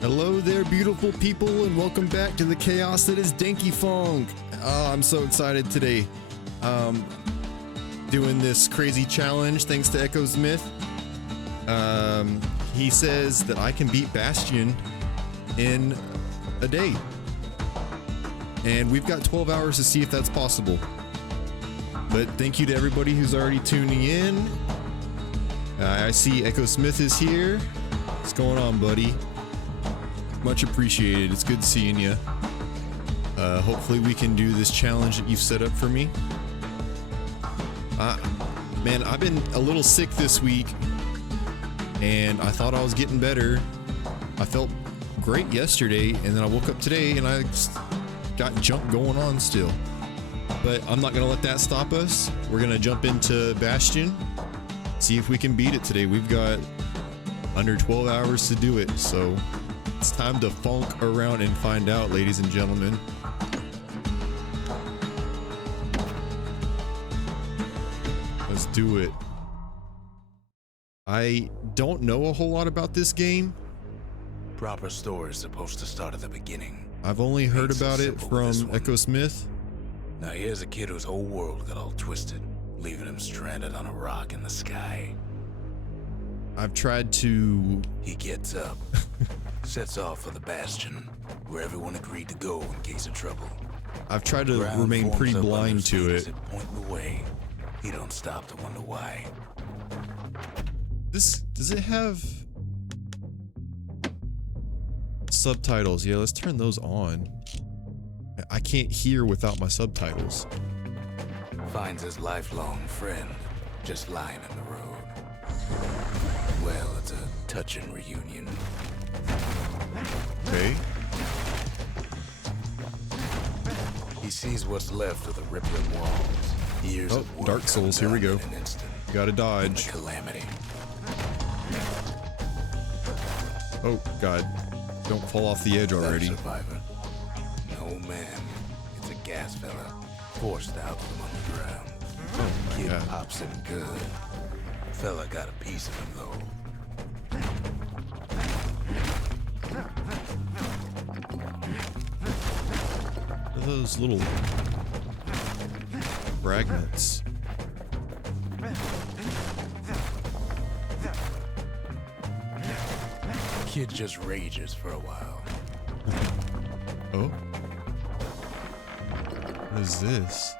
Hello there, beautiful people, and welcome back to the chaos that is Danky Fong. I'm so excited today. doing this crazy challenge thanks to Ekkosmyth. He says that I can beat Bastion in a day. And we've got 12 hours to see if that's possible. But thank you to everybody who's already tuning in. I see Ekkosmyth is here. What's going on, buddy? Much appreciated. It's good seeing you. Hopefully we can do this challenge that you've set up for me. Man, I've been a little sick this week, and I thought I was getting better. I felt great yesterday, and then I woke up today and I got junk going on still. But I'm not gonna let that stop us. We're gonna jump into Bastion, see if we can beat it today. We've got under 12 hours to do it, so it's time to funk around and find out, ladies and gentlemen. Let's do it. I don't know a whole lot about this game. Proper story is supposed to start at the beginning. I've only heard about it from Ekkosmyth. Now here's a kid whose whole world got all twisted, leaving him stranded on a rock in the sky. I've tried to... He gets up, sets off for the Bastion, where everyone agreed to go in case of trouble. I've tried to remain pretty blind to it. Point the way. He don't stop to wonder why. Does it have subtitles? Yeah, let's turn those on. I can't hear without my subtitles. Finds his lifelong friend just lying in the road. Well, it's a touching reunion. Okay. He sees what's left of the rippling walls. Years of work Dark Souls, here we go. Gotta dodge. Calamity. Oh, God. Don't fall off the edge already. Survivor. No, man. It's a gas fella. Forced out from underground. Kid yeah. pops him good. Fella got a piece of him, though. What are those little fragments? Kid just rages for a while. Oh? What is this?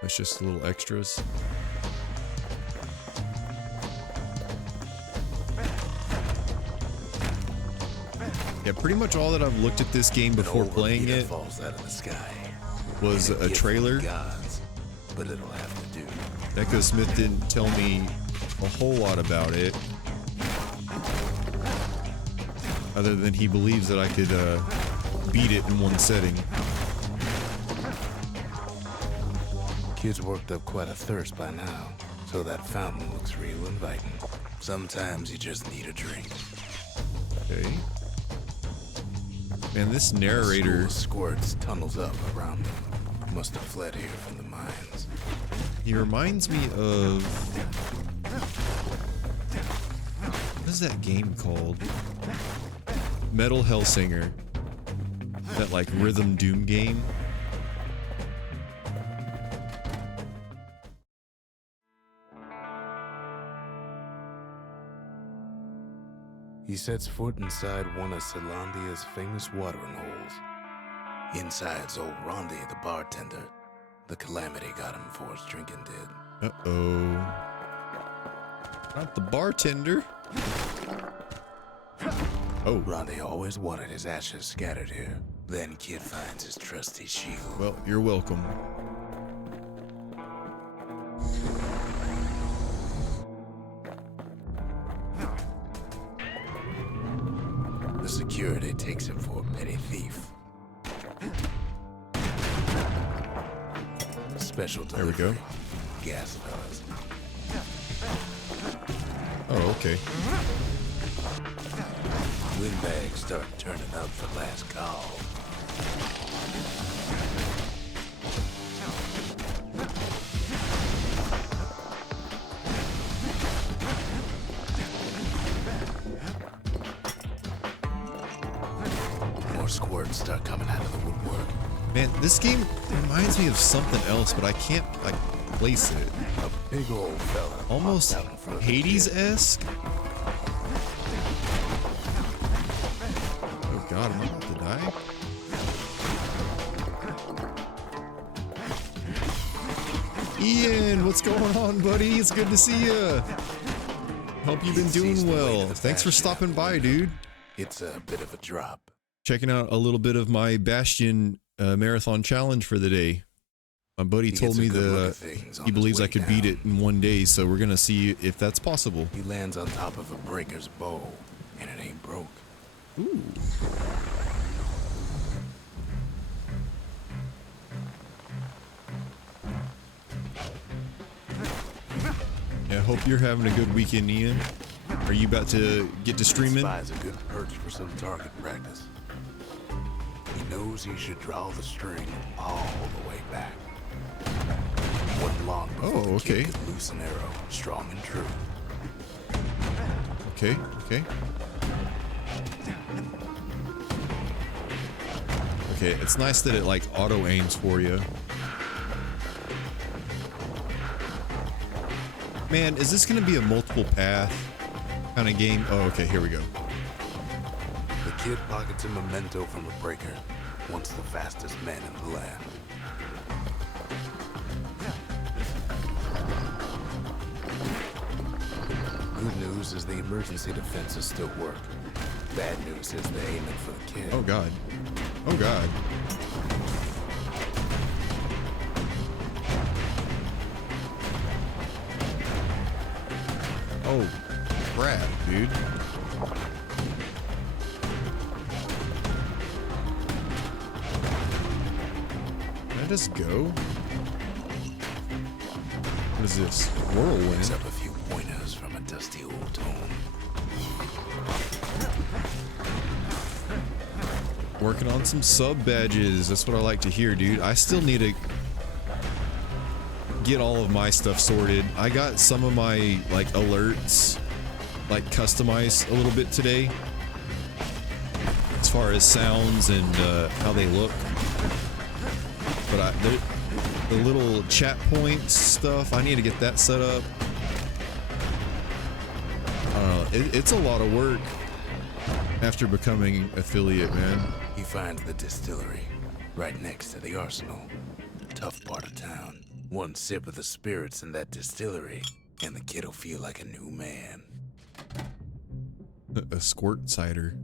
That's just little extras. Yeah, pretty much all that I've looked at this game before playing it falls out of the sky. was a trailer. Gods, but it'll have to do. Ekkosmyth didn't tell me a whole lot about it, other than he believes that I could beat it in one setting. Kid's worked up quite a thirst by now, so that fountain looks real inviting. Sometimes you just need a drink. Okay. Man, this narrator squirts tunnels up around them. Must have fled here from the mines. He reminds me of... What is that game called? Metal Hellsinger. That, like, rhythm doom game. He sets foot inside one of Celandia's famous watering holes. Inside's old Rondi, the bartender. The calamity got him before his drinking did. Uh-oh. Not the bartender. Oh. Rondi always wanted his ashes scattered here. Then Kid finds his trusty shield. Well, you're welcome. The security takes him for a petty thief. Special delivery. There we go. Gas fellas. Oh, okay. Windbags start turning up for last call. More squirts start coming out of the woodwork. Man, this game reminds me of something else, but I can't like place it. A big old fella. Almost popped out in front of the kid. Hades-esque. Oh god, am I about to die? Ian, what's going on, buddy? It's good to see you. Hope you've been doing well. Thanks for stopping by, dude. It's a bit of a drop. Checking out a little bit of my Bastion marathon challenge for the day. My buddy told me that he believes I could beat it in 1 day, so we're gonna see if that's possible. He lands on top of a breaker's bow, and it ain't broke. Ooh. Yeah, I hope you're having a good weekend, Ian. Are you about to get to streaming? Spy's a good perch for some target practice. He knows he should draw the string all the way back. Wasn't long before the kid could loose an arrow, strong and true. Okay, okay. Okay, it's nice that it like auto aims for you. Man, is this gonna be a multiple path kind of game? Oh, okay, here we go. The kid pockets a memento from a breaker, once the fastest man in the land. Good news is the emergency defenses still work. Bad news is they're aiming for the kid. Oh god. Oh god. Oh crap, dude. Can I just go? What is this? Whirlwind? Picks up a few pointers from a dusty old tome. Working on some sub badges. That's what I like to hear, dude. I still need to get all of my stuff sorted. I got some of my like alerts like customized a little bit today as far as sounds and how they look. But the little chat points stuff, I need to get that set up. It's a lot of work after becoming affiliate, man. He finds the distillery right next to the arsenal. Tough part of town. One sip of the spirits in that distillery, and the kid'll feel like a new man. A squirt cider.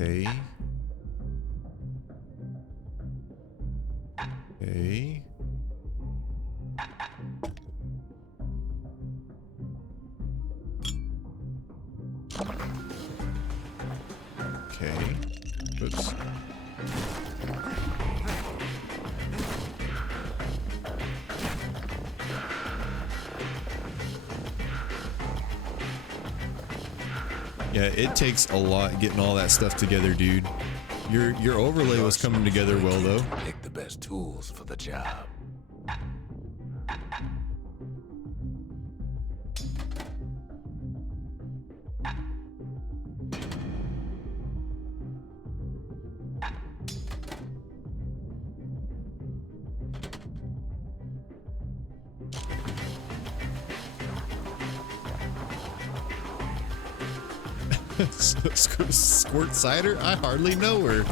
Okay. Okay. Okay. Oops. Yeah, it takes a lot getting all that stuff together, dude. Your overlay was coming together well, though. Pick the best tools for the job. Squirt cider? I hardly know her.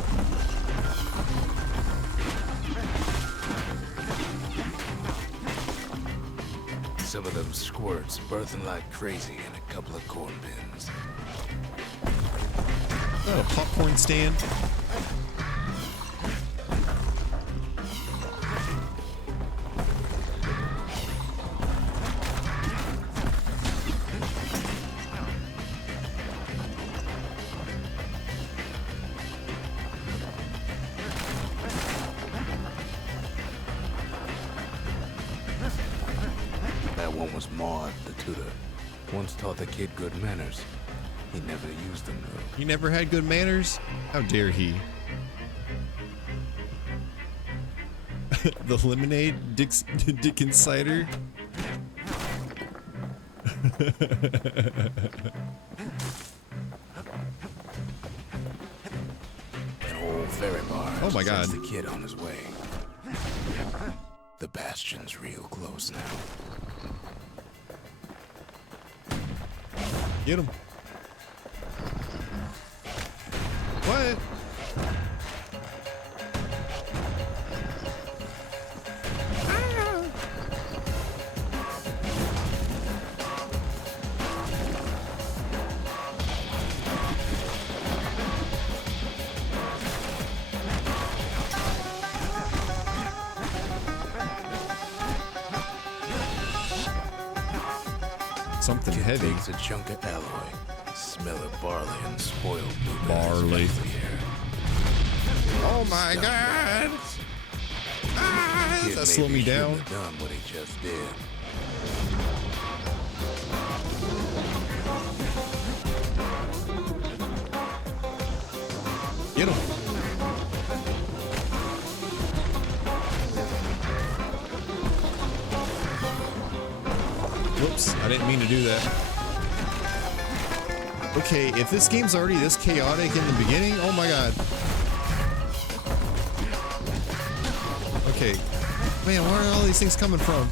Some of them squirts birthing like crazy in a couple of corn bins. Oh, a popcorn stand. That one was Maud, the tutor. Once taught the kid good manners. He never used them, though. He never had good manners? How dare he? The lemonade Dickens cider? ferry barge. Oh my God. Sends the kid on his way. The Bastion's real close now. Get him. What? Something Kid heavy. takes a chunk of alloy. Smell of barley and spoiled blueberries. Barley. fills the air. Oh my God! Ah, Kid that slowed me maybe shouldn't down. have done what he just did. Get him. Whoops, I didn't mean to do that. Okay, if this game's already this chaotic in the beginning, oh my God. Okay. Man, where are all these things coming from?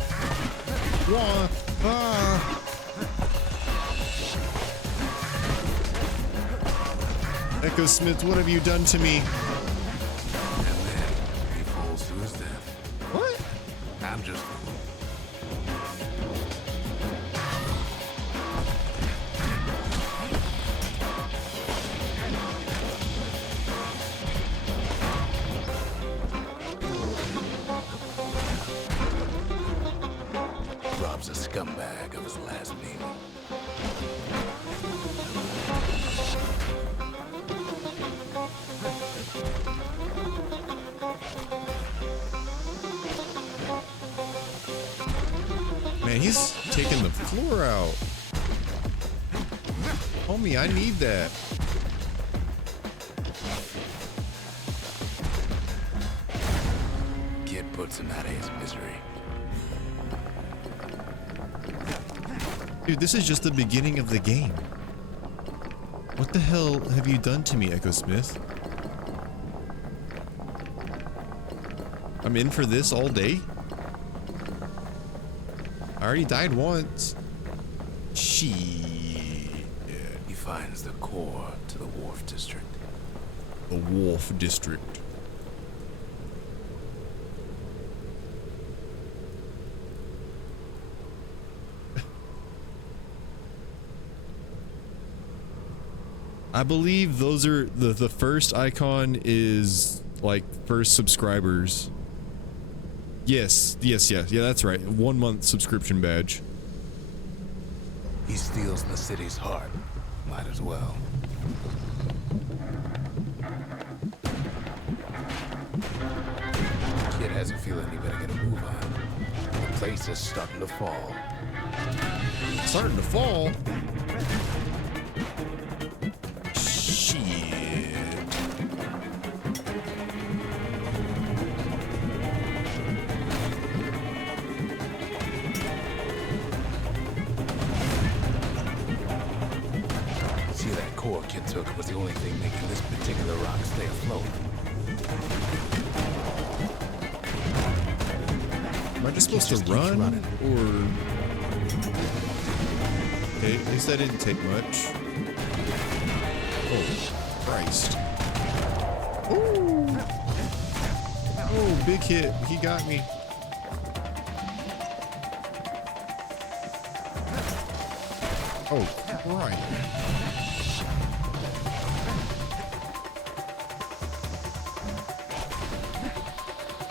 Wah, ah. Ekkosmyth, what have you done to me? And then he falls to his death. What? I'm just... robs a scumbag of his last meal. Man, he's taking the floor out. Homie, I need that. Kid puts him out of his misery. Dude, this is just the beginning of the game. What the hell have you done to me, Ekkosmyth? I'm in for this all day? I already died once. Shit. He finds the core to the Wharf District. The Wolf District. I believe those are the first icon is like first subscribers. Yes, yeah, that's right. 1 month subscription badge. He steals the city's heart. Might as well. Kid has a feeling he better get a move on. The place is starting to fall. Starting to fall. Shit. See, that core Kid took was the only thing making this particular rock stay afloat. Am I just supposed Just to keeps run? running. Or... Okay, at least that didn't take much. Oh, Christ. Ooh! Oh, big hit. He got me. Oh, right.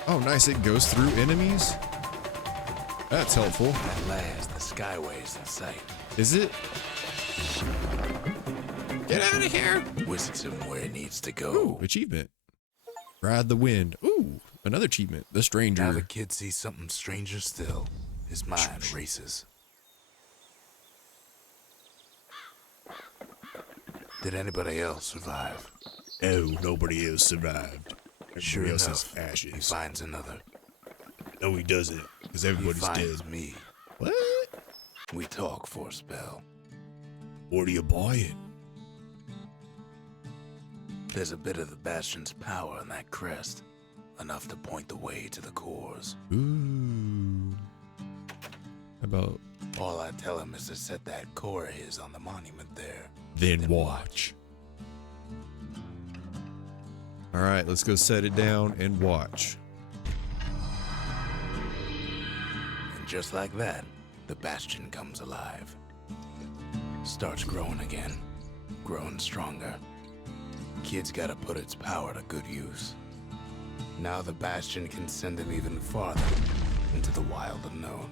Oh, nice. It goes through enemies? That's helpful. At last, the skyway's in sight. Is it? Get out of here! Whisks him where he needs to go. Ooh, achievement. Ride the wind. Ooh, another achievement. The stranger. Now the kid sees something stranger still. His mind races. Did anybody else survive? No, nobody else survived. Sure Everybody else enough, is ashes. he finds another. No, he doesn't, because He everybody's finds dead. me. What? We talk for a spell. What are you buying? There's a bit of the Bastion's power in that crest, enough to point the way to the cores. Ooh. How about... All I tell him is to set that core of his on the monument there. Then watch. All right, let's go set it down and watch. And just like that, the Bastion comes alive. Starts growing again, growing stronger. Kid's gotta put its power to good use. Now the Bastion can send him even farther into the wild unknown.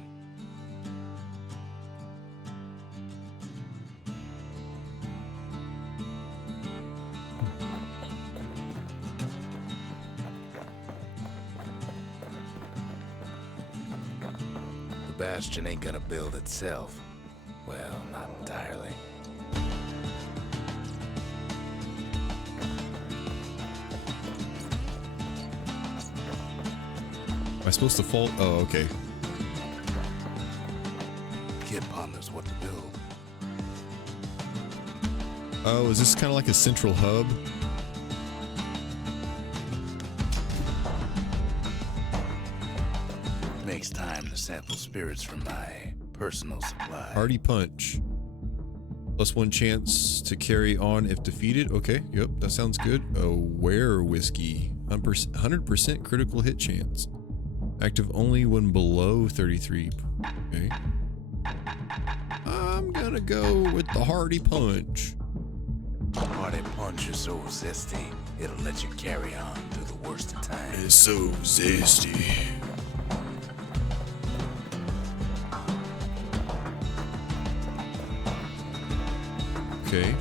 The Bastion ain't gonna build itself. Well, not entirely. Am I supposed to fall? Oh, okay. Kid ponders what to build. Oh, is this kind of like a central hub? Makes time to sample spirits from my personal supply. Hardy Punch. +1 chance to carry on if defeated. Okay, yep, that sounds good. Aware Whiskey. 100% critical hit chance. Active only when below 33. Okay. I'm gonna go with the Hardy Punch. Hardy Punch is so zesty, it'll let you carry on through the worst of times. It's so zesty. Okay.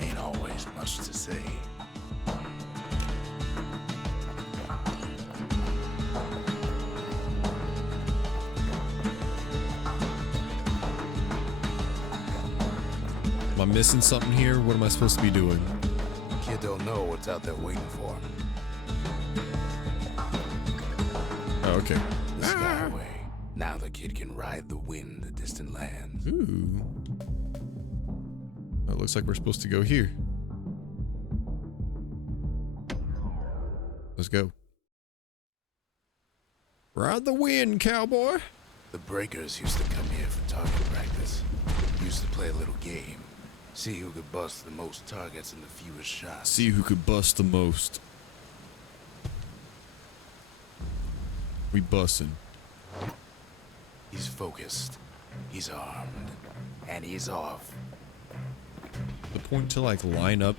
Ain't always much to say. Am I missing something here? What am I supposed to be doing? Kid don't know what's out there waiting for him. Oh, okay. The Skyway. Now the kid can ride the wind to distant lands. Ooh. Oh, it looks like we're supposed to go here. Let's go. Ride the wind, cowboy. The breakers used to come here for target practice. Used to play a little game. See who could bust the most targets and the fewest shots. See who could bust the most. We bussin'. He's focused, he's armed, and he's off. The point to like line up.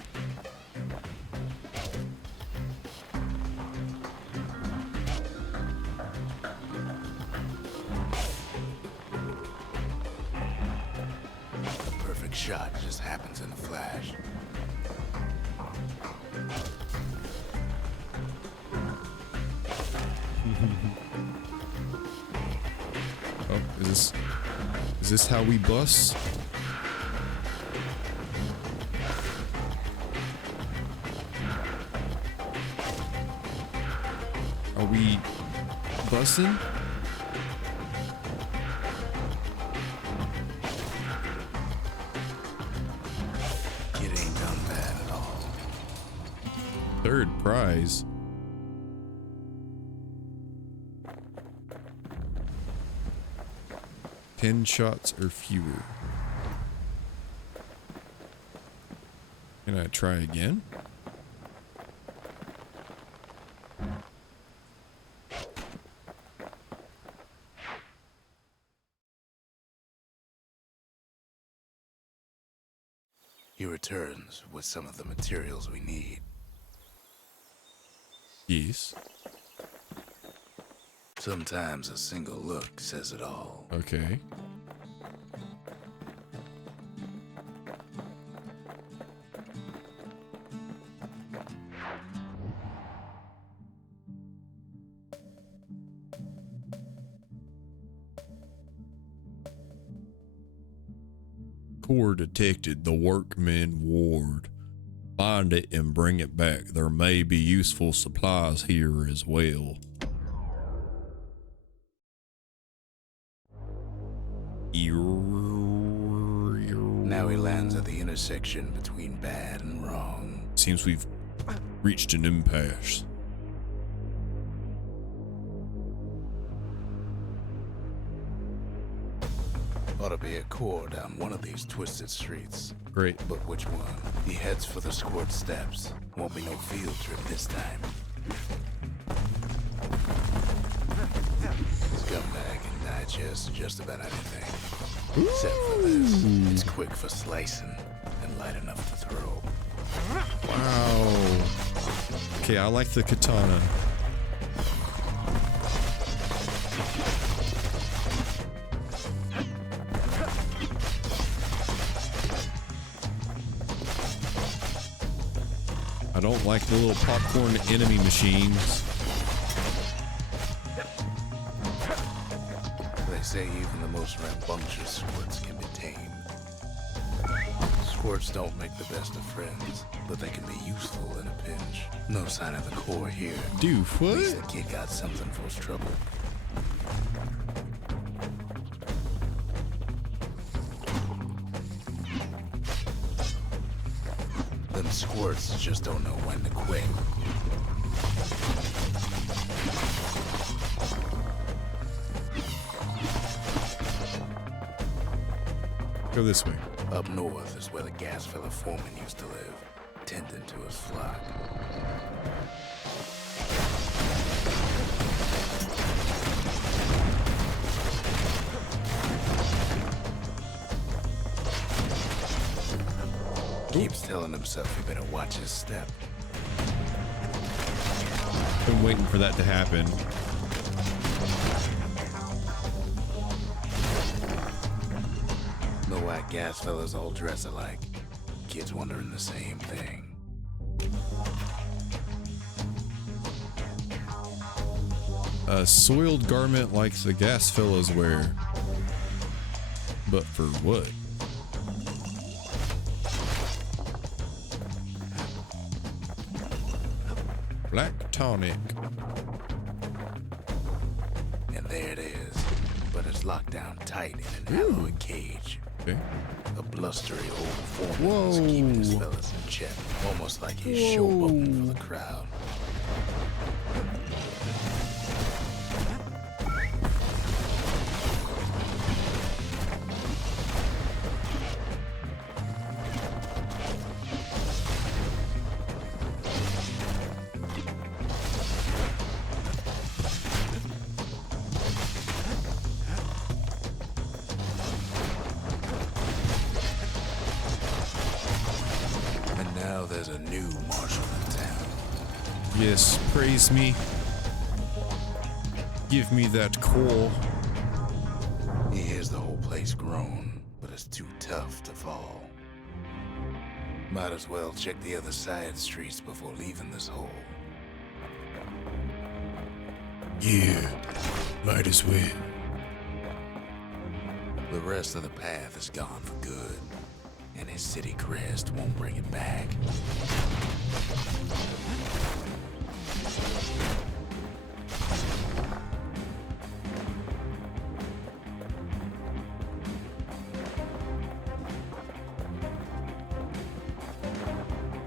A perfect shot just happens in a flash. Oh, is this how we bust? Are we busting? Kid ain't done bad at all. Third prize. Ten shots or fewer. Can I try again? He returns with some of the materials we need. Yes. Sometimes a single look says it all. Okay. Core detected. The workman ward. Find it and bring it back. There may be useful supplies here as well. Now he lands at the intersection between bad and wrong. Seems we've reached an impasse. Ought to be a core down one of these twisted streets. Great. But which one? He heads for the squirt steps. Won't be no field trip this time. Scumbag can digest just about anything. Except for this. It's quick for slicing and light enough to throw. Wow. Okay, I like the katana. I don't like the little popcorn enemy machines. They say even the most rambunctious squirts can be tamed. Squirts don't make the best of friends, but they can be useful in a pinch. No sign of the core here. Dude, what? At least the kid got something for his trouble. Them squirts just don't know when to quit. Go this way. Up north is where the gas fella foreman used to live, tending to his flock. Keeps telling himself he better watch his step. Been waiting for that to happen. No white gas fellas all dress alike. Kids wondering the same thing. A soiled garment like the gas fellas wear. But for what? Black tonic. And there it is. But it's locked down tight in an alloy cage. Okay. A blustery old foreman is keeping his fellas in check. Almost like he's showboating for the crowd. There's a new marshal in town. Yes, praise me. Give me that core. He hears the whole place groan, but it's too tough to fall. Might as well check the other side streets before leaving this hole. Yeah, might as well. The rest of the path is gone for good, and his city crest won't bring it back.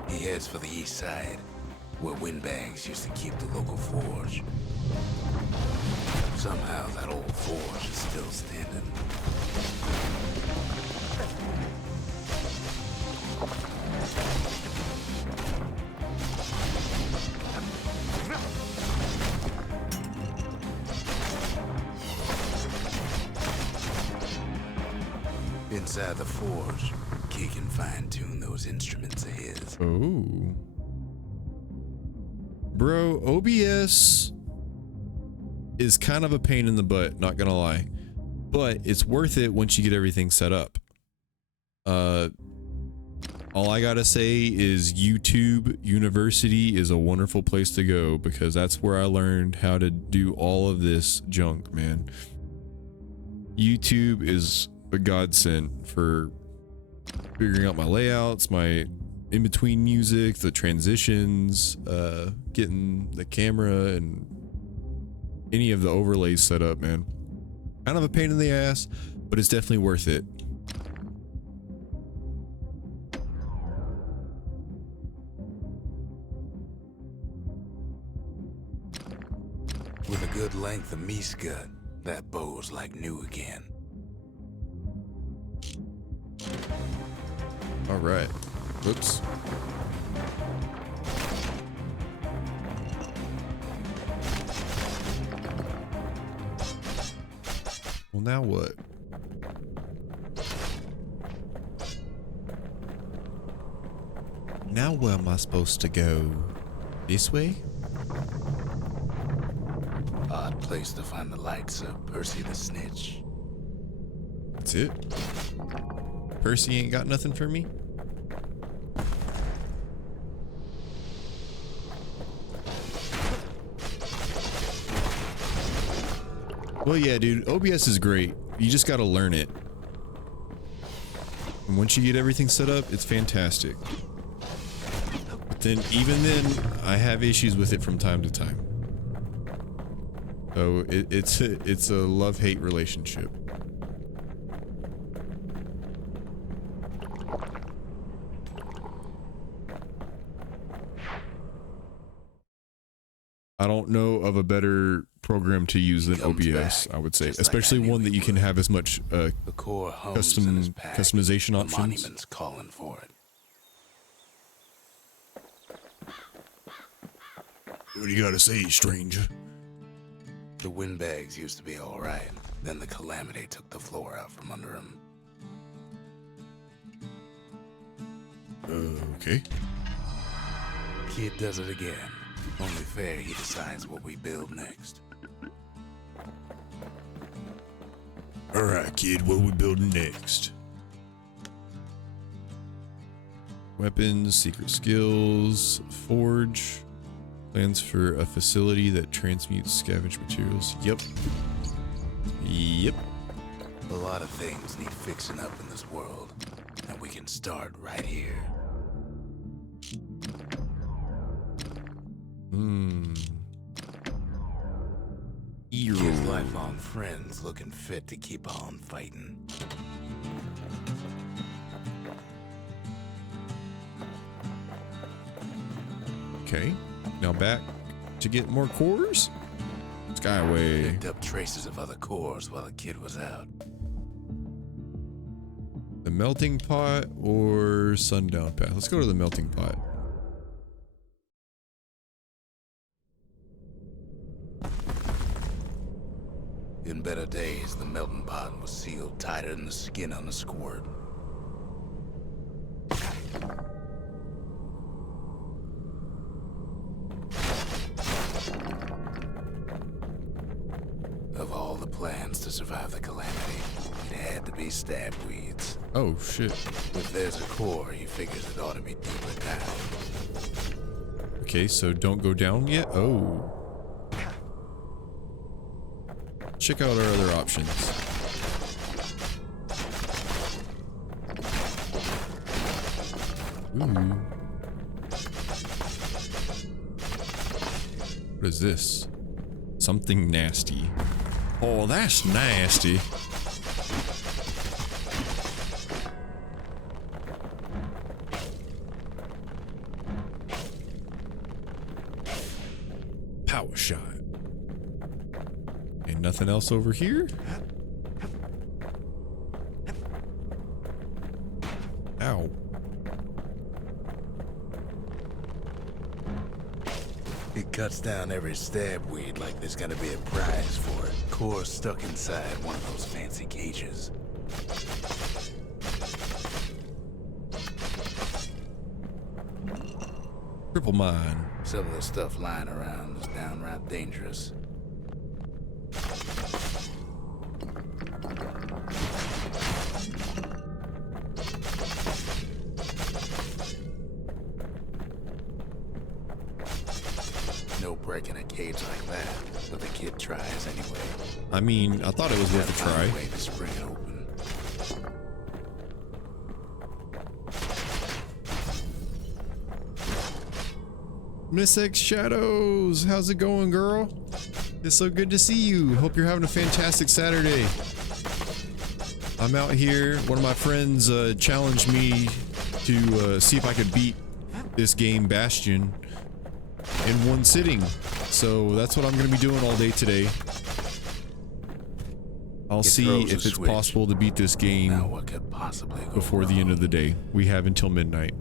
He heads for the east side, where windbags used to keep the local forge. Somehow that old forge is still standing. Inside the forge, Key can fine-tune those instruments of his. Oh. Bro, OBS is kind of a pain in the butt, not gonna lie. But it's worth it once you get everything set up. All I gotta say is YouTube University is a wonderful place to go because that's where I learned how to do all of this junk, man. YouTube is a godsend for figuring out my layouts, my in-between music, the transitions, getting the camera and any of the overlays set up, man. Kind of a pain in the ass, but it's definitely worth it. With a good length of Miska, that bow's like new again. All right. Whoops. Well, now what? Now where am I supposed to go? This way? Odd place to find the likes of Percy the Snitch. That's it? Percy ain't got nothing for me? Well, yeah, dude, OBS is great. You just gotta learn it. And once you get everything set up, it's fantastic. But then, even then, I have issues with it from time to time. So, it's a love-hate relationship. I don't know of a better program to use than OBS, I would say, especially one that you can have as much customization options. The monument's calling for it. What do you gotta say, stranger? The windbags used to be all right. Then the calamity took the floor out from under him. Okay. Kid does it again. Only fair he decides what we build next. Alright, kid, what are we building next? Weapons, secret skills, forge. Plans for a facility that transmutes scavenged materials. Yep. Yep. A lot of things need fixing up in this world, and we can start right here. His lifelong friends looking fit to keep on fighting. Okay, now back to get more cores. Skyway. Picked up traces of other cores while the kid was out. The melting pot or sundown path? Let's go to the melting pot. In better days, the melting pot was sealed tighter than the skin on a squirt. Of all the plans to survive the calamity, it had to be stab weeds. Oh, shit. If there's a core, he figures it ought to be deeper down. Okay, so don't go down yet? Oh. Check out our other options. Ooh. What is this? Something nasty. Oh, that's nasty. Power shot. Ain't nothing else over here? Ow. It cuts down every stab weed like there's gonna be a prize for it. Core stuck inside one of those fancy cages. Triple mine. Some of the stuff lying around is downright dangerous. No breaking a cage like that, but the kid tries anyway. I mean, I thought it was worth a try. Way to spring it open. Miss X Shadows, how's it going, girl? It's so good to see you. Hope you're having a fantastic Saturday. I'm out here. One of my friends challenged me to see if I could beat this game, Bastion. in one sitting. So that's what I'm going to be doing all day today. I'll see if it's possible to beat this game Now what could possibly go before the end of the day. We have until midnight.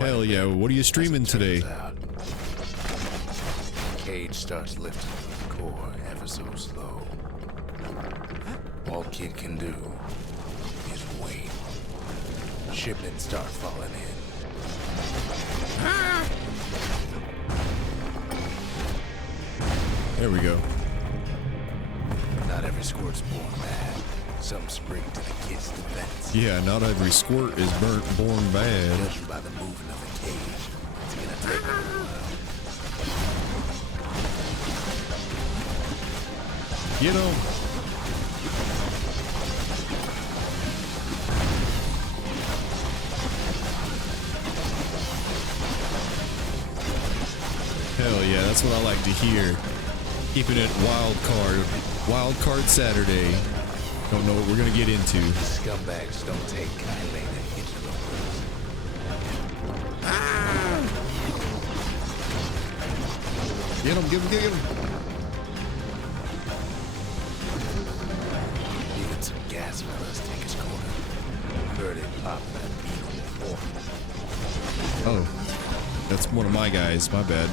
Hell yeah, what are you streaming today? Cage starts lifting from the core ever so slow. All Kid can do is wait. Shipments start falling in. There we go. Not every squirt's born bad. Some spring to the kid's defense. Yeah, not every squirt is born bad. Judging by the movement of the cage, it's gonna take a while. Get him. Hell yeah, that's what I like to hear. Keeping it wild card Saturday. Don't know what we're gonna get into. Scumbags don't take kindly to interlopers. Get him, get him. Even some gas fellas take his corner. Heard it pop that beetle before. Oh, that's one of my guys. My bad.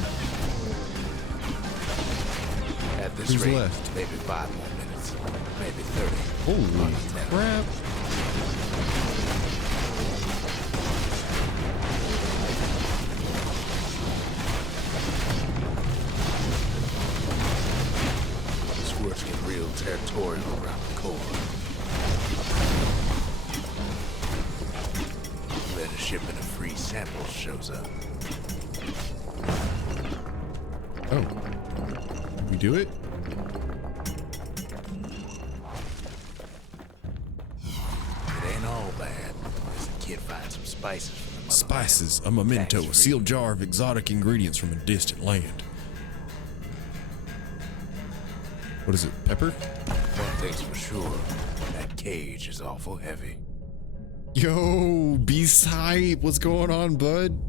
At this Who's rate, left? maybe 5 more minutes, maybe 30. Holy crap. Squirts get real territorial around the core. Then a shipment of free samples shows up. Oh. We do it? It ain't all bad, as the kid finds some spices from the motherland. Spices, a memento, a Tax-free. sealed jar of exotic ingredients from a distant land. What is it, pepper? One thing's for sure, that cage is awful heavy. Yo, Beast Hype, what's going on, bud?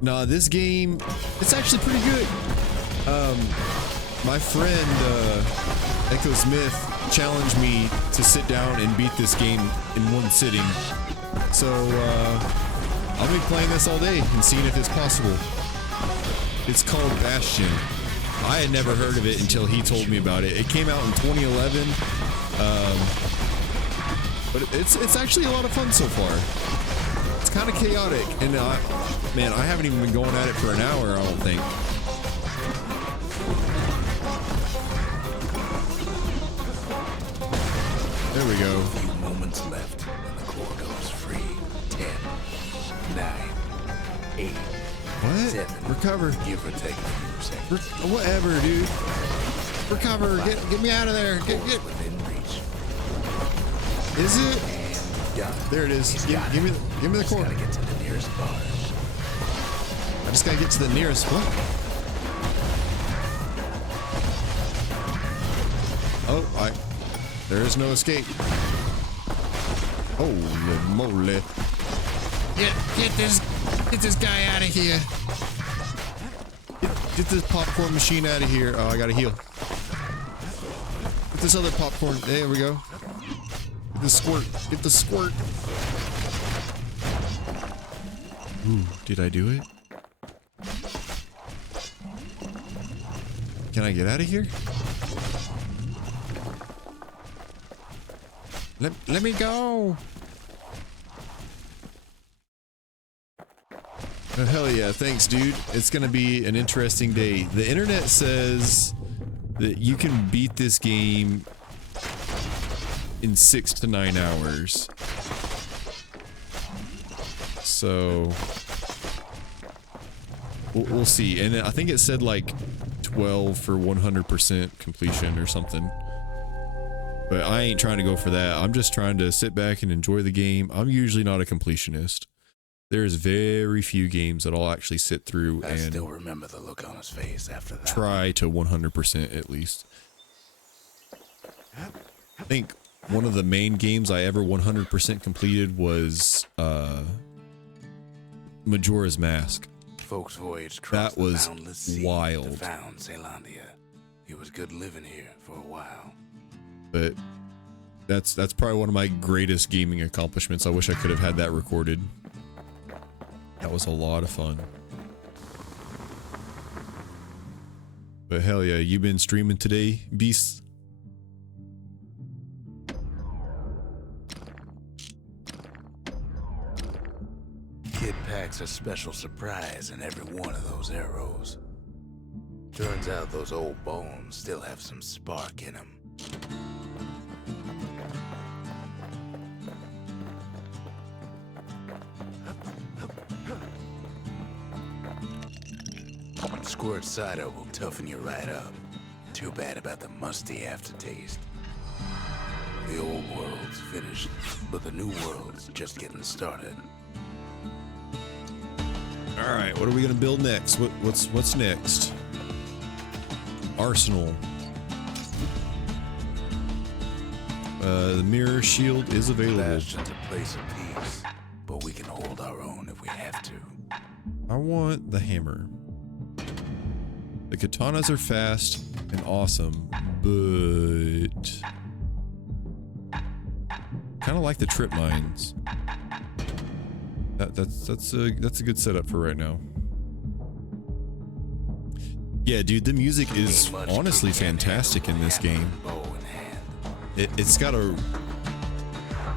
Nah, this game, it's actually pretty good. My friend, Ekkosmyth challenged me to sit down and beat this game in one sitting. So, I'll be playing this all day and seeing if it's possible. It's called Bastion. I had never heard of it until he told me about it. It came out in 2011, but it's actually a lot of fun so far. It's kind of chaotic, and man, I haven't even been going at it for an hour, I don't think. There we go. A few moments left, and the core goes free. 10, 9, 8, What? 7. Recover. Give or take a few seconds. Whatever, dude. Recover. Get me out of there. Get. Within reach. Is it? And done. There it is. Give me the Just core. gotta get to the nearest barge. I just gotta get to the nearest what? Oh, there is no escape. Holy moly. Get this guy out of here. Get this popcorn machine out of here. Oh, I gotta heal. Get this other popcorn. There we go. Get the squirt. Get the squirt. Ooh, did I do it? Can I get out of here? Let me go. Oh, hell yeah, thanks dude. It's gonna be an interesting day. The internet says that you can beat this game in 6 to 9 hours. So we'll see. And I think it said like 12 for 100% completion or something. But I ain't trying to go for that. I'm just trying to sit back and enjoy the game. I'm usually not a completionist. There's very few games that I'll actually sit through I and still remember the look on his face after that. try to 100% at least. I think one of the main games I ever 100% completed was Majora's Mask. Folks voyaged across That was the boundless sea wild. to found Zealandia. It was good living here for a while. But that's probably one of my greatest gaming accomplishments. I wish I could have had that recorded. That was a lot of fun. But hell yeah, you been streaming today, Beast? Kid packs a special surprise in every one of those arrows. Turns out those old bones still have some spark in them. Squirt cider will toughen you right up. Too bad about the musty aftertaste. The old world's finished, but the new world's just getting started. All right, what are we gonna build next? What's next? Arsenal. The mirror shield is available. Bastion's a place of peace, but we can hold our own if we have to. I want the hammer. The katanas are fast and awesome, but kind of like the trip mines. That's a good setup for right now. Yeah, dude, the music is honestly fantastic in this game. It's got a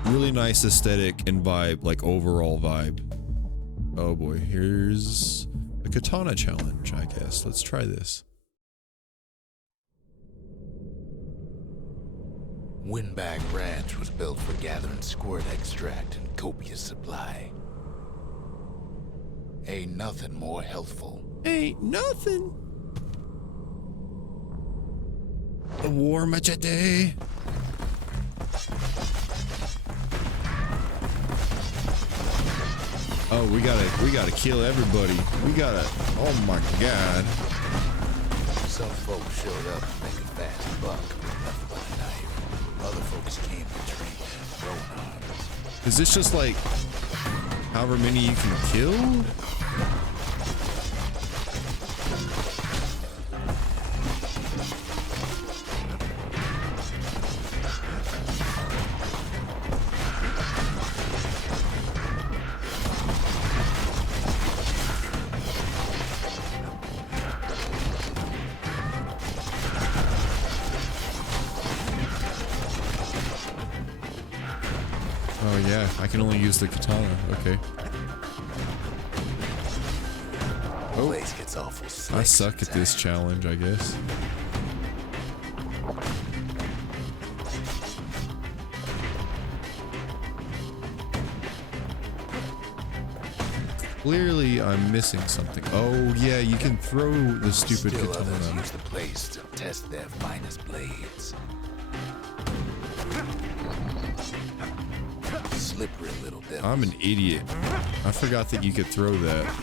really nice aesthetic and vibe, like overall vibe. Oh boy, here's a katana challenge, I guess. Let's try this. Windbag Ranch was built for gathering squirt extract in copious supply. Ain't nothing more healthful. Ain't nothing. A war machete. Oh, we gotta kill everybody. We gotta. Oh my god. Some folks showed up to make a fast buck left by a knife. Other folks came to drink and throw arms. Is this just like however many you can kill? Oh yeah, I can only use the katana. Okay. Oh, Place gets awful slick I suck at this sometimes. challenge, I guess. Clearly, I'm missing something. Oh yeah, you can throw the stupid Still others katana. use the place to test their finest blades. Slippery little devils. I'm an idiot. I forgot that you could throw that.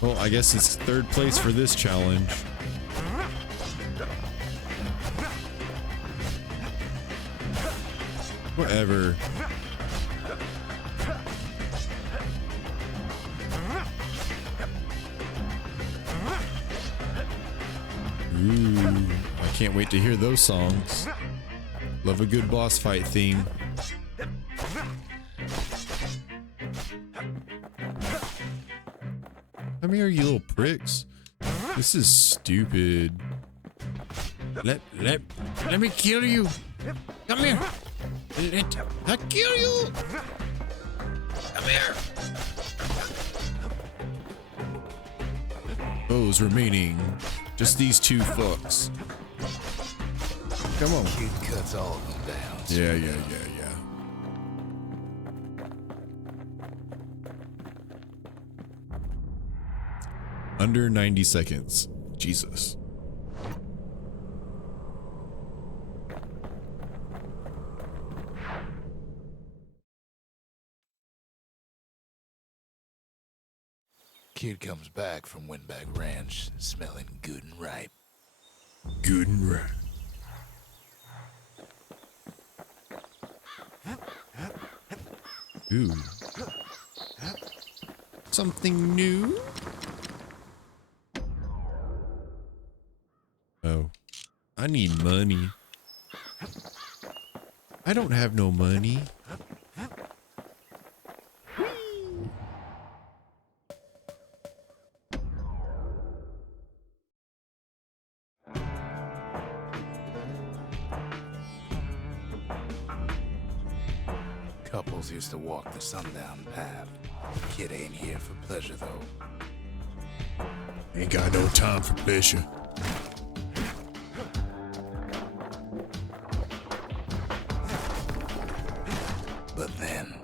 Well, I guess it's third place for this challenge. Whatever. Ooh, I can't wait to hear those songs. Love a good boss fight theme. Come here, you little pricks. This is stupid. Let me kill you. Come here. I'll kill you. Come here. Those remaining. Just these two fucks. Come on. Kid cuts all of them down. Yeah. Under 90 seconds. Jesus. Kid comes back from Windbag Ranch smelling good and ripe. Good and right. Ooh. Something new? Oh. I need money. I don't have no money. Couples used to walk the sundown path. Kid ain't here for pleasure, though. Ain't got no time for pleasure. But then,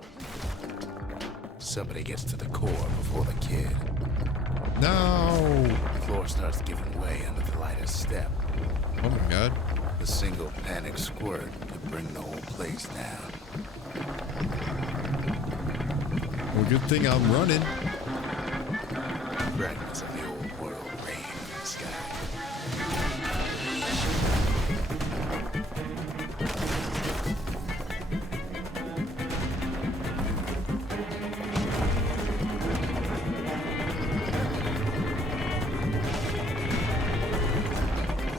somebody gets to the core before the kid. No! The floor starts giving way under the lightest step. Oh my god. A single panic squirt could bring the whole place down. Well, good thing I'm running. Fragments of the old world rain in the sky.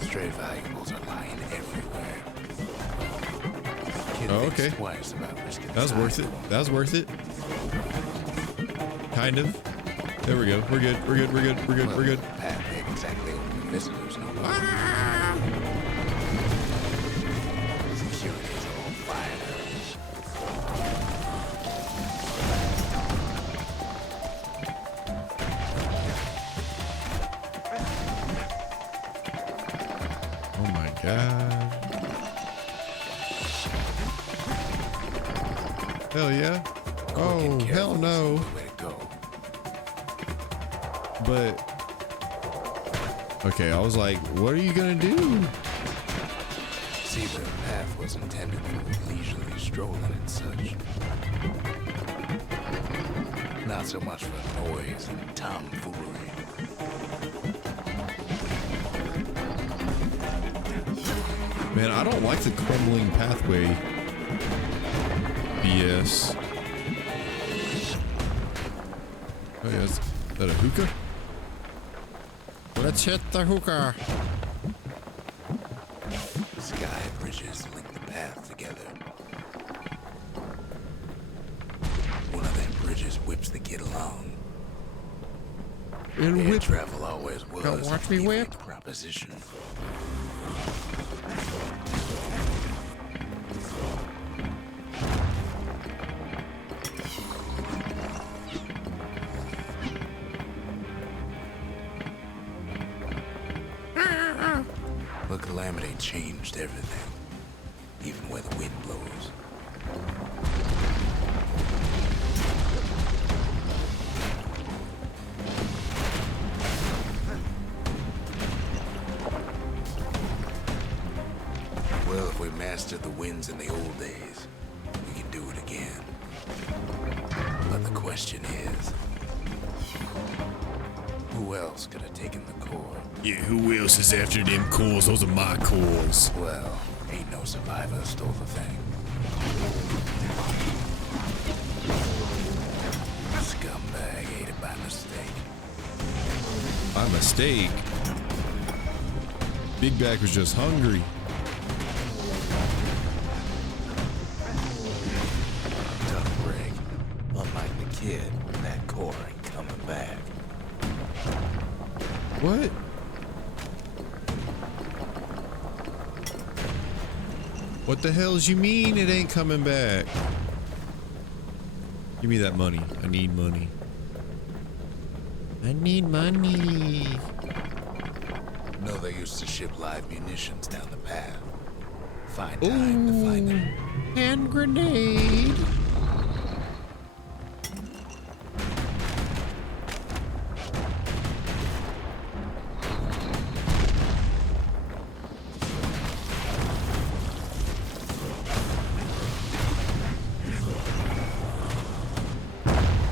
Stray valuables are lying everywhere. Kid Oh, thinks okay. twice about risking That was his worth it. eyeball. That was worth it. Kind of. There we go. We're good. We're good. We're good. We're good. We're good. The path ain't exactly open to visitors no more. Security's all fired up. Oh my god. Hell yeah. Oh, Quick and hell careful is no. the only way to go. But okay, I was like, what are you gonna do? See, the path was intended for leisurely strolling and such. Not so much for noise and tomfoolery. Man, I don't like the crumbling pathway BS. Oh yeah, is that a hookah? Let's hit the hookah. Sky bridges link the path together. One of them bridges whips the kid along. And Air whip. travel always was Don't watch me a whip. unique proposition. The calamity changed everything, even where the wind blows. Well, if we mastered the winds in the old days, we can do it again. But the question is, who else could have taken the core? Yeah, who else is after them cores? Those are my cores. Well, ain't no survivor stole the thing. Scumbag ate it by mistake. By mistake. Big Back was just hungry. Tough break. Unlike the kid, that core ain't coming back. What? What the hell's you mean it ain't coming back? Give me that money. I need money. I need money. No, they used to ship live munitions down the path. Find time to find them. Hand grenade.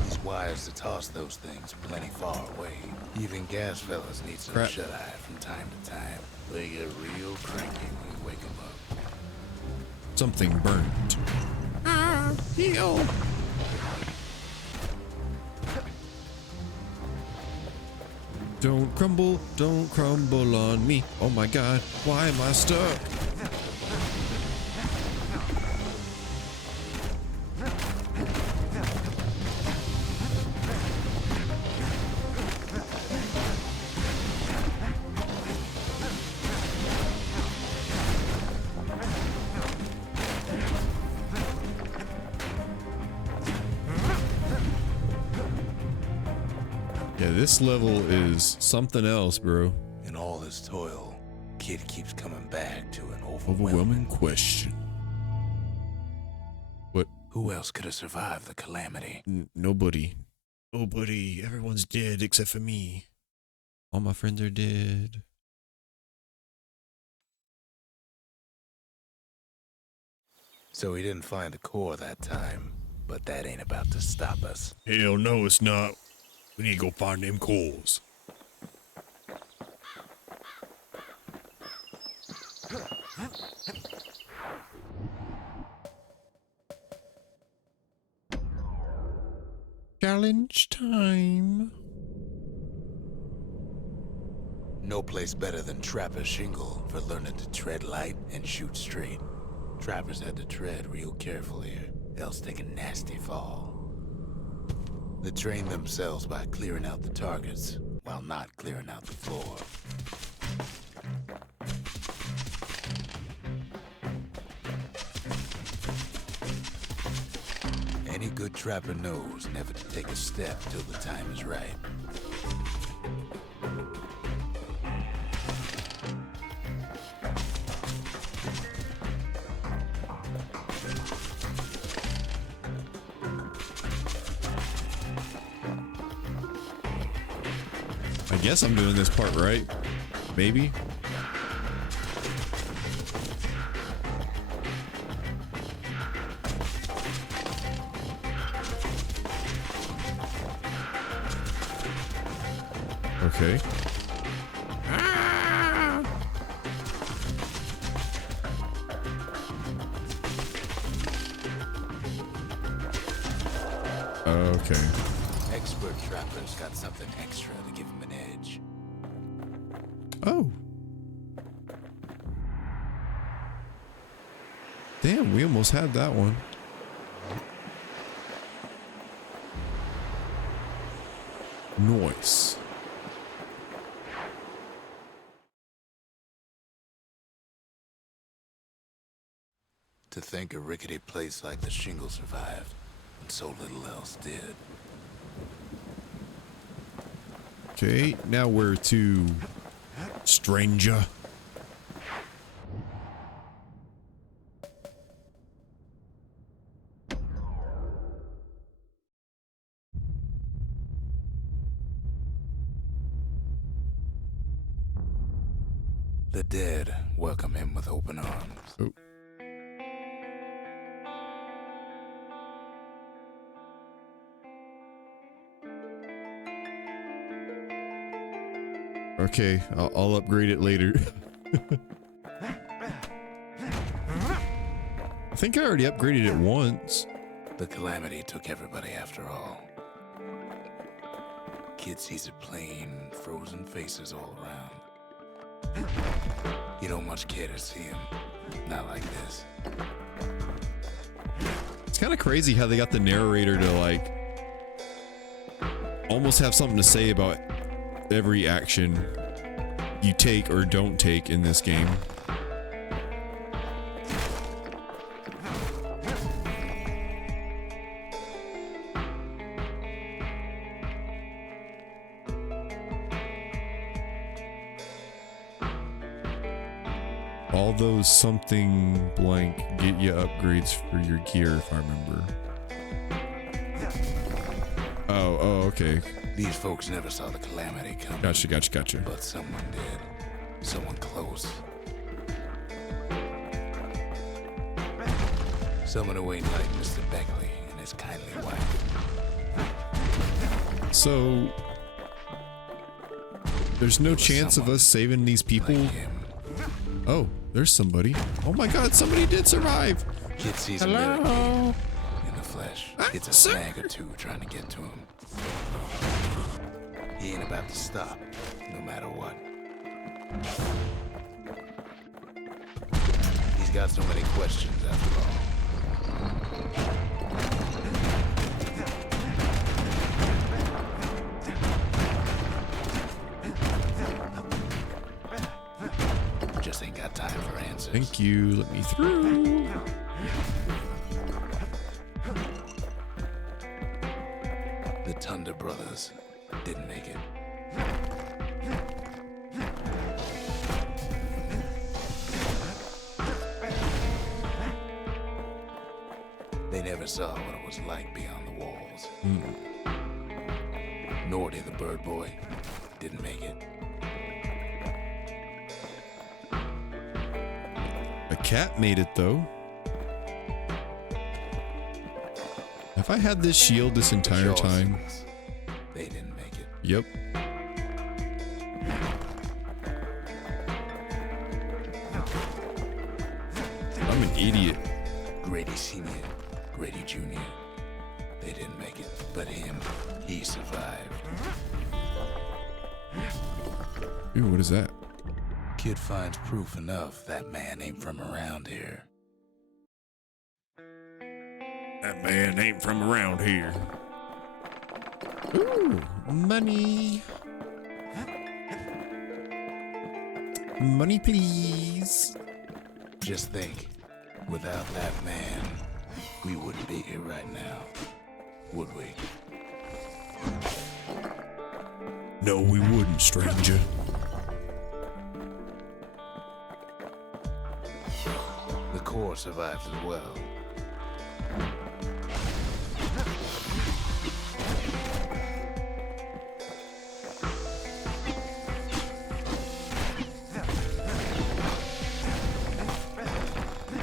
These wires are tall. lost those things plenty far away. Even gas fellas need some Crap. shut-eye from time to time. They get real cranky when you wake them up. Something burnt. Heal. Don't crumble on me. Oh my god, why am I stuck? Yeah, this level is something else, bro. In all this toil, Kid keeps coming back to an Overwhelming question. What? Who else could have survived the calamity? Nobody. Nobody. Everyone's dead except for me. All my friends are dead. So he didn't find a core that time, but that ain't about to stop us. Hell no, it's not. We need to go find them cores. Challenge time. No place better than Trapper's Shingle for learning to tread light and shoot straight. Trappers had to tread real careful here, else take a nasty fall. They train themselves by clearing out the targets, while not clearing out the floor. Any good trapper knows never to take a step till the time is right. I guess I'm doing this part right. Maybe. Okay. Okay. Expert trappers got something extra to give them an edge. Oh. Damn, we almost had that one. Noise. To think a rickety place like the Shingle survived, and so little else did. Okay, now we're to stranger. The dead welcome him with open arms. Oh. Okay, I'll upgrade it later. I think I already upgraded it once. The calamity took everybody after all. Kid sees it plain, frozen faces all around. You don't much care to see him. Not like this. It's kind of crazy how they got the narrator to like almost have something to say about every action you take or don't take in this game. All those something blank get you upgrades for your gear, if I remember. Oh, okay. These folks never saw the calamity coming. Gotcha. But someone did. Someone close. Someone who ain't like Mr. Beckley and his kindly wife. So there's no chance of us saving these people. Like him. Oh, there's somebody. Oh my God, somebody did survive. Kid sees a mirror game in the flesh. It's a snag or two trying to get to him. He ain't about to stop, no matter what. He's got so many questions after all. Just ain't got time for answers. Thank you. Let me through. The Thunder Brothers didn't make it. They never saw what it was like beyond the walls. Nordy, the bird boy, didn't make it. A cat made it though. Have I had this shield this entire time? They didn't make it. Yep. I'm an idiot. Grady Sr., Grady Jr., they didn't make it. But him, he survived. Ooh, what is that? Kid finds proof enough that man ain't from around here. That man ain't from around here. Ooh, money. Money, please. Just think, without that man, we wouldn't be here right now, would we? No, we wouldn't, stranger. The core survives as well.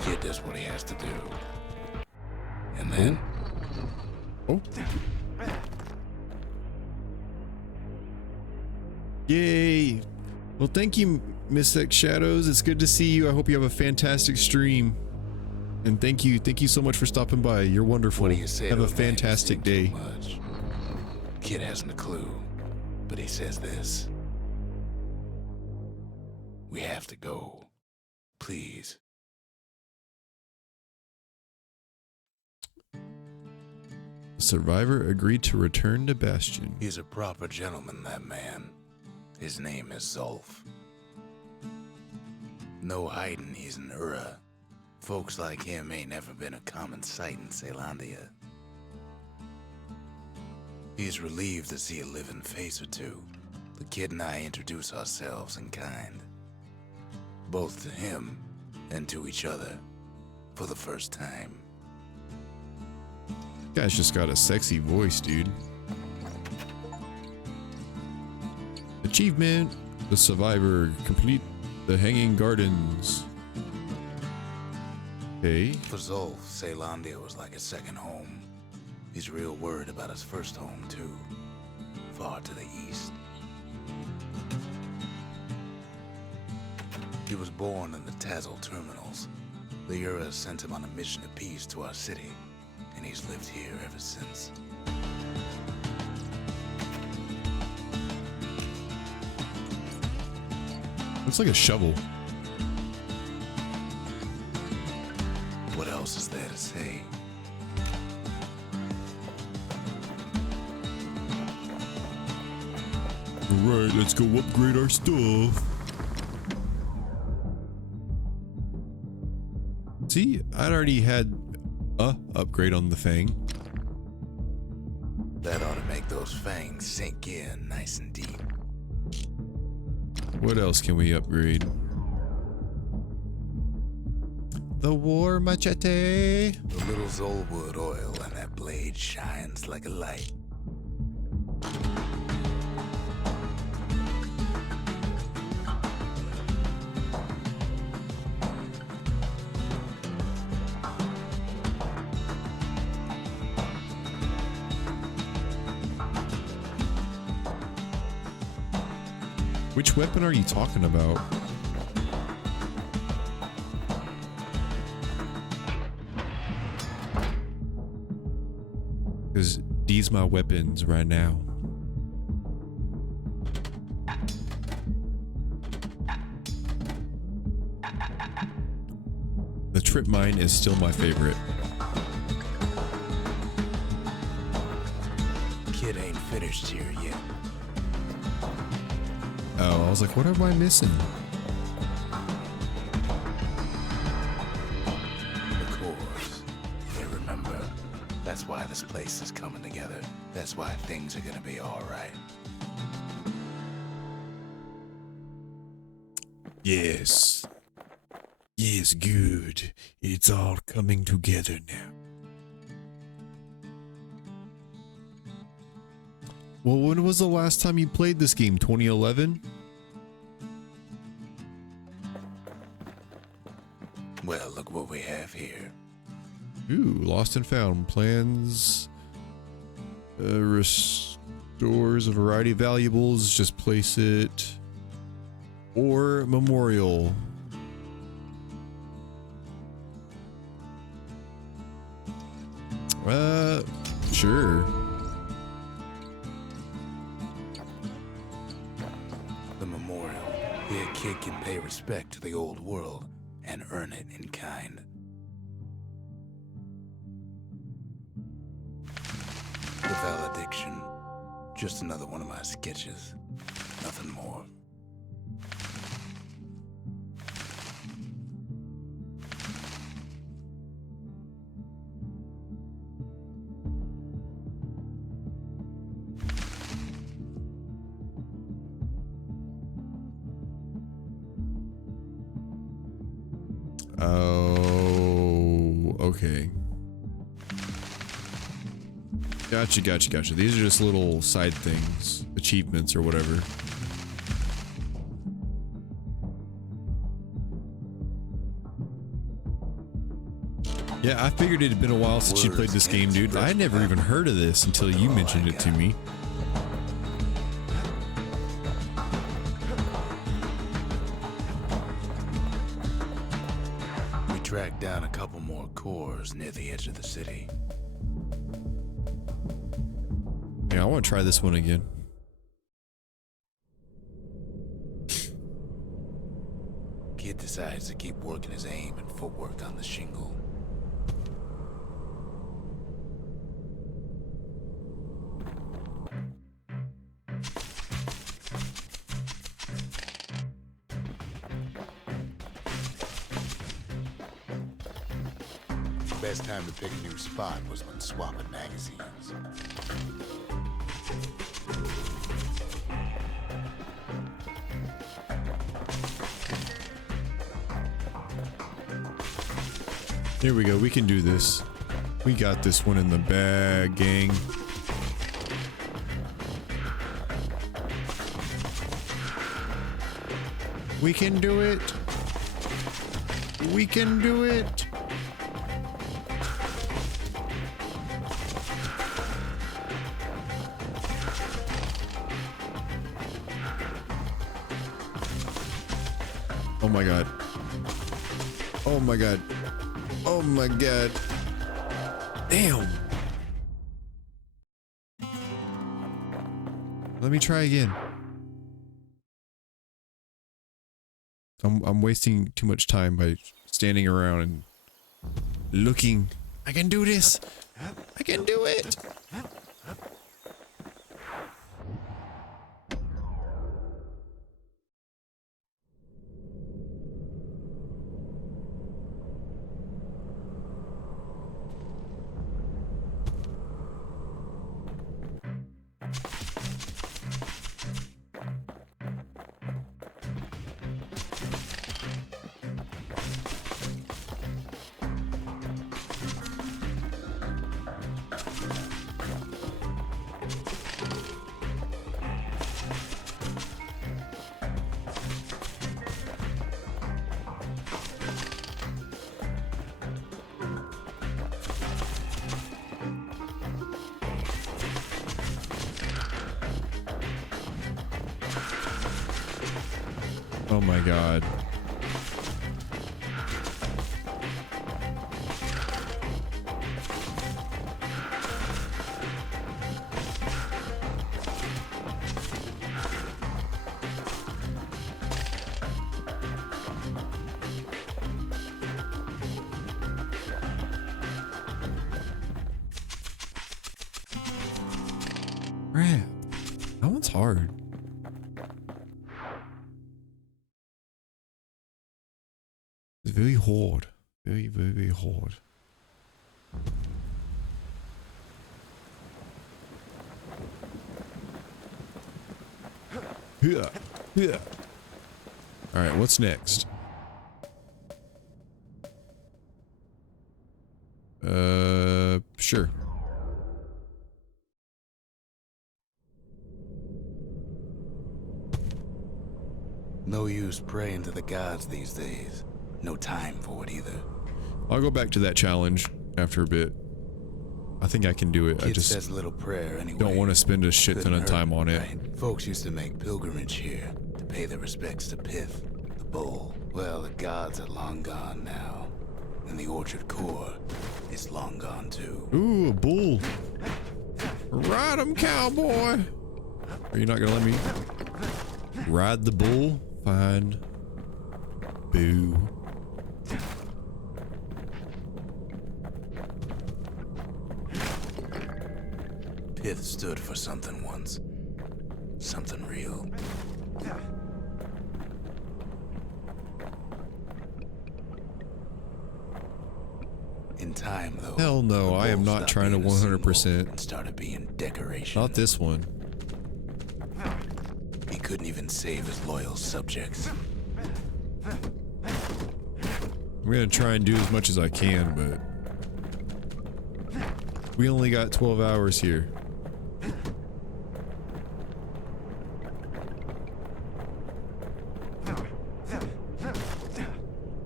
Kid does what he has to do. And then... Oh. Yay. Well, thank you, Miss X Shadows. It's good to see you. I hope you have a fantastic stream. And thank you so much for stopping by. You're wonderful. What do you say Have to a man who fantastic seen too day. much? Kid hasn't a clue, but he says this. We have to go. Please. The survivor agreed to return to Bastion. He's a proper gentleman, that man. His name is Zulf. No hiding he's an Ura. Folks like him ain't never been a common sight in Caelondia. He's relieved to see a living face or two. The kid and I introduce ourselves in kind. Both to him and to each other for the first time. Guy's just got a sexy voice, dude. Achievement. The survivor complete the Hanging Gardens. Okay. For Zulf, Caelondia was like a second home. He's real worried about his first home, too. Far to the east. He was born in the Tazzle terminals. The Uras sent him on a mission of peace to our city, and he's lived here ever since. Looks like a shovel. What else is there to say? Alright, let's go upgrade our stuff. See, I'd already had a upgrade on the Fang. That ought to make those fangs sink in nice and deep. What else can we upgrade? The War Machete. The little Zolwood oil and that blade shines like a light. Which weapon are you talking about? Because these my weapons right now. The trip mine is still my favorite. Kid ain't finished here yet. Oh, I was like, what am I missing? The cores. They remember. That's why this place is coming together. That's why things are gonna be alright. Yes. Yes, good. It's all coming together now. Well, when was the last time you played this game? 2011? Well, look what we have here. Ooh, lost and found. Plans. Restores a variety of valuables. Just place it. Or memorial. Sure. The memorial. Here a kid can pay respect to the old world and earn it in kind. The valediction. Just another one of my sketches. Nothing more. Oh, okay. Gotcha. These are just little side things, achievements or whatever. Yeah, I figured it had been a while since you played this game, dude. I had never even heard of this until you mentioned it to me. Track down a couple more cores near the edge of the city. Yeah, I want to try this one again. Kid decides to keep working his aim and footwork on the shingle. Best time to pick a new spot was when swapping magazines. Here we go. We can do this. We got this one in the bag, gang. We can do it. We can do it. Oh my god. Oh my god. Oh my god. Damn. Let me try again. I'm wasting too much time by standing around and looking. I can do this. I can do it. Oh my god. Crap. That one's hard. It's very hard. Very, very, very hard. Yeah. Yeah. Alright, what's next? Sure. No use praying to the gods these days. No time for it either. I'll go back to that challenge after a bit. I think I can do it. Kid I just says a little prayer anyway. don't want to spend a shit ton of time on it. Right. Folks used to make pilgrimage here to pay their respects to Pith, the bull. Well, the gods are long gone now. And the orchard core is long gone too. Ooh, a bull. Ride him, cowboy. Are you not gonna let me ride the bull? Fine. Boo. Pith stood for something once. Something real. In time, though. Hell no, the I am bull not stopped trying to being a symbol 100%. and started being decoration. Not this one. He couldn't even save his loyal subjects. I'm gonna try and do as much as I can, but we only got 12 hours here.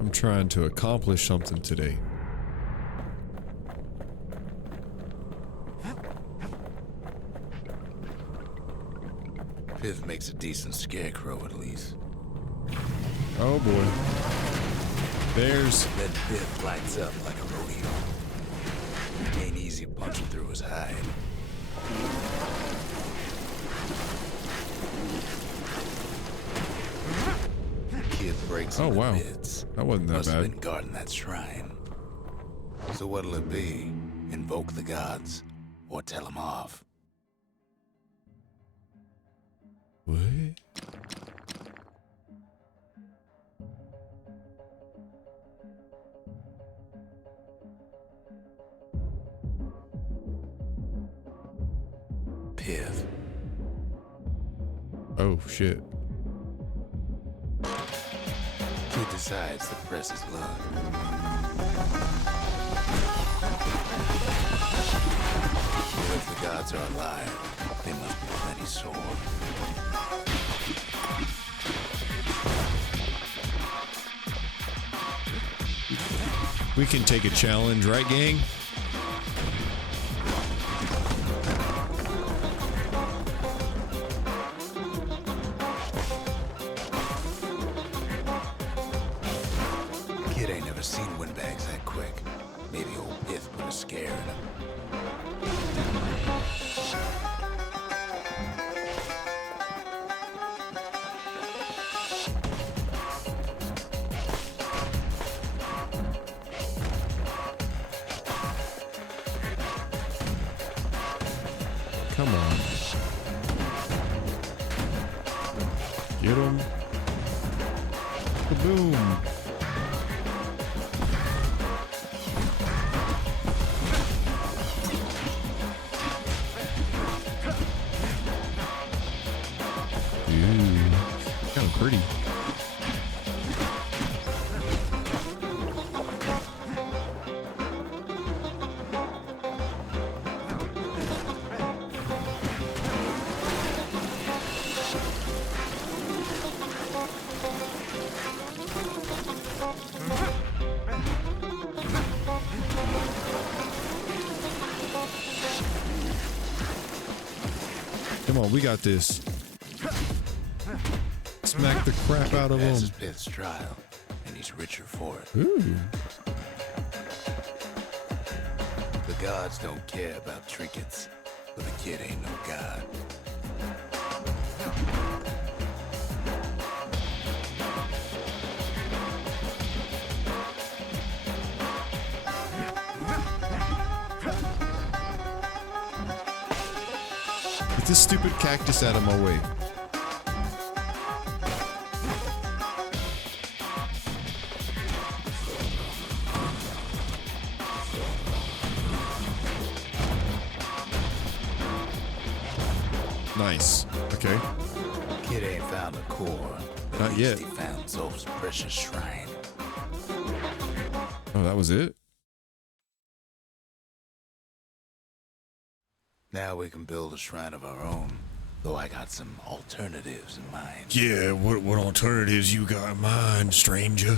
I'm trying to accomplish something today. Pith makes a decent scarecrow at least. Oh boy. There's... Then Pith lights up like a rodeo. Ain't easy punching through his hide. Kid breaks Oh him to wow. bits. That wasn't that Must have bad. been guarding that shrine. So what'll it be? Invoke the gods? Or tell them off? What? Pith. Oh shit. Kid decides to press his luck. Well, if the gods are alive, they must be plenty sore. We can take a challenge, right gang? Kid ain't never seen windbags that quick. Maybe old Pith put a scare in him. Come on. Get him. Kaboom. Ooh, kind of pretty. Come on, we got this. Smack the crap out of That's him. his fifth trial, and he's richer for it. Ooh. The gods don't care about trinkets, but the kid ain't no god. Get this stupid cactus out of my way. Nice. Okay. Kid ain't found a core. But Not at least yet. He found Zolf's precious shrine. Oh, that was it? Now we can build a shrine of our own. Though I got some alternatives in mind. Yeah, what alternatives you got in mind, stranger?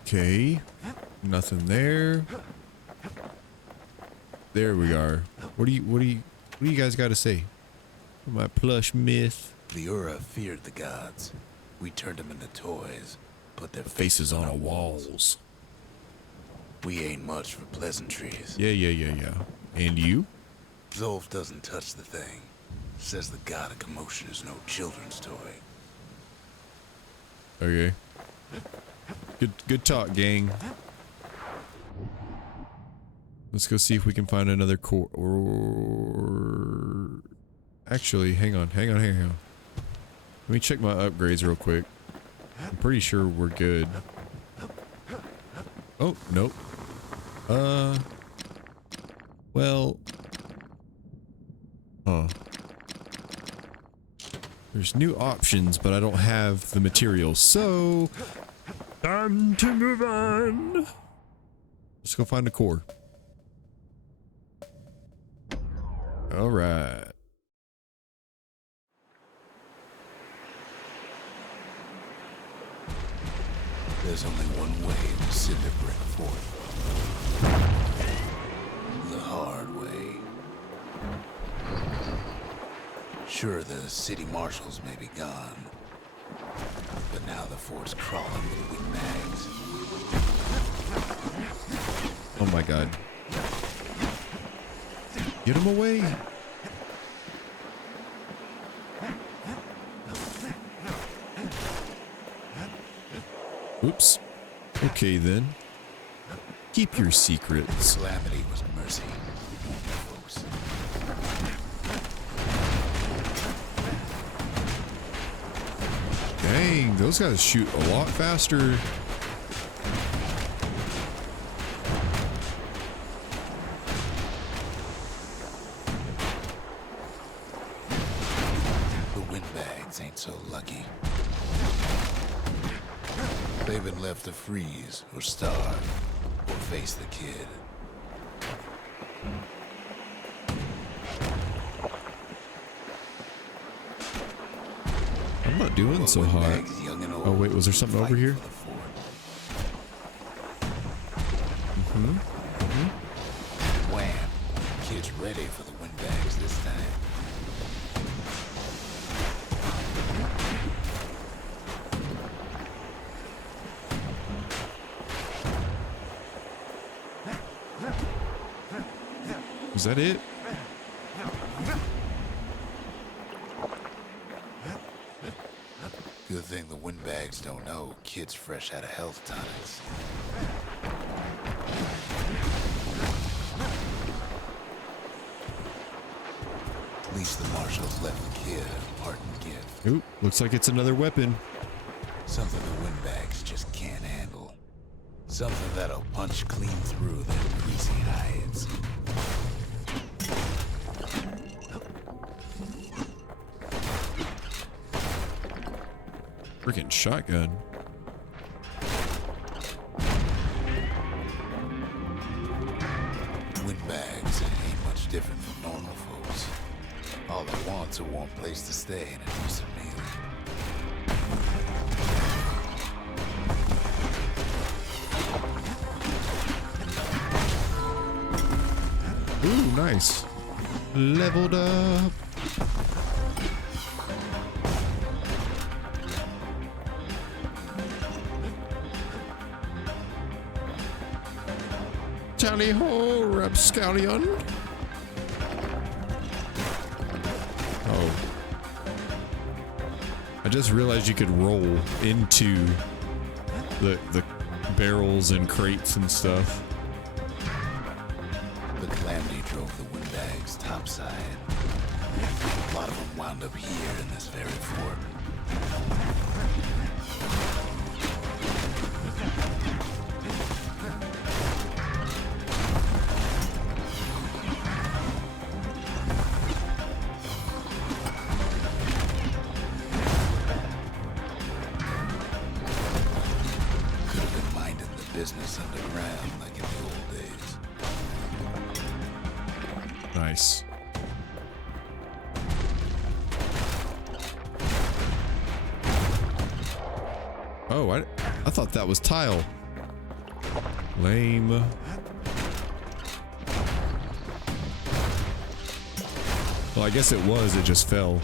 Okay, nothing there. There we are. What do you guys got to say? My plush myth. The Ura feared the gods. We turned them into toys, put their Faces on our walls. We ain't much for pleasantries. Yeah. And you? Zolf doesn't touch the thing. Says the god of commotion is no children's toy. Okay. Good talk, gang. Let's go see if we can find another core. Or actually, hang on. Let me check my upgrades real quick. I'm pretty sure we're good. Oh, nope. Well. Huh. There's new options, but I don't have the materials, so time to move on. Let's go find a core. All right. There's only one way to cinder brick fort. The hard way. Sure, the city marshals may be gone, but now the fort's crawling with windbags. Oh my god. Get him away. Oops. Okay then. Keep your secrets. Calamity was mercy, folks. Dang, those guys shoot a lot faster. The windbags ain't so lucky. They've been left to freeze or starve or face the kid. I'm not doing so hot. Windbags, young and old, Oh wait, was there something over fight here? for the fort. Wham! Kid's ready for the windbags this time. Is that it? Good thing the windbags don't know kid's fresh out of health tonics. At least the marshals left the kid a parting gift. Ooh, looks like it's another weapon. Something the windbags just can't handle. Something that'll punch clean through their greasy hides. Freaking shotgun. Windbags ain't much different from normal folks. All they want's a warm place to stay and a decent meal. nice. Leveled up. Tally ho, rapscallion. Oh. I just realized you could roll into the barrels and crates and stuff. The Calamity drove the windbags topside. A lot of them wound up here in this very fort. Business underground like in the old days. Nice. Oh, I thought that was tile. Lame. Well, I guess it was, it just fell.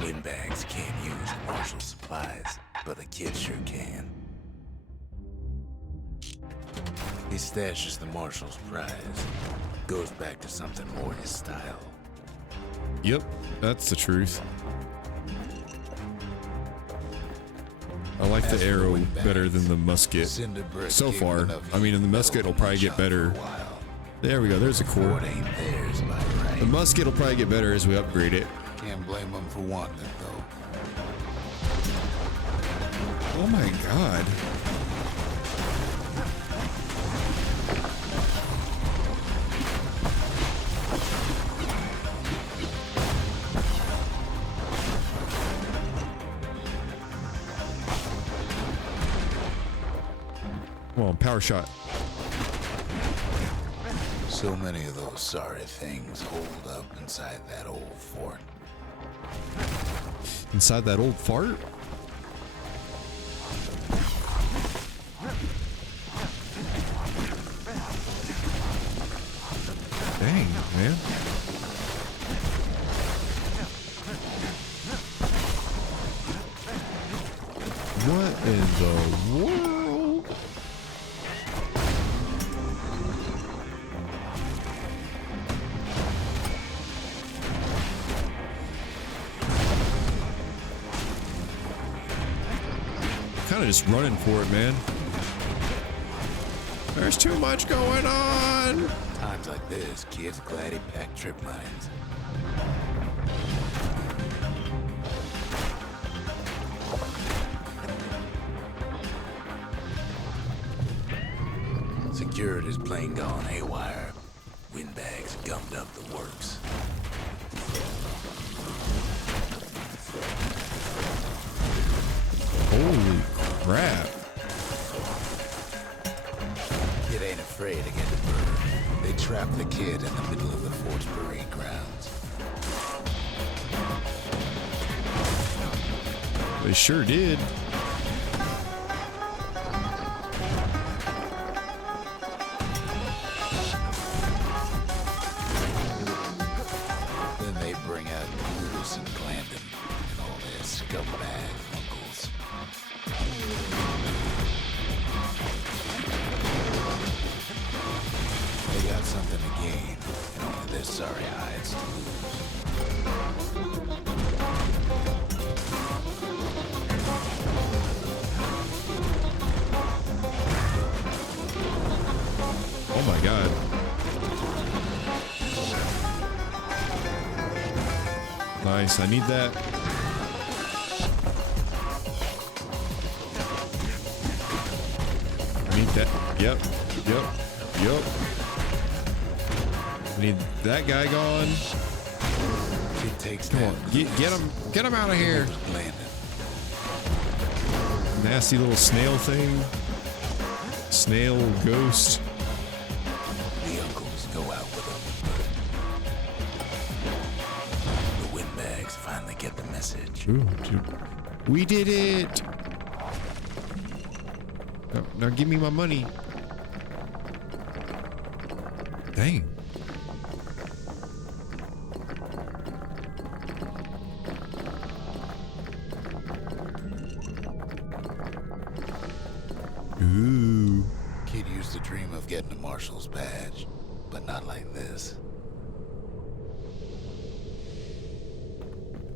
Windbags can't use martial supplies, but a kid sure can. He stashes the marshal's prize. Goes back to something more his style. Yep, that's the truth. I like the arrow better than the musket so far. I mean, in the musket it'll probably get better. There we go, there's a core. The musket will probably get better as we upgrade it. Can't blame them for wanting it, though. Oh my god. Come on, power shot. So many of those sorry things hold up inside that old fort. Inside that old fart? Dang, man. What in the world? Kind of just running for it, man. There's too much going on. Times like this, kids glad he packed trip mines. Security's plane gone haywire. Windbags gummed up the works. Holy crap. Kid ain't afraid to get murdered. They trapped the kid in the middle of the fort's parade grounds. They sure did. Then they bring out Brutus and Glandon and all their scumbag uncles. They got something to gain, and only their sorry hides to lose. Oh my god. Nice, I need that. I need that. Yep. I need that guy gone. It takes Come on, get him out of here. Nasty little snail thing. Snail ghost. The uncles go out with them. The windbags finally get the message. Ooh, dude. We did it. Now give me my money. Dang. Ooh. Kid used to dream of getting a marshal's badge, but not like this.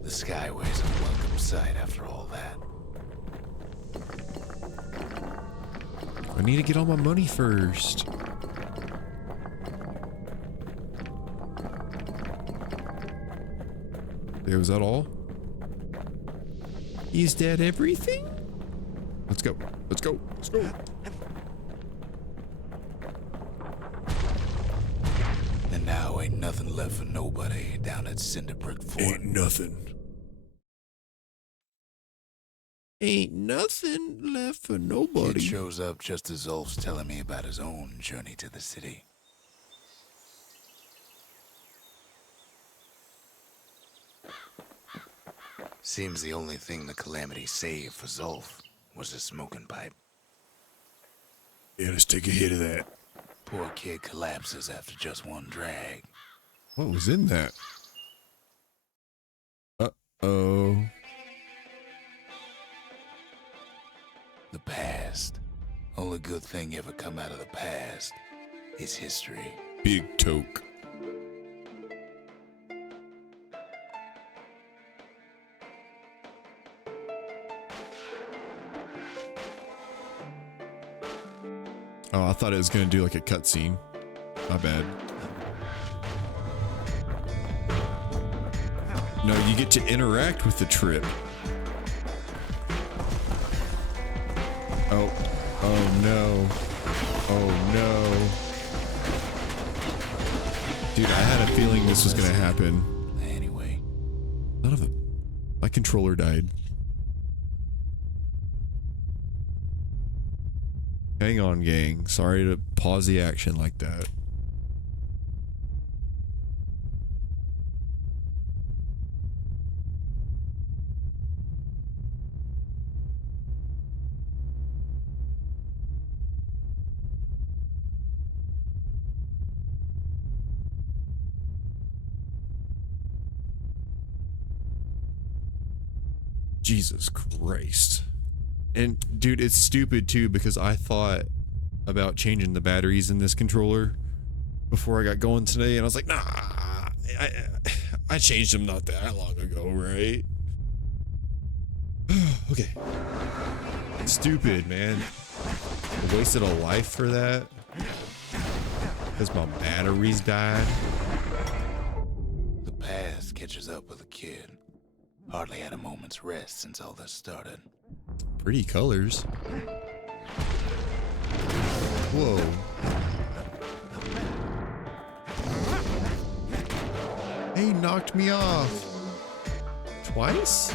The Skyway's a welcome sight after all that. I need to get all my money first. Okay, was that all? Is that everything? Let's go. Let's go. Let's go. And now ain't nothing left for nobody down at Cinderbrick Fort. Ain't nothing. Ain't nothing left for nobody. Kid shows up just as Ulf's telling me about his own journey to the city. Seems the only thing the Calamity saved for Zulf was a smoking pipe. Yeah, let's take a hit of that. Poor kid collapses after just one drag. What was in that? Uh-oh. The past. Only good thing ever come out of the past is history. Big toke. Oh, I thought it was gonna do like a cutscene. My bad. No, you get to interact with the trip. Oh, oh no. Oh no. Dude, I had a feeling this was gonna happen. Anyway. None of it. My controller died. Hang on, gang. Sorry to pause the action like that. Jesus Christ. And dude, it's stupid too because I thought about changing the batteries in this controller before I got going today, and I was like, nah, I changed them not that long ago, right? Okay. Stupid, man. I wasted a life for that because my batteries died. The past catches up with the kid. Hardly had a moment's rest since all this started. Pretty colors. Whoa. He knocked me off. Twice?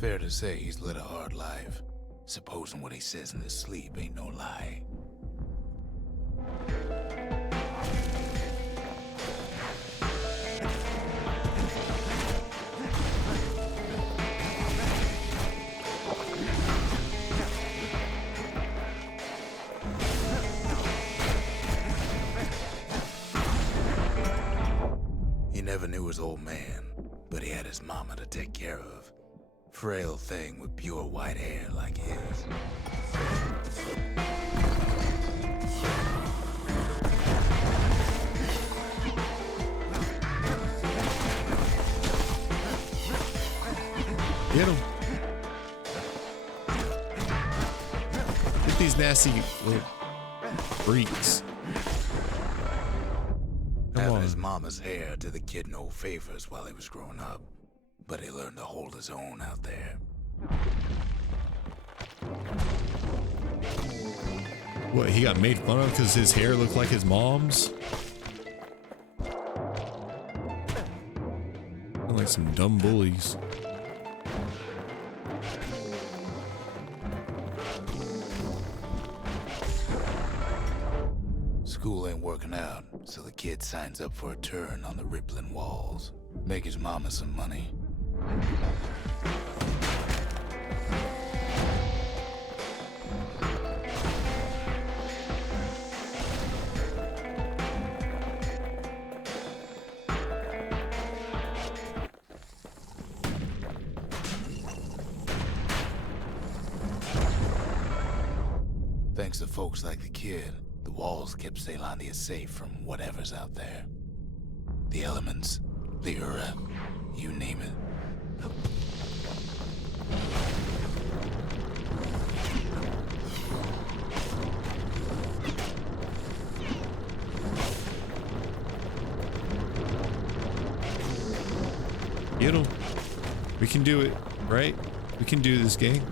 Fair to say he's led a hard life. Supposing what he says in his sleep ain't no lie. He never knew his old man, but he had his mama to take care of. Frail thing with pure white hair like his. Get him. Get these nasty little freaks. Come Having on. his mama's hair did the kid no favors while he was growing up, but he learned to hold his own out there. What, he got made fun of because his hair looked like his mom's? Sound like some dumb bullies. School ain't working out, so the kid signs up for a turn on the rippling walls. Make his mama some money. Thanks to folks like the kid, the walls kept Ceylondia safe from whatever's out there. The elements, the Ura, you name it. Get him. We can do it, right? We can do this, gang.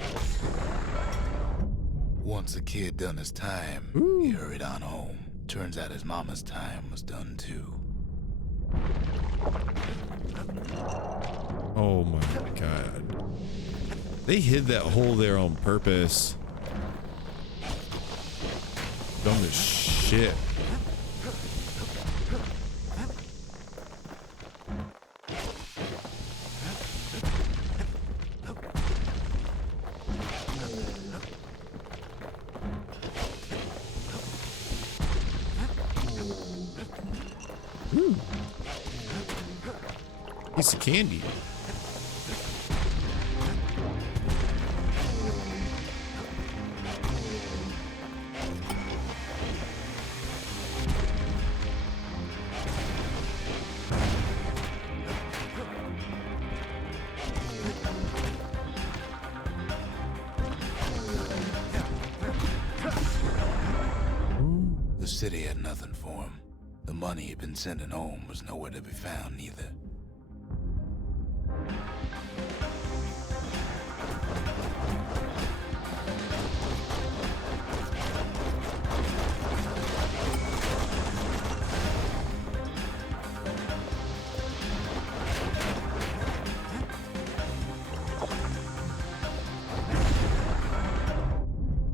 Once the kid done his time, Ooh. he hurried on home. Turns out his mama's time was done too. Oh my god. They hid that hole there on purpose. Dumb as shit. Ooh. Piece of candy. The city had nothing for him. The money he'd been sending home was nowhere to be found either.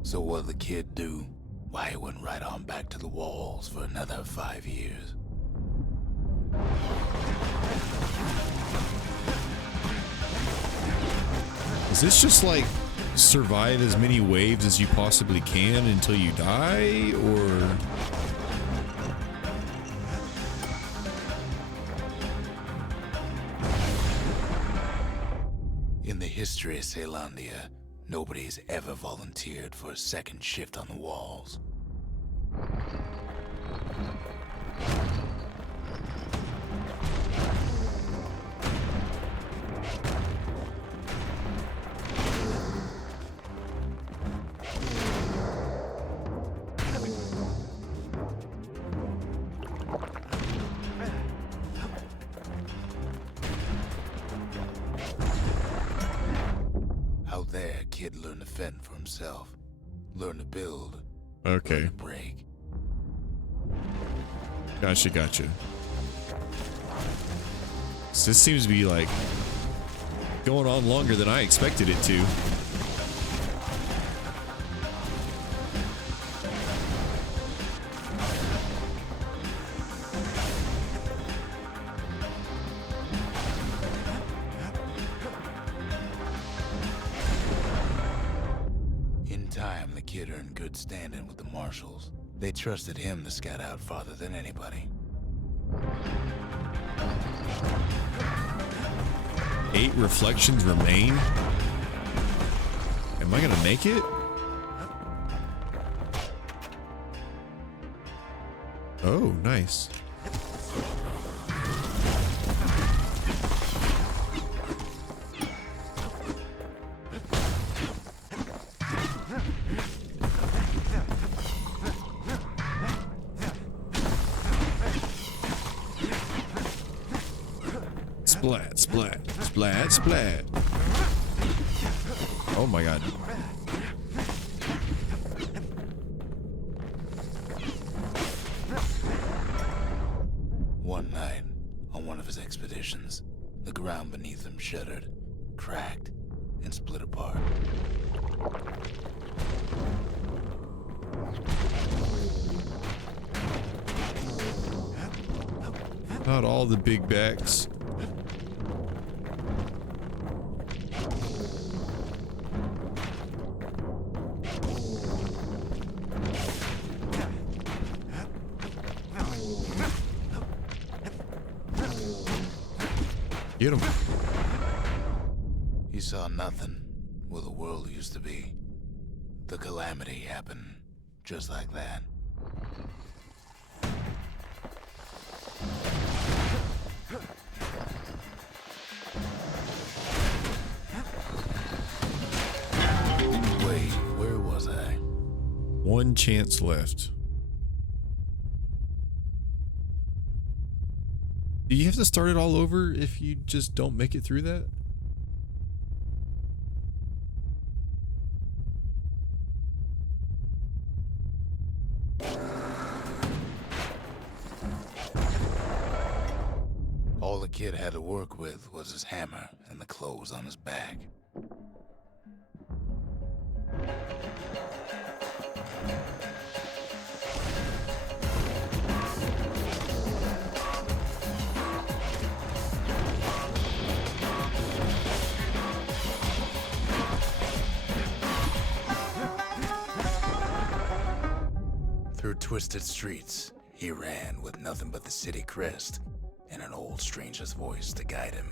So what'd the kid do? Why, he went right on back to the walls for another 5 years. Is this just like survive as many waves as you possibly can until you die, or? In the history of Ceylondia, nobody's ever volunteered for a second shift on the walls. Out there, kid learned to fend for himself, learn to build, Okay. learn to break. Gotcha. So this seems to be like going on longer than I expected it to. In time, the kid earned good standing with the marshals. They trusted him to scout out farther than anybody. 8 reflections remain. Am I gonna make it? Oh, nice. Splat, splat, splat, splat. Oh my god. One night, on one of his expeditions, the ground beneath him shuddered, cracked, and split apart. Not all the big backs. Get him. He saw nothing where the world used to be. The calamity happened just like that. Wait, where was I? One chance left. Do you have to start it all over if you just don't make it through that? All the kid had to work with was his hammer and the clothes on his back. Through twisted streets, he ran with nothing but the city crest and an old stranger's voice to guide him.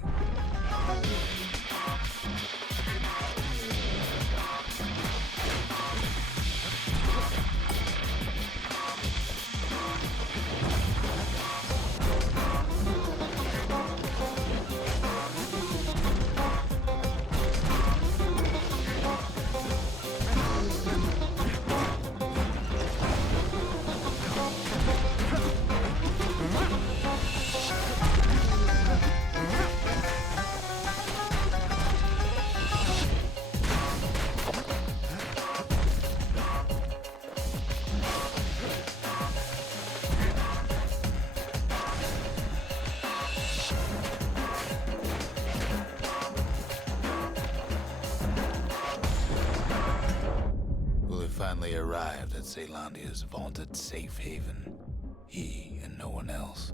Finally arrived at Zealandia's vaunted safe haven. He and no one else.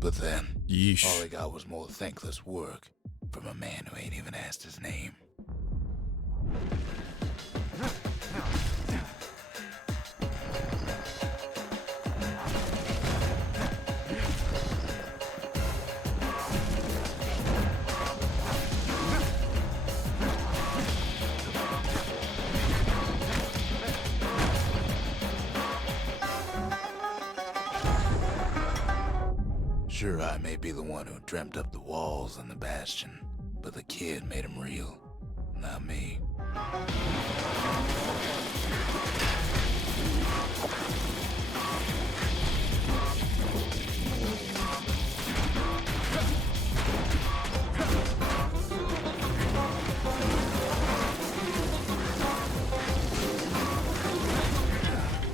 But then, Yeesh. all he got was more thankless work from a man who ain't even asked his name. Sure, I may be the one who dreamt up the walls and the Bastion, but the kid made them real, not me.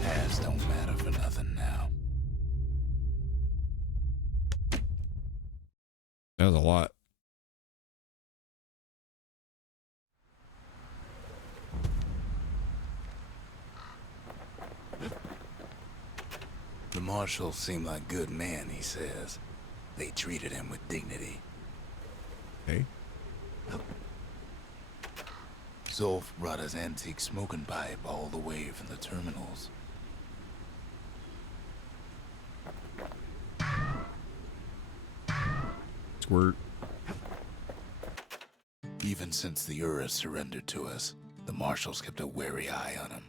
Past don't matter for nothing now. That was a lot. The marshals seem like good men, he says. They treated him with dignity. Okay. Zolf brought his antique smoking pipe all the way from the terminals. Squirt. Even since the Urus surrendered to us, the marshals kept a wary eye on him.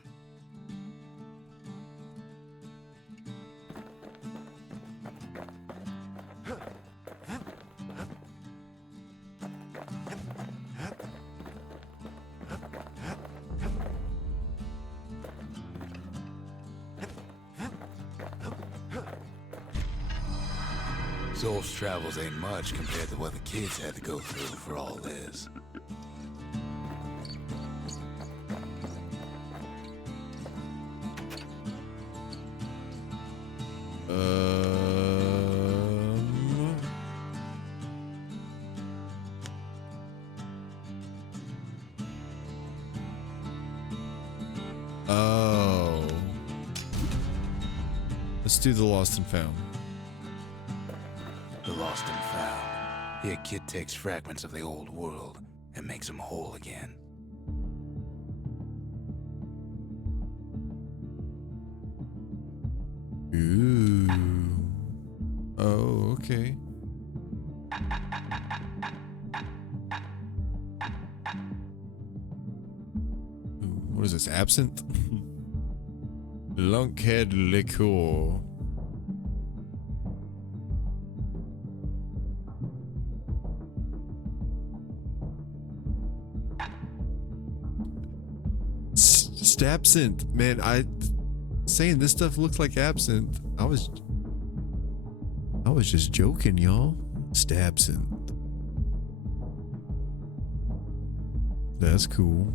Zolf's travels ain't much compared to what the kids had to go through for all this. Oh. Let's do the lost and found. The lost and found. Here, kid takes fragments of the old world and makes them whole again. Ooh. Oh, okay. Ooh, what is this? Absinthe? Lunkhead liqueur. Absinthe, man. Saying this stuff looks like absinthe. I was just joking, y'all. Absinthe. That's cool.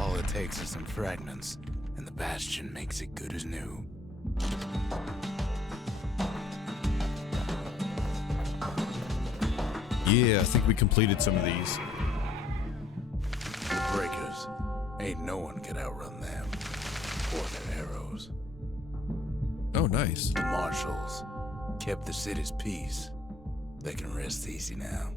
All it takes is some fragments, and the Bastion makes it good as new. Yeah, I think we completed some of these. The Breakers. Ain't no one can outrun them. Or their arrows. Oh, nice. The Marshals. Kept the city's peace. They can rest easy now.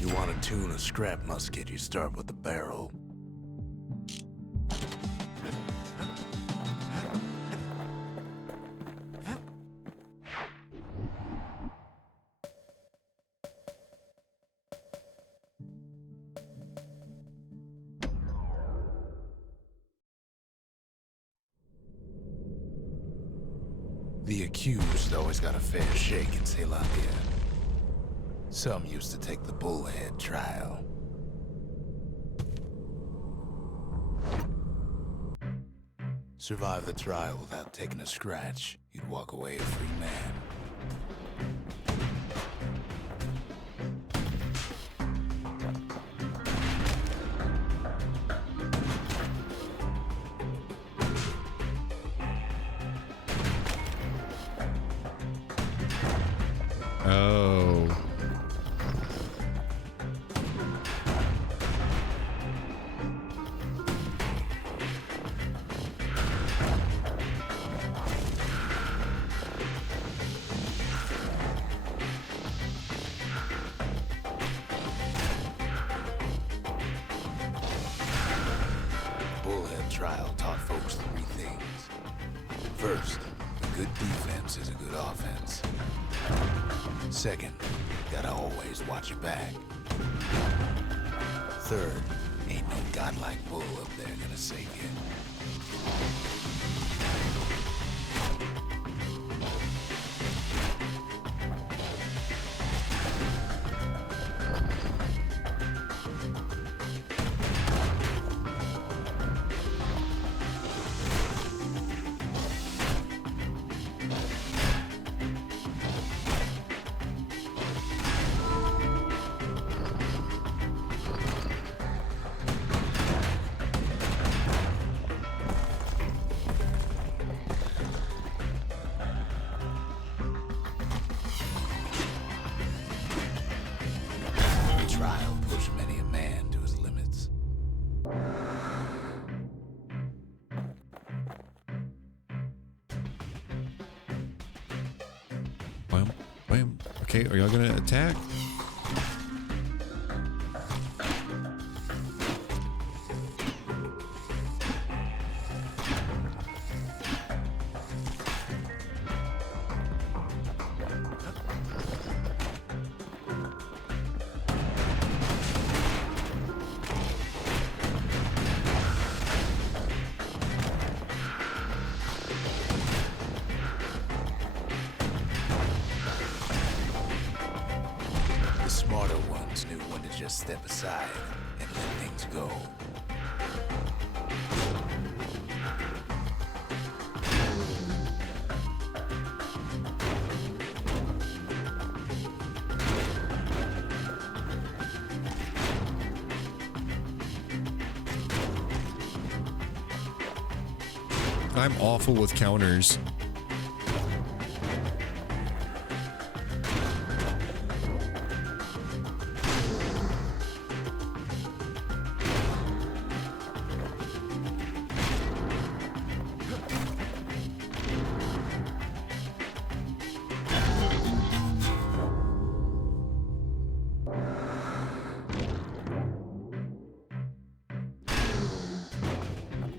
You want to tune a scrap musket, you start with the barrel. The accused always got a fair shake in Zealandia. Some used to take the bullhead trial. Survive the trial without taking a scratch, you'd walk away a free man. Oh. Bullhead trial taught folks three things. First, a good defense is a good offense. Second, gotta always watch your back. Third, ain't no godlike bull up there gonna save you. Trial pushed many a man to his limits. Wham, wham. Okay, are y'all gonna attack? smarter ones knew when to just step aside and let things go. I'm awful with counters.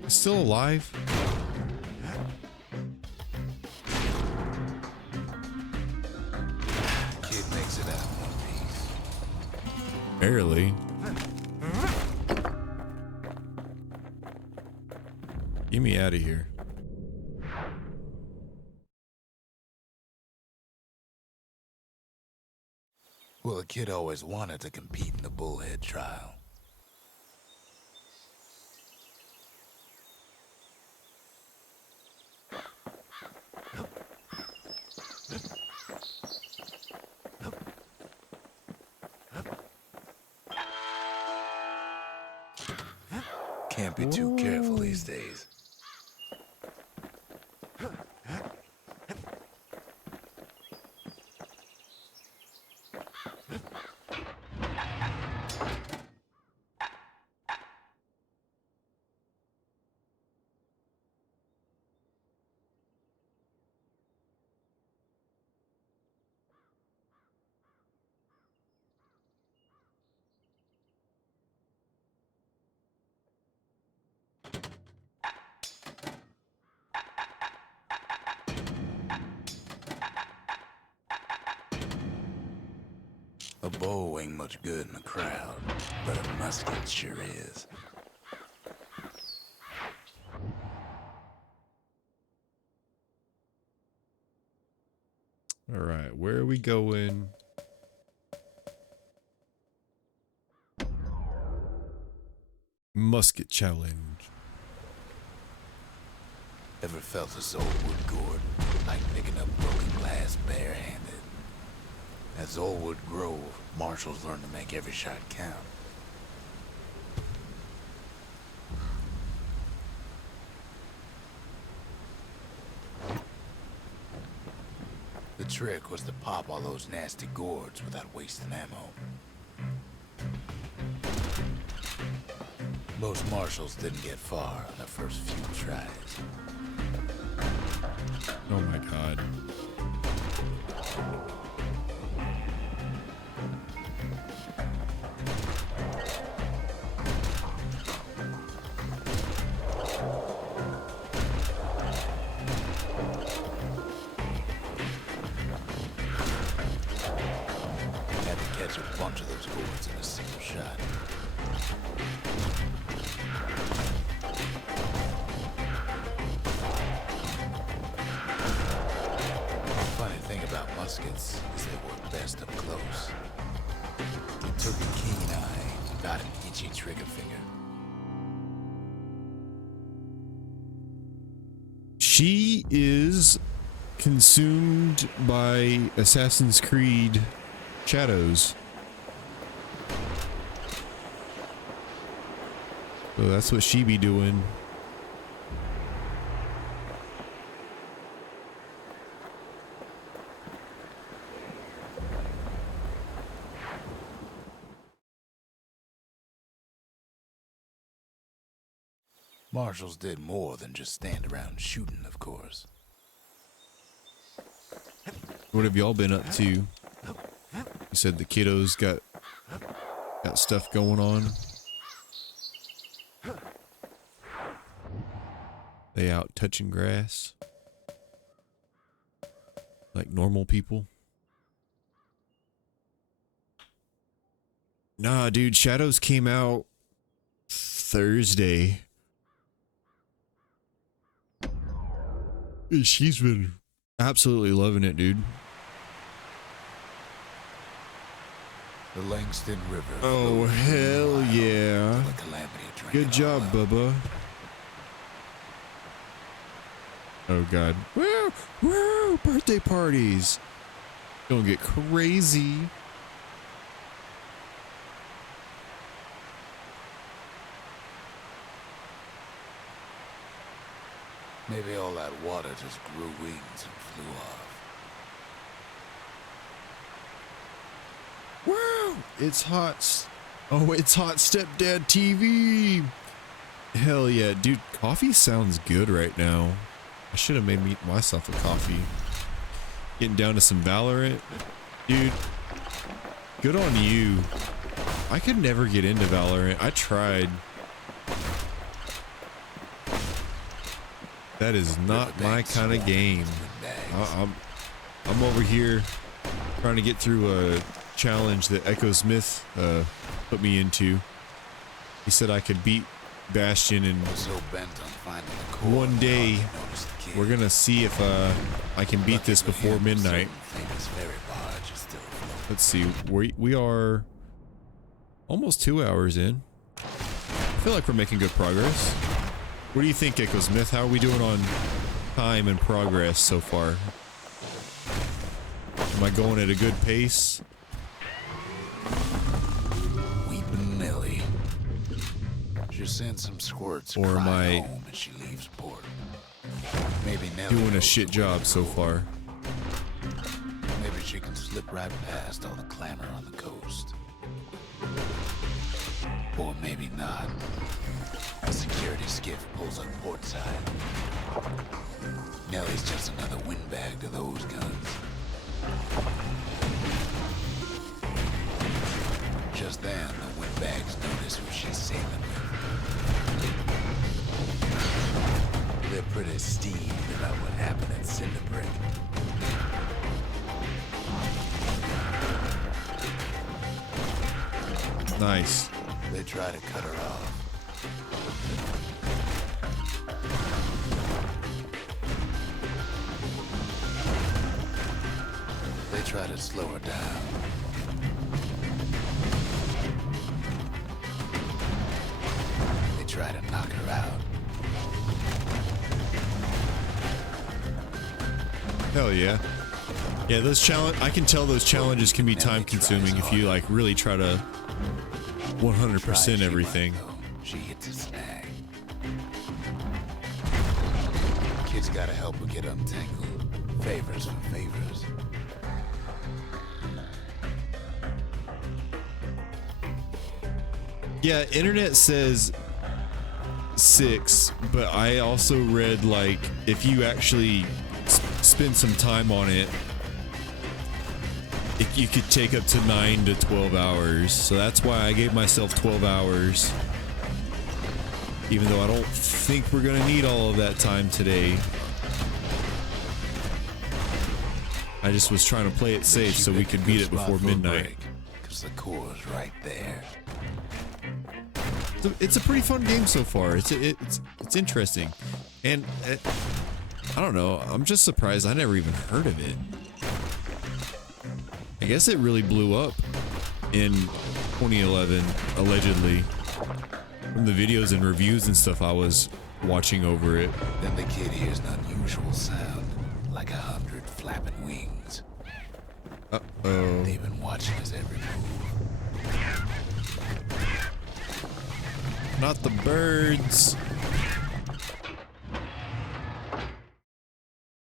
Still alive? Kid makes it out in one piece. Barely. Get me out of here. Well, the kid always wanted to compete in the bullhead trial. Can't be too careful these days. A bow ain't much good in a crowd, but a musket sure is. All right, where are we going? Musket challenge. Ever felt this old wood gourd, like picking up broken glass barehanded? At Zollwood Grove, marshals learned to make every shot count. The trick was to pop all those nasty gourds without wasting ammo. Most marshals didn't get far on the first few tries. Oh my god. Had to catch a bunch of those gourds in a single shot. Funny thing about muskets is they work best up close. It took a keen eye, not an itchy trigger finger. She is consumed by Assassin's Creed shadows. So that's what she be doing. Marshals did more than just stand around shooting, of course. What have y'all been up to? You said the kiddos got stuff going on. They out touching grass like normal people. Nah, dude, Shadows came out Thursday. She's been absolutely loving it, dude. The Langston River. Oh, hell yeah. Good job, Bubba. Oh, God. Woo! Woo! Birthday parties. Gonna get crazy. Maybe all that water just grew wings and flew off. Wow, it's hot. Oh, it's hot stepdad TV. Hell yeah, dude. Coffee sounds good right now. I should have made myself a coffee. Getting down to some Valorant. Dude, good on you. I could never get into Valorant. I tried. That is not my kind of game. I'm over here trying to get through a challenge that Ekkosmyth put me into. He said I could beat Bastion in one day. We're gonna see if I can beat this before midnight. Let's see. We are almost 2 hours in. I feel like we're making good progress. What do you think, Ekkosmyth? How are we doing on time and progress so far? Am I going at a good pace? Weepin' Nelly. She sends some squirts. Or am I home and she leaves port. Maybe Nelly doing a shit job so far? Maybe she can slip right past all the clamor on the coast. Or maybe not. A security skiff pulls up port side. Nellie's just another windbag to those guns. Just then, the windbags notice who she's sailing with. They're pretty steamed about what happened at Cinderbrick. Nice. They try to cut her off. They try to slow her down. They try to knock her out. Hell yeah. Yeah, those I can tell those challenges can be time consuming if you like really try to 100% everything. She hits a snag. Kids gotta help her get untangled. Favors for favors. Yeah, internet says 6, but I also read like if you actually spend some time on it, you could take up to 9 to 12 hours. So that's why I gave myself 12 hours. Even though I don't think we're gonna need all of that time today. I just was trying to play it safe so we could beat it before midnight. Cause the core's right there. It's a pretty fun game so far. It's interesting, and I don't know. I'm just surprised I never even heard of it. I guess it really blew up in 2011, allegedly, from the videos and reviews and stuff I was watching over it. Then the kid hears an unusual sound, like 100 flapping wings. Uh-oh. They've been watching his every move. Not the birds.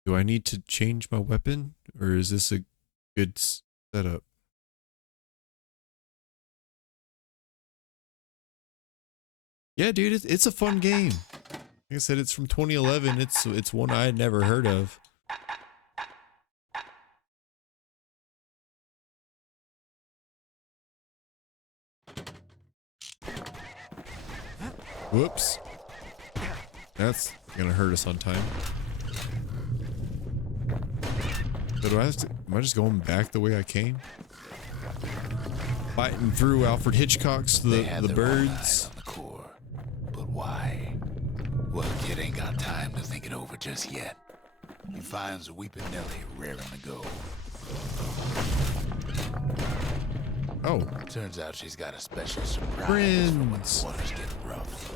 Do I need to change my weapon, or is this a good setup? Yeah, dude, it's a fun game. Like I said, it's from 2011. It's one I had never heard of. Whoops. That's gonna hurt us on time. So do I have to, am I just going back the way I came? Fighting through Alfred Hitchcock's the birds. On the core. But why? Well, kid ain't got time to think it over just yet. He finds Weepin' Nelly raring to go. Oh, Turns out she's got a special surprise for when friends. the waters get rough.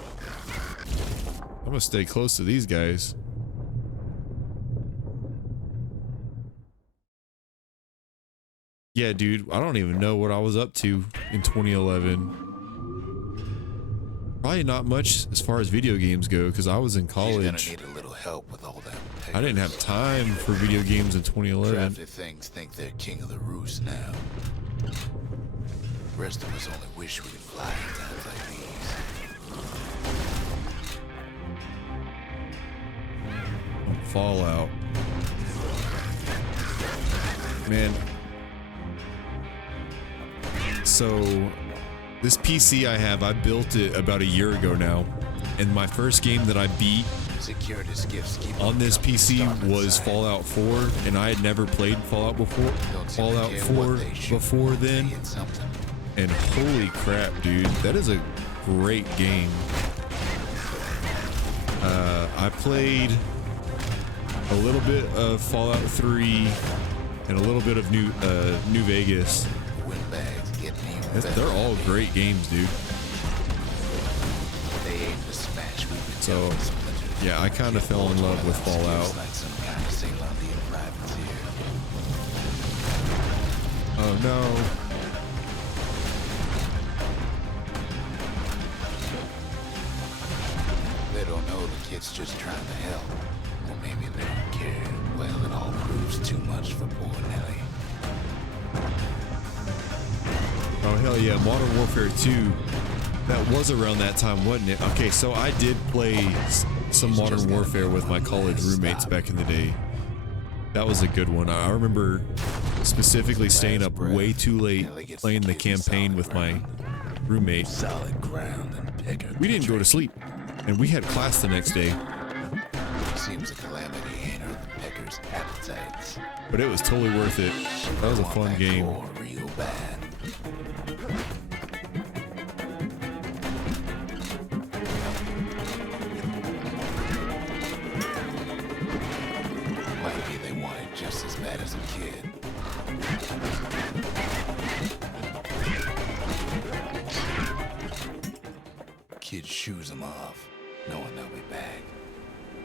I'm gonna stay close to these guys. Yeah, dude, I don't even know what I was up to in 2011. Probably not much as far as video games go, because I was in She's gonna college. need a little help with all that. I didn't have time for video games in 2011. Crafty things think they're king of the roost now. The rest of us only wish we could fly in times like these. Fallout. Man. So, this PC I have, I built it about a year ago now. And my first game that I beat Security skiffs keep on this jumping PC stuff was inside. Fallout 4, and I had never played Fallout before. Don't seem to Fallout care 4 what they shoot before when they then. hit something. And holy crap, dude, that is a great game. I played a little bit of Fallout 3 and a little bit of New Vegas. Windbags get even better. They're all great games, dude. They aim to smash with the So, devil's splinters. yeah, I kind of fell in love with Fallout. Seems like some kind of Ceylonian privateer. Oh no. They don't know the kid's just trying to help. Or maybe they don't care. Well, it all proves too much for poor Nelly. Oh hell yeah, Modern Warfare 2. That was around that time, wasn't it? Okay, so I did play some Modern Warfare with my college roommates back in the day. That was a good one. I remember specifically staying up way too late playing the campaign with my roommate. Solid ground and picker. We didn't go to sleep, and we had class the next day, Seems a calamity ain't hurt the picker's appetites. but it was totally worth it. That was a Want fun that game. core real bad. Might be they want it just as bad as a kid. Kid shoos them off, knowing they'll be back.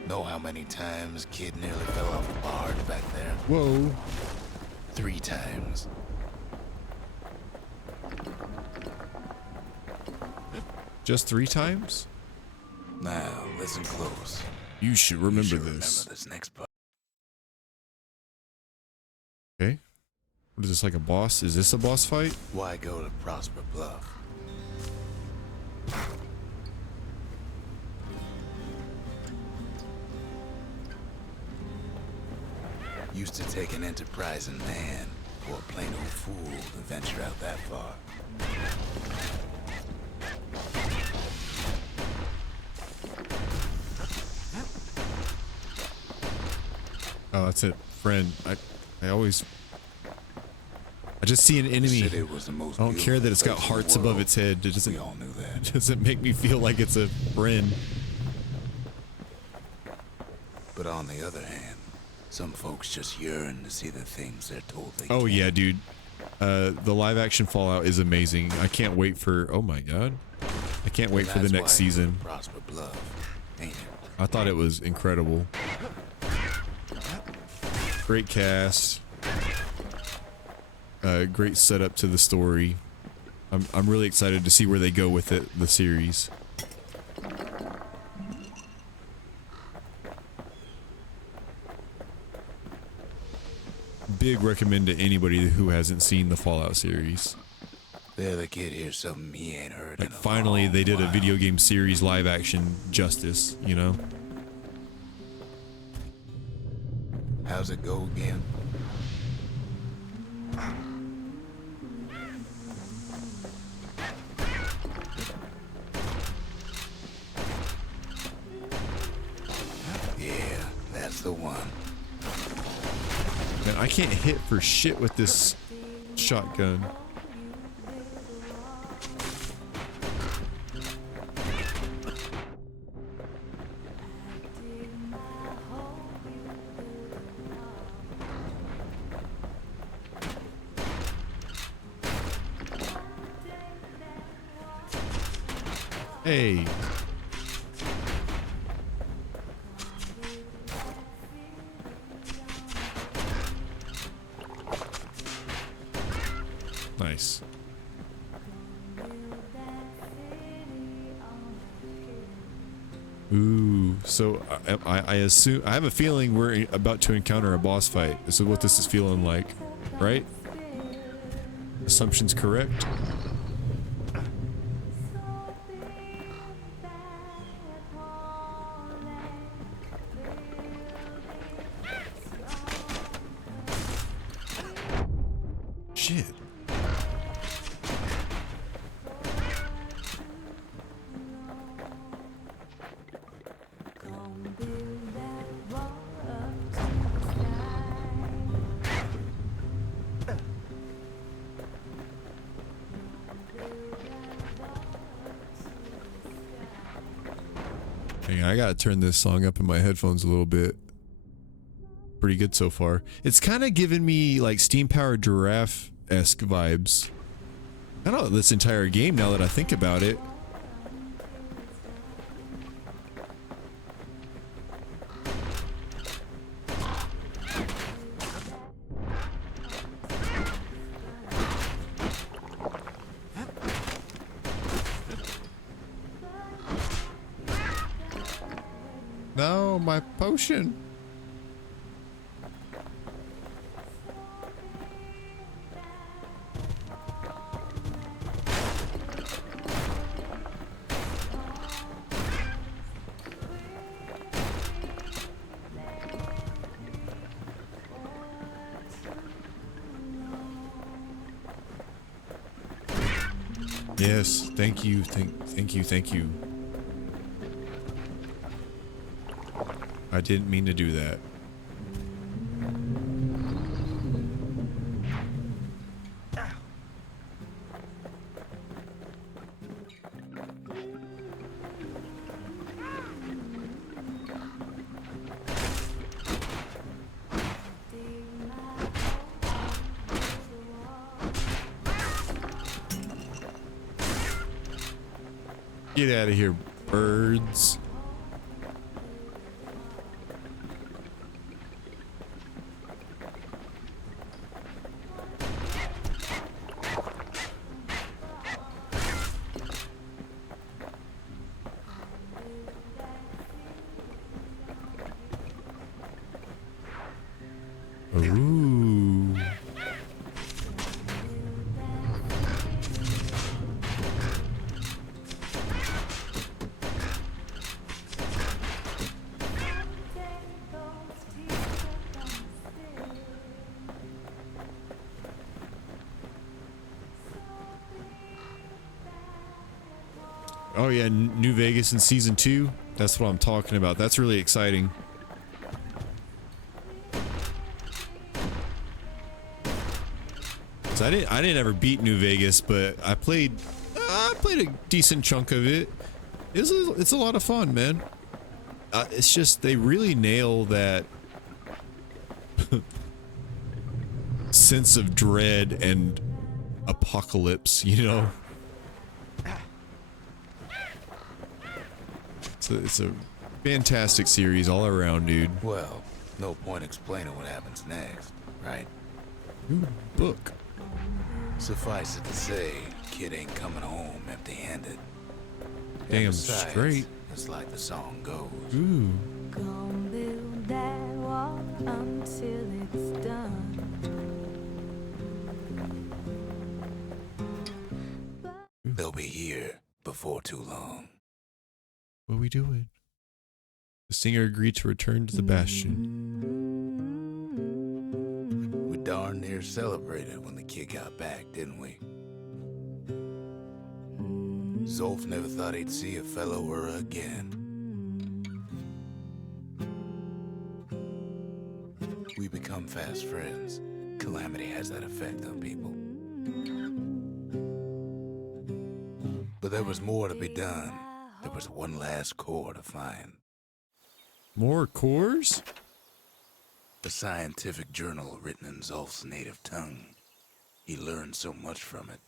Know how many times kid nearly fell off a barge back there? Whoa. 3 times. Just 3 times? Now, listen close. You should You remember should this. Remember this next part. Okay. What is this, like a boss? Is this a boss fight? Why go to Prosper Bluff? Used to take an enterprising man or a plain old fool to venture out that far. Oh, that's it. Friend. I always... I just see an enemy. City was the most I don't care that it's got beautiful place hearts in the above world. its head. It We doesn't, all knew that. doesn't make me feel like it's a friend. But on the other hand, some folks just yearn to see the things they're told they Oh can't. yeah, dude. The live action Fallout is amazing. I can't wait for... Oh my god. I can't wait for the That's next why season. Prosper Bluff, ain't it? I thought it was incredible. Great cast. Great setup to the story. I'm really excited to see where they go with it, the series. Big recommend to anybody who hasn't seen the Fallout series. There, the kid hears something he ain't heard. Like in a finally long they did a while. video game series live action justice, you know? How's it go again? Yeah, that's the one. Man, I can't hit for shit with this shotgun. Hey. Nice. Ooh, so I assume, I have a feeling we're about to encounter a boss fight. This is what this is feeling like, right? Assumption's correct. Shit. Hang on, I gotta turn this song up in my headphones a little bit. Pretty good so far. It's kind of giving me like Steam Powered Giraffe-esque vibes. I don't know this entire game now that I think about it. No, my potion. Yes, thank you, thank you. I didn't mean to do that. Get out of here, birds. Ooh. Oh yeah, New Vegas in season 2. That's what I'm talking about. That's really exciting. So I didn't ever beat New Vegas, but I played a decent chunk of it. It's a lot of fun, man. It's just they really nail that sense of dread and apocalypse, you know. It's a fantastic series all around, dude. Well, no point explaining what happens next, right? Ooh, book. Suffice it to say, kid ain't coming home empty-handed. Damn Besides, straight. it's like the song goes. Ooh. Gonna build that wall until it's done. They'll be here before too long. What are we doing? The singer agreed to return to the Bastion. We darn near celebrated when the kid got back, didn't we? Zolf never thought he'd see a fellow her again. We become fast friends. Calamity has that effect on people. But there was more to be done. There was one last core to find. More cores? A scientific journal written in Zolf's native tongue. He learned so much from it.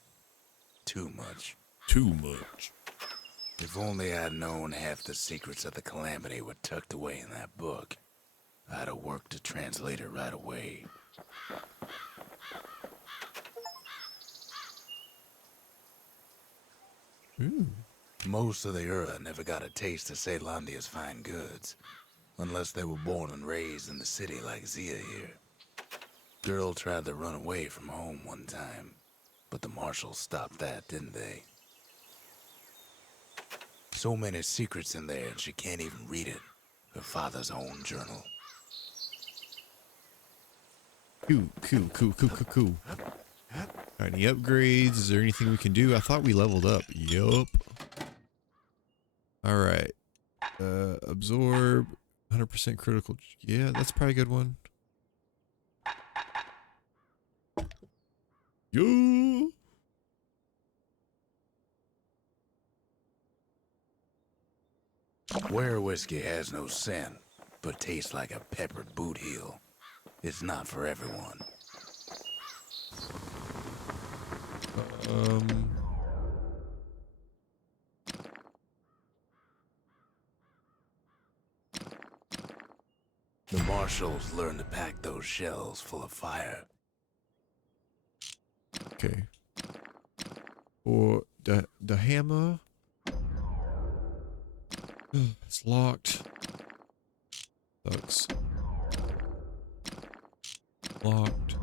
Too much. Too much. If only I'd known half the secrets of the Calamity were tucked away in that book, I'd have worked to translate it right away. Ooh. Most of the Ura never got a taste of Caelandia's fine goods, unless they were born and raised in the city like Zia here. Girl tried to run away from home one time, but the marshals stopped that, didn't they? So many secrets in there, she can't even read it. Her father's own journal. Cool. Any upgrades? Is there anything we can do? I thought we leveled up. Yup. Alright. Absorb. 100% critical. Yeah, that's probably a good one. Yo. Where whiskey has no scent, but tastes like a peppered boot heel. It's not for everyone. The marshals learned to pack those shells full of fire. Okay. Or the hammer. It's locked. Sucks. Locked.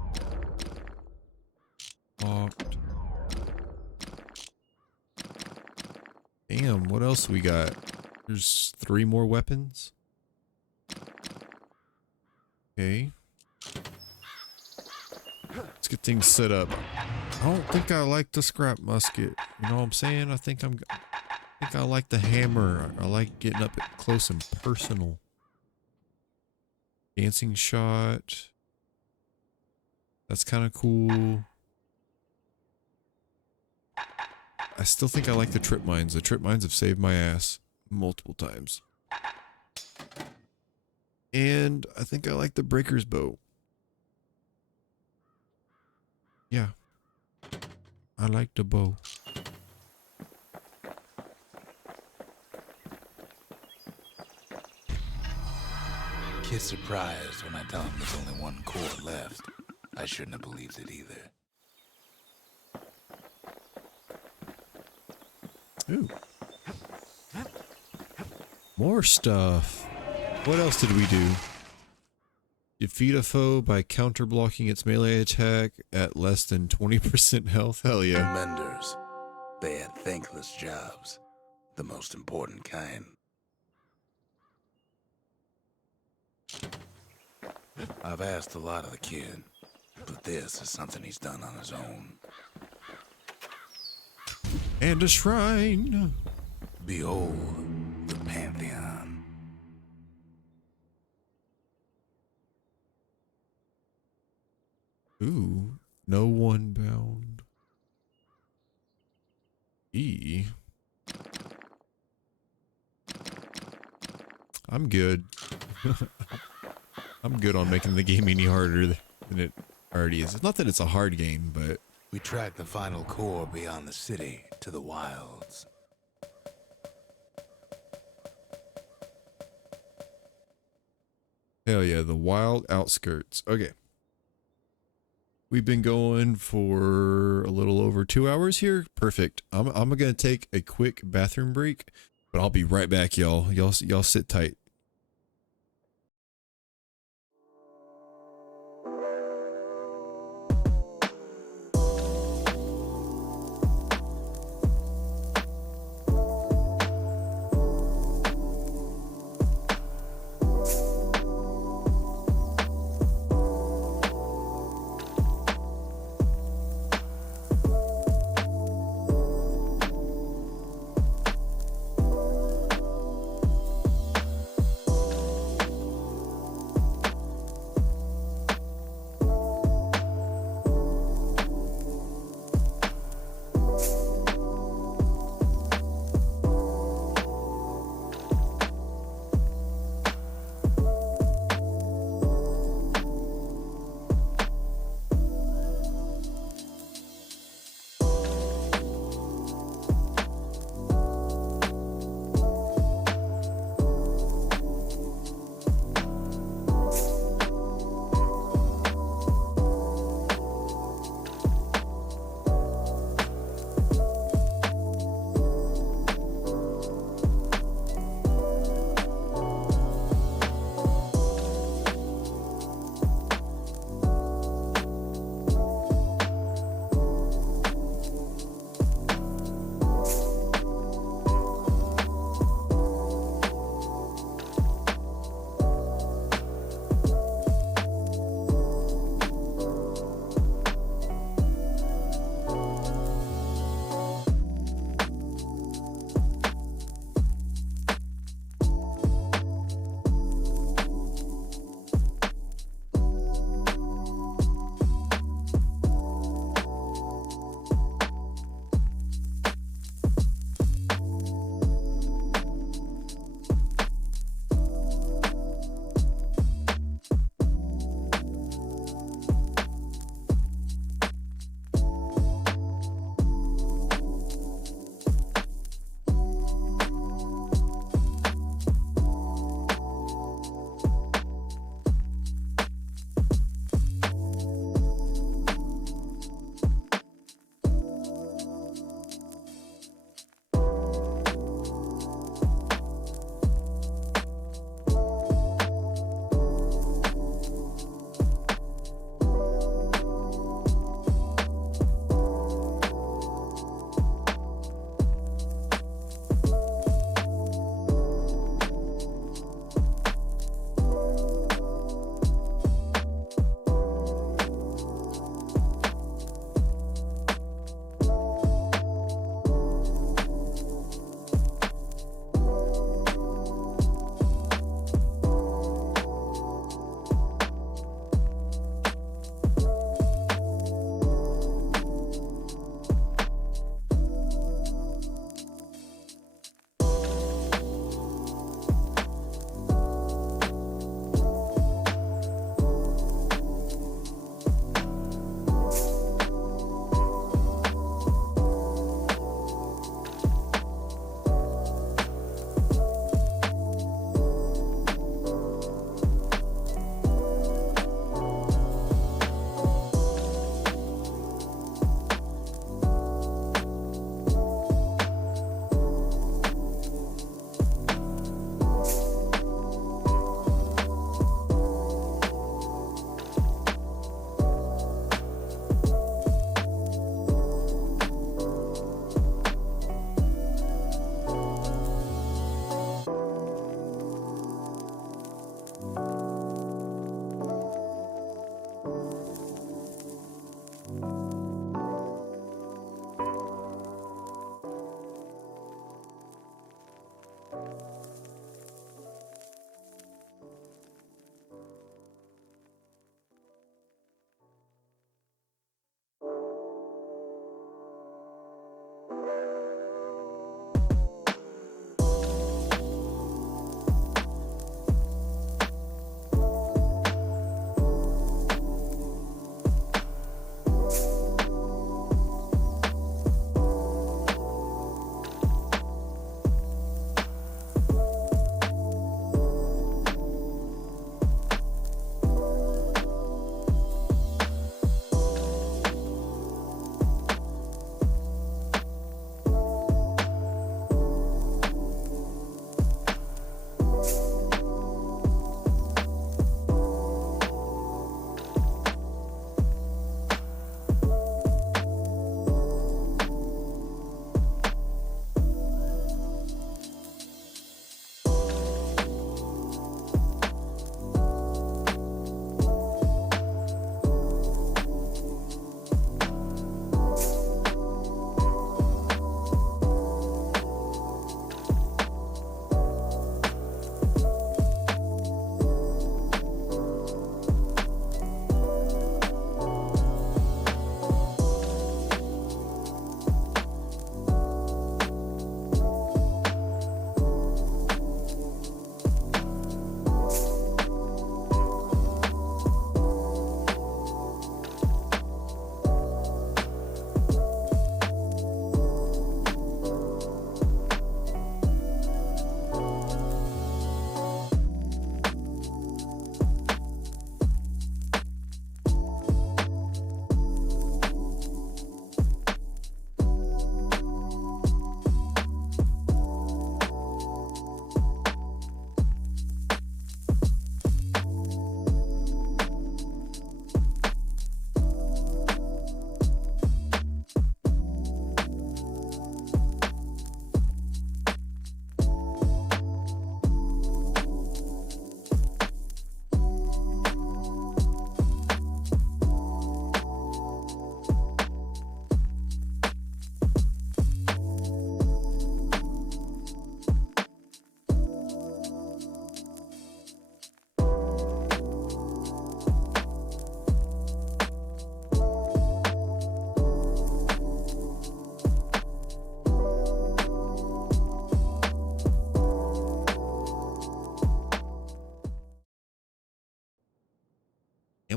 Damn, what else we got? There's 3 more weapons. Okay. Let's get things set up. I don't think I like the scrap musket. You know what I'm saying? I think I like the hammer. I like getting up close and personal. Dancing shot. That's kind of cool. I still think I like the trip mines. The trip mines have saved my ass multiple times. And I think I like the breaker's bow. Yeah. I like the bow. Kid's surprised when I tell him there's only one core left. I shouldn't have believed it either. Ooh. More stuff. What else did we do? Defeat a foe by counter-blocking its melee attack at less than 20% health. Hell The yeah. menders. They had thankless jobs. The most important kind. I've asked a lot of the kid, but this is something he's done on his own. And a shrine. Behold, the Pantheon. Ooh. No one bound. E. I'm good. I'm good on making the game any harder than it already is. It's not that it's a hard game, but We tracked the final core beyond the city to the wilds. hell yeah, the wild outskirts. Okay. We've been going for a little over 2 hours here. Perfect. I'm going to take a quick bathroom break, but I'll be right back, y'all. Y'all sit tight.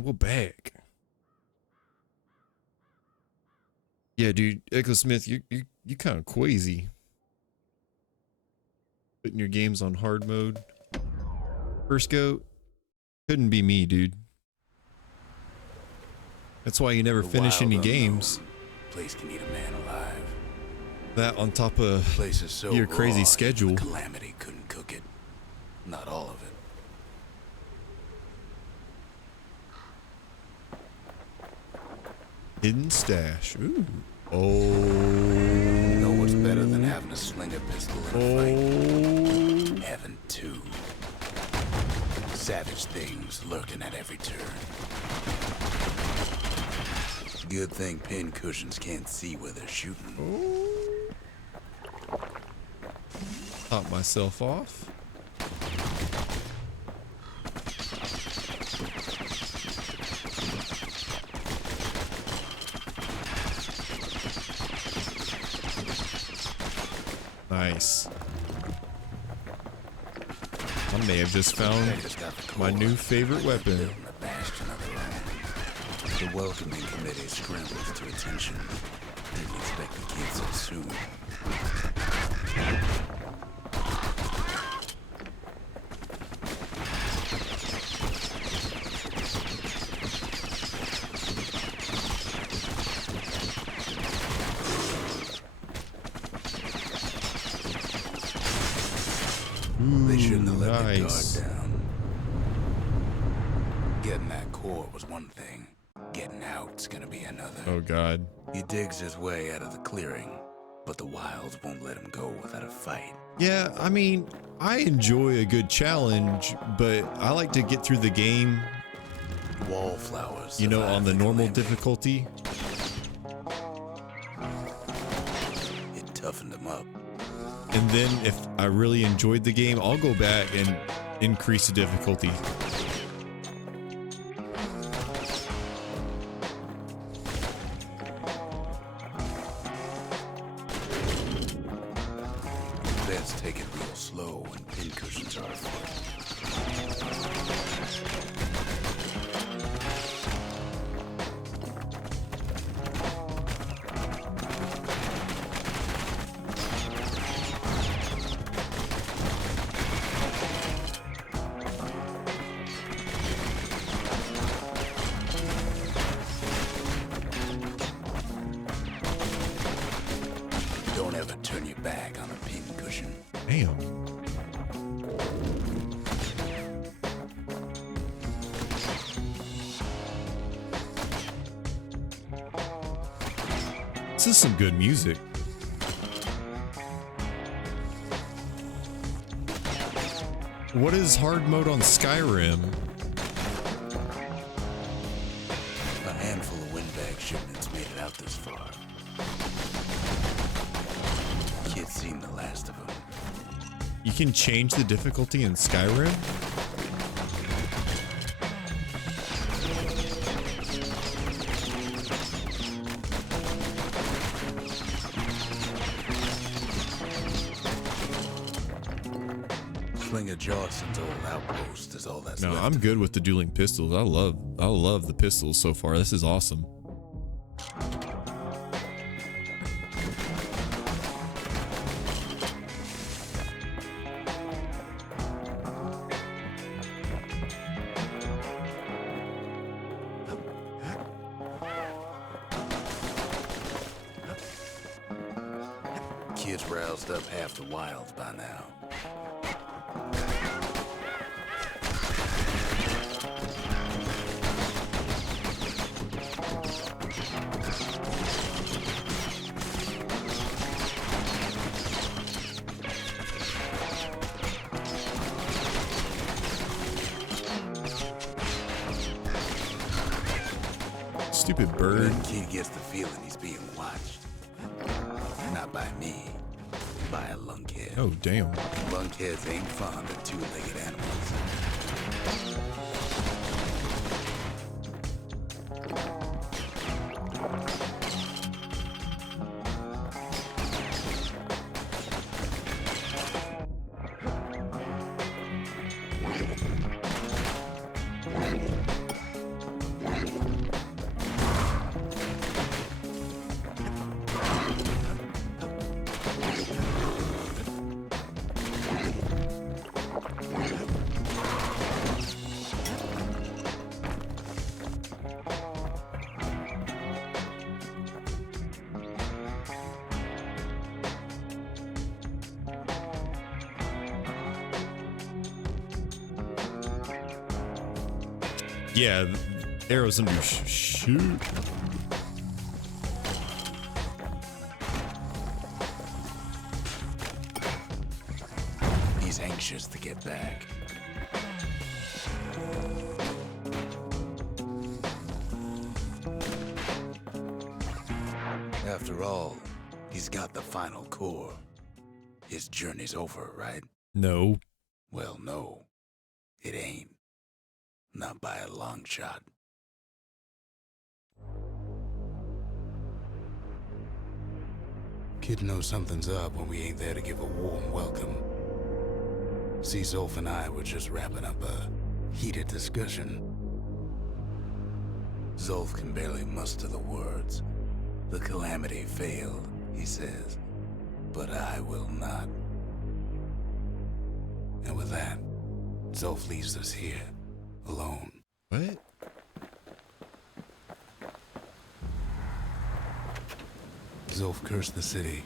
we're back. Yeah, dude, Ekkosmyth, you kind of crazy. Putting your games on hard mode. First go, couldn't be me, dude. That's why you never finish any games. Place can eat a man alive. That on top of Place is so your crazy raw, schedule. even the Calamity couldn't cook it. Not all of it. Hidden stash. Ooh. Oh. You know what's better than having a slinger pistol in a fight? Having two. Savage things lurking at every turn. Good thing pin cushions can't see where they're shooting. Top myself off. Nice. I may have just found my new favorite weapon. The welcoming committee scrambles to attention. Didn't expect the kids so soon. They shouldn't have let the guard down. Getting that core was one thing. Getting out's gonna be another. Oh god. He digs his way out of the clearing, but the wilds won't let him go without a fight. Yeah, I mean, I enjoy a good challenge, but I like to get through the game, Wallflowers, you know, on the normal calamity. difficulty. It toughened him up. And then if I really enjoyed the game, I'll go back and increase the difficulty. Let's take it real slow when pin cushions are afoot. Don't ever turn your back on a pin cushion. Damn. This is some good music. What is hard mode on Skyrim? A handful of windbag shipments made it out this far. Kids seen the last of them. You can change the difficulty in Skyrim? Slinger Johnson's old outpost is all that's No, left. I'm good with the dueling pistols. I love the pistols so far. This is awesome. Kids roused up half the wilds by now. Stupid bird. That kid gets the feeling he's being watched. Not by me, by a lunkhead. Oh, damn. Lunkheads ain't fond of two-legged animals. Yeah, arrows under shoot. He's anxious to get back. After all, he's got the final core. His journey's over, right? No. Well, no. It ain't. Not by a long shot. Kid knows something's up when we ain't there to give a warm welcome. See, Zolf and I were just wrapping up a heated discussion. Zolf can barely muster the words. The calamity failed, he says, but I will not. And with that, Zolf leaves us here, alone. What? Zolf cursed the city,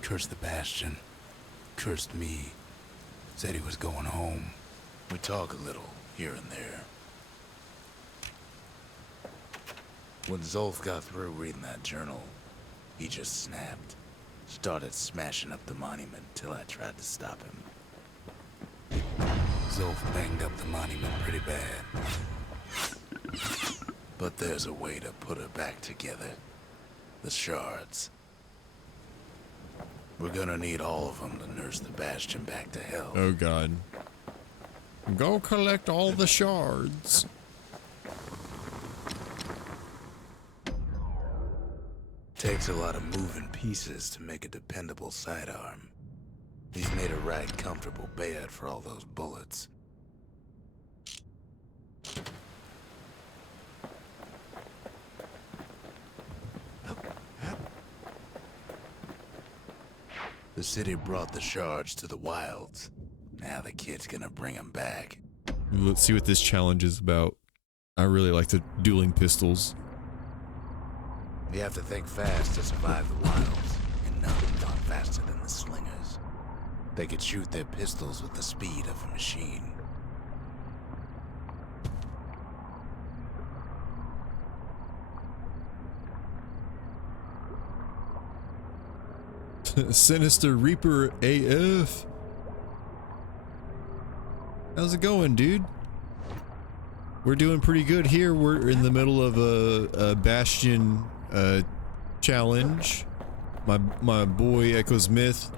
cursed the Bastion, cursed me, said he was going home. We talk a little, here and there. When Zolf got through reading that journal, he just snapped. Started smashing up the monument till I tried to stop him. Zolf banged up the monument pretty bad. But there's a way to put her back together. The shards. We're gonna need all of them to nurse the Bastion back to health. Oh god. Go collect all the shards. Takes a lot of moving pieces to make a dependable sidearm. He's made a right comfortable bed for all those bullets. The city brought the shards to the wilds. Now the kid's gonna bring them back. Let's see what this challenge is about. I really like the dueling pistols. You have to think fast to survive the wilds, and none thought faster than the slingers. They could shoot their pistols with the speed of a machine. Sinister Reaper AF. How's it going, dude? We're doing pretty good here. We're in the middle of a Bastion challenge. My boy Ekkosmyth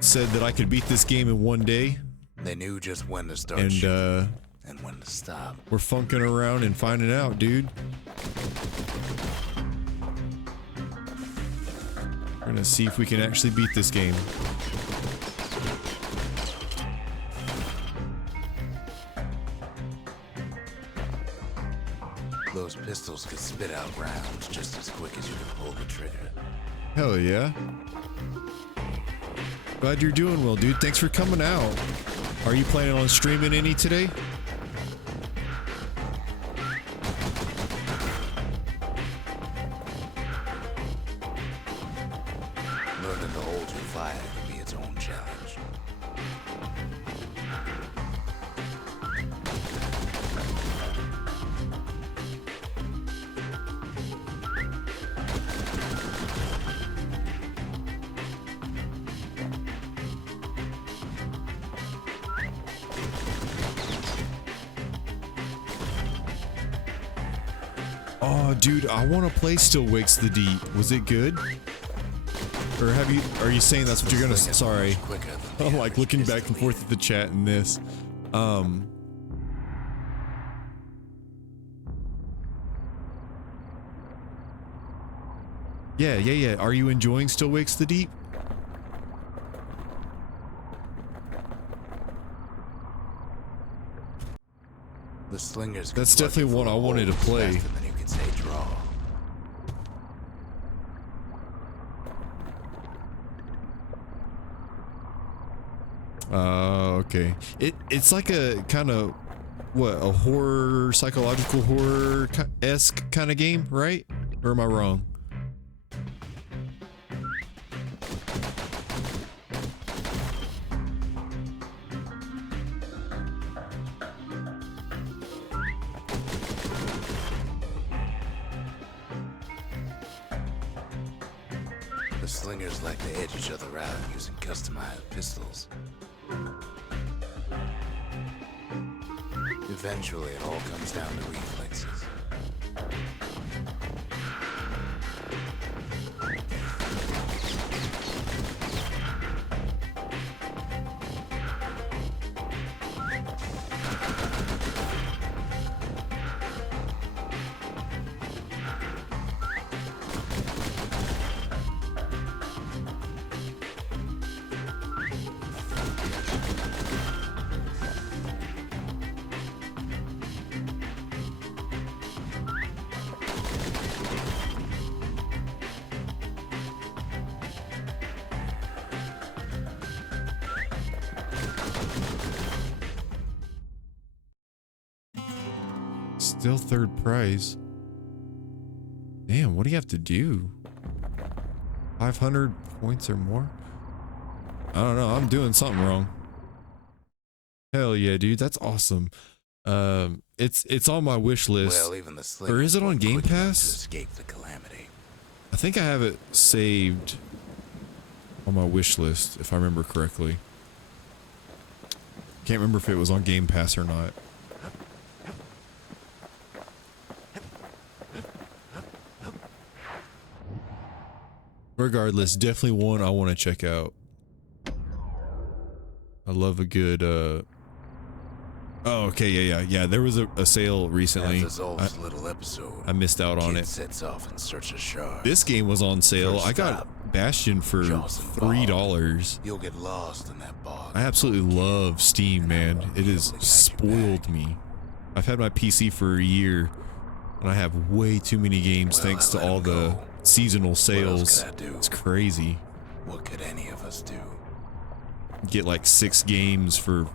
said that I could beat this game in one day. They knew just when to start and shooting and when to stop. We're funking around and finding out, dude. We're gonna see if we can actually beat this game. Those pistols could spit out rounds just as quick as you could pull the trigger. Hell yeah. Glad you're doing well, dude. Thanks for coming out. Are you planning on streaming any today? Learning to hold your fire can be its own challenge. Oh, dude, I want to play Still Wakes the Deep. Was it good? Or are you saying that's what you're gonna, sorry. I'm like looking back and forth at the chat and this. Yeah. Are you enjoying Still Wakes the Deep? The slingers. That's definitely what I wanted to play. Faster than you could say draw. Okay. It's like a kind of what, a horror, psychological horror-esque kind of game, right? Or am I wrong? The slingers like to edge each other out using customized pistols. Eventually, it all comes down to reflexes. Still third prize. Damn, what do you have to do? 500 points or more? I don't know. I'm doing something wrong. Hell yeah, dude. That's awesome. It's on my wish list. Well, even the or is it on Game quick enough to Pass? escape the calamity. I think I have it saved on my wish list, if I remember correctly. Can't remember if it was on Game Pass or not. Regardless, definitely one I want to check out. I love a good oh, okay, yeah. There was a sale recently. Little episode. I missed out on it. Sets off in search of shards. This game was on sale. First I got stop, Bastion for $3. You'll get lost in that bog. I absolutely love Steam, man. It has spoiled me. I've had my PC for a year, and I have way too many games thanks to all the seasonal sales. It's crazy. What could any of us do? Get like 6 games for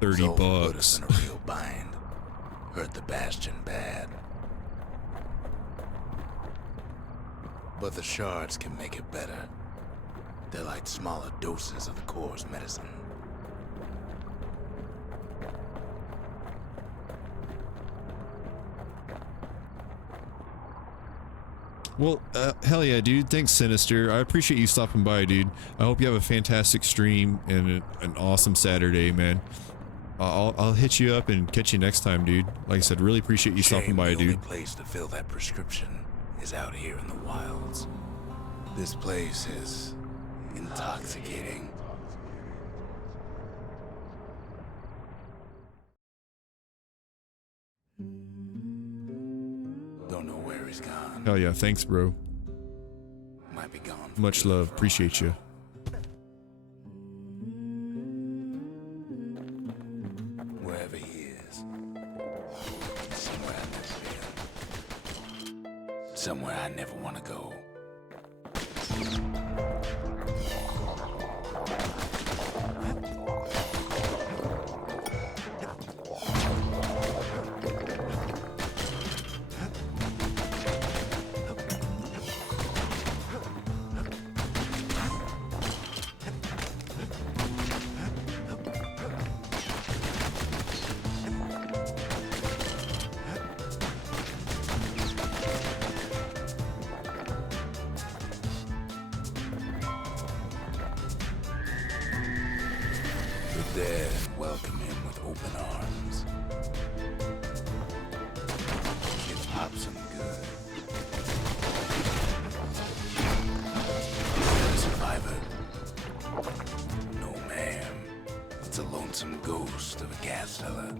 30 Put us bucks. in a real bind. Hurt the Bastion bad. But the shards can make it better. They're like smaller doses of the core's medicine. Well, hell yeah, dude. Thanks, Sinister. I appreciate you stopping by, dude. I hope you have a fantastic stream and an awesome Saturday, man. I'll hit you up and catch you next time, dude. Like I said, really appreciate you stopping by, dude. The only place to fill that prescription is out here in the wilds. This place is intoxicating. Don't know where he's gone. Hell yeah, thanks, bro. Might be gone. Much love. Appreciate you. Wherever he is. Somewhere I've never been. Somewhere I never want to go. There, welcome him with open arms. It pops him good. A survivor? No, ma'am. It's a lonesome ghost of a gas cellar.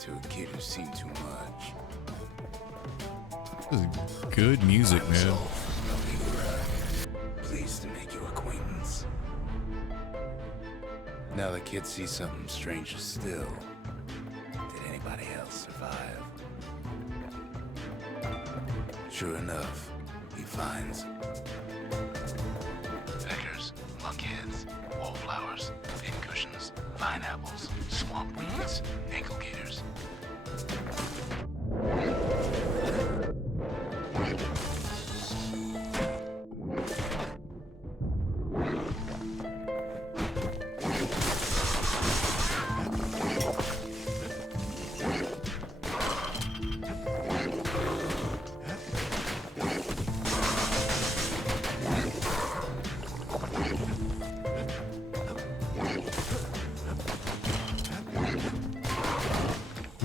To a kid who's seen too much. This is good music, man. Pleased to make your acquaintance. Now the kid sees something stranger still. Did anybody else survive? Sure enough, he finds peckers, lunkheads, wallflowers, pincushions, pineapples, swamp weeds, ankle gators.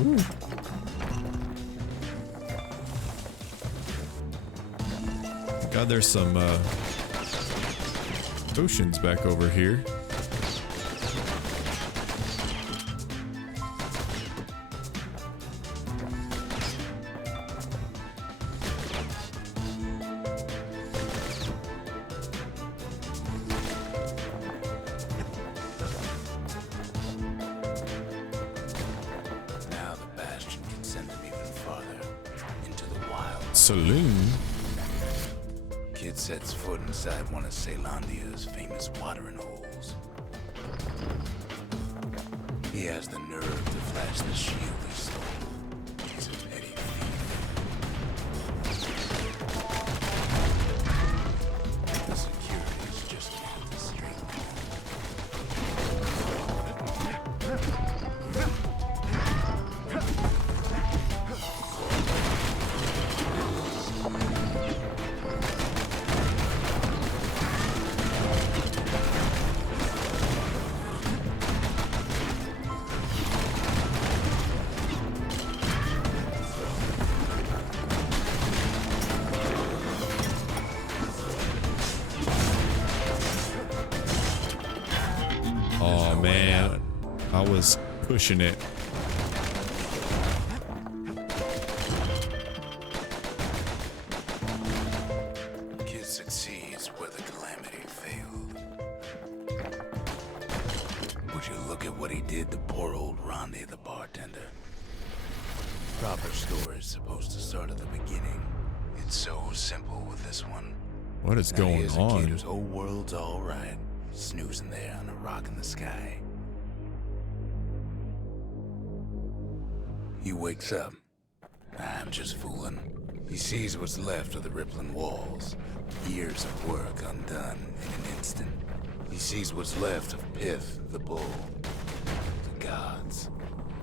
Ooh. God, there's some potions back over here. Now the Bastion can send them even farther into the wild. Saloon? Kid sets foot inside one of Ceylondia's famous watering holes. He has the nerve to flash the shield he stole. He's a petty thief. The security's just off the street. Oh man, I was pushing it. Kid succeeds where the calamity failed. Would you look at what he did to poor old Rondi the bartender? Proper story's supposed to start at the beginning. It's so simple with this one. What is Now going here's a kid on? whose whole world's all right, snoozing there on a rock in the sky. He wakes up. I'm just fooling. He sees what's left of the rippling walls. Years of work undone in an instant. He sees what's left of Pith, the bull. The gods,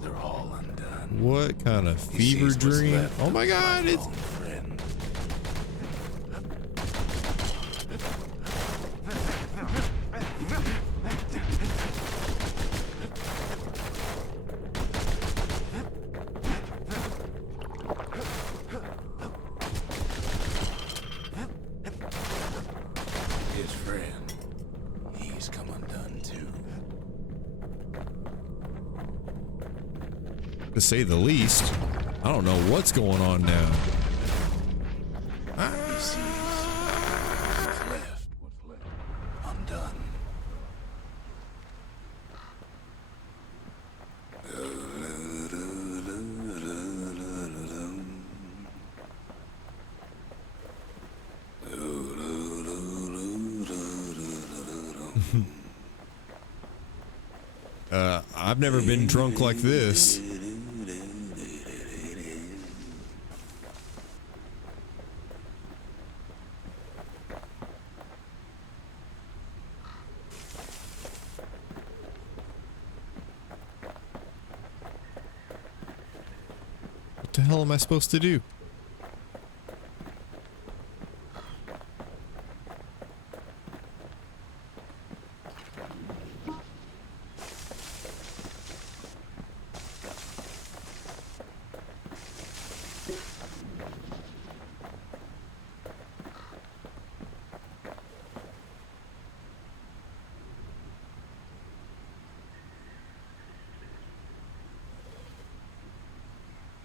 they're all undone. What kind of He fever sees what's dream? left Oh of my his god, it's lifelong friend. His friend, he's come undone too. to say the least. I don't know what's going on now. He sees what's left, undone. I've never been drunk like this. What the hell am I supposed to do?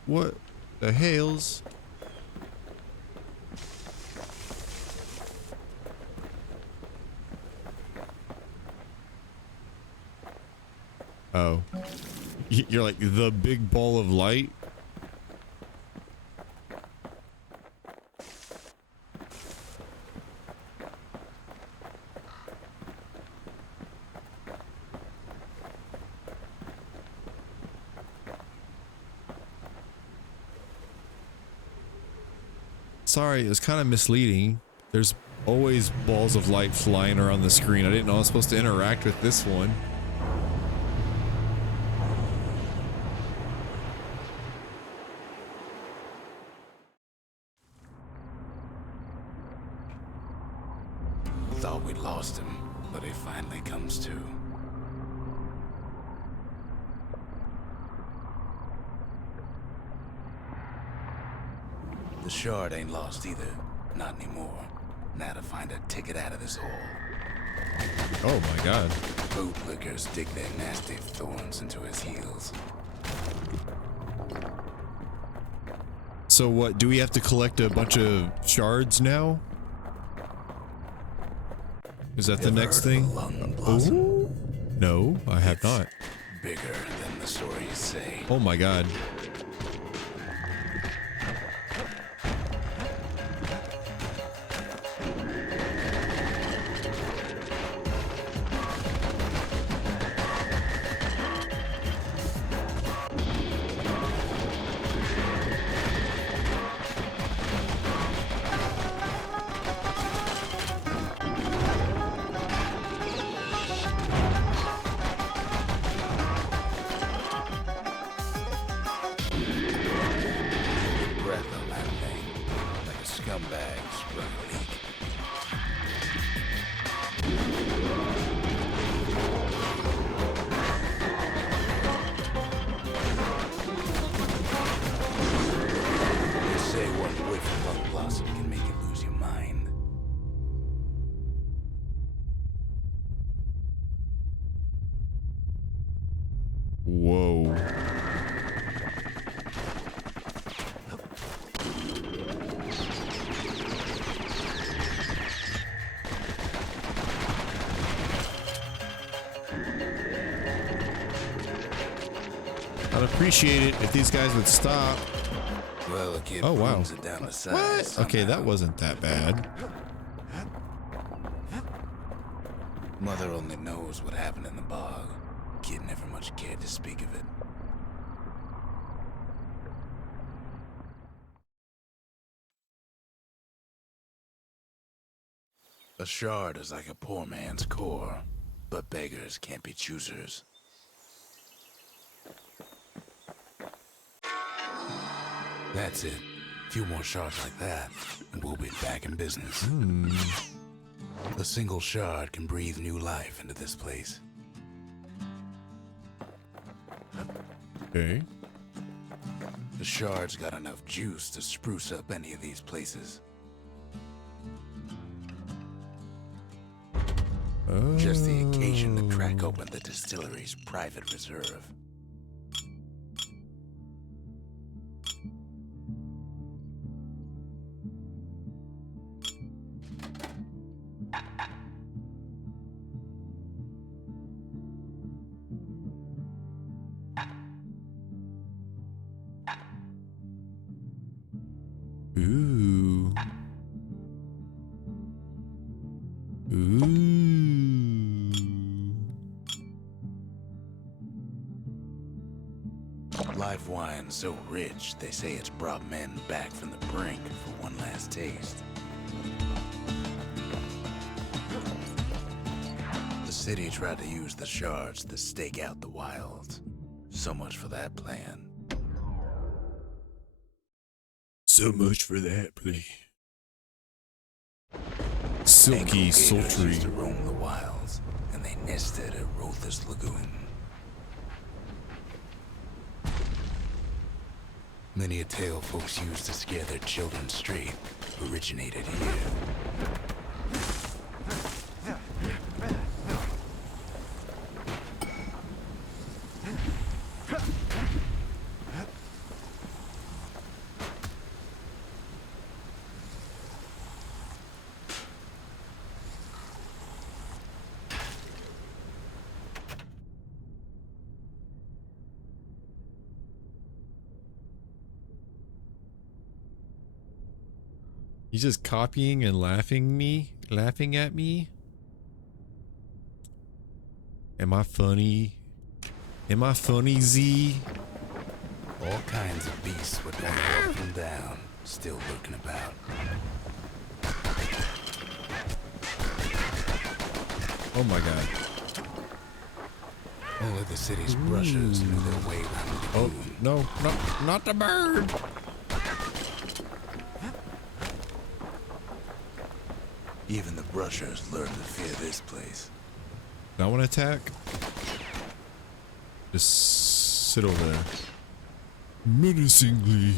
What the hells? Oh. You're like the big ball of light? Sorry, it was kind of misleading. There's always balls of light flying around the screen. I didn't know I was supposed to interact with this one. Thought we'd lost him, but he finally comes to. The shard ain't lost either. Not anymore. Now to find a ticket out of this hole. Oh my god. Bootlickers dig their nasty thorns into his heels. So what, do we have to collect a bunch of shards now? Is that the next thing? Lung blossom. Ooh. No, I have not. Bigger than the stories say. Oh my god. Whoa. I'd appreciate it if these guys would stop. Well, a kid oh wow. it down the side What? Okay, that wasn't that bad. Mother only knows what happened in the bog. Kid never much cared to speak of it. A shard is like a poor man's core, but beggars can't be choosers. That's it. A few more shards like that, and we'll be back in business. A single shard can breathe new life into this place. Okay. The shard's got enough juice to spruce up any of these places. Just the occasion to crack open the distillery's private reserve. Ooh. Ooh. Live wine so rich, they say it's brought men back from the brink for one last taste. The city tried to use the shards to stake out the wilds. So much for that plan. So much for that play. Silky, sultry. Used to roam the wilds, and they nested at Rotha's Lagoon. Many a tale folks used to scare their children straight originated here. He's just copying and laughing at me. Am I funny? Am I funny, Z? All kinds of beasts would wander up and down, still lurking about. Oh my god. Only the city's brushers knew their way around the Oh, lagoon. no, not the bird. Even the brushers learned to fear this place. I want to attack. Just sit over there. Menacingly.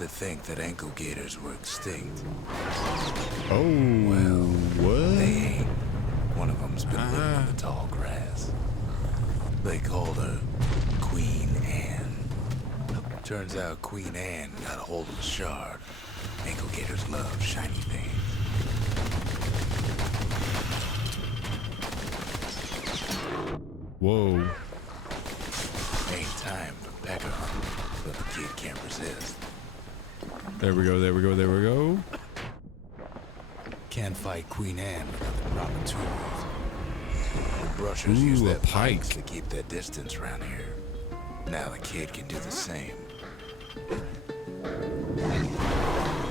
to think that ankle gators were extinct. Oh, Well, what? they ain't. One of them's been living in the tall grass. They called her Queen Anne. Turns out Queen Anne got a hold of the shard. Ankle gators love shiny things. Whoa. Ain't time for pecker hunting, but the kid can't resist. There we go, there we go, there we go. Can't fight Queen Anne without the proper tools. The brushers use Ooh, a their pikes pike. to keep their distance around here. Now the kid can do the same.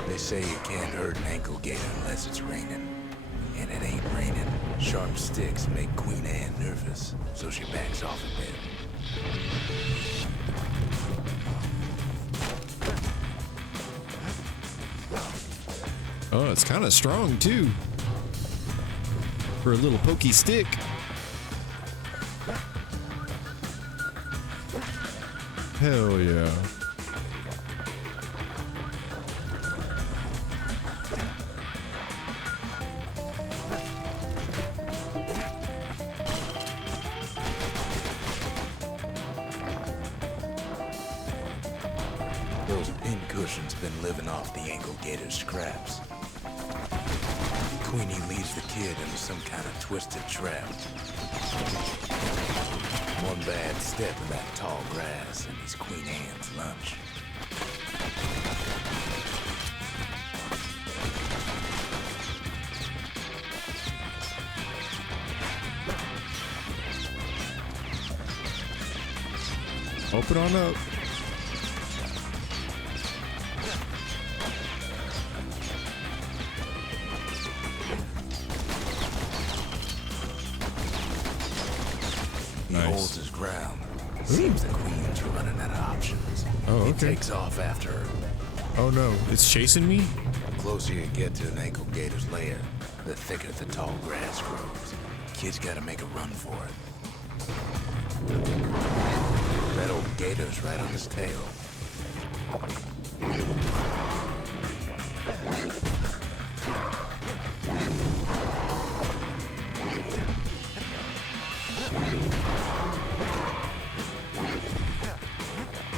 They say you can't hurt an ankle gator unless it's raining. And it ain't raining. Sharp sticks make Queen Anne nervous, so she backs off a bit. Oh, it's kind of strong too. For a little pokey stick. Hell yeah. Those pincushions been living off the ankle gator's scraps. Queenie leads the kid into some kind of twisted trap. One bad step in that tall grass and he's Queen Anne's lunch. Open on up. He Nice. holds his ground. Seems the queen's running out of options. Oh, He okay. takes off after her. Oh no, it's chasing me? The closer you get to an ankle gator's lair, the thicker the tall grass grows. Kid's gotta make a run for it. That old gator's right on his tail.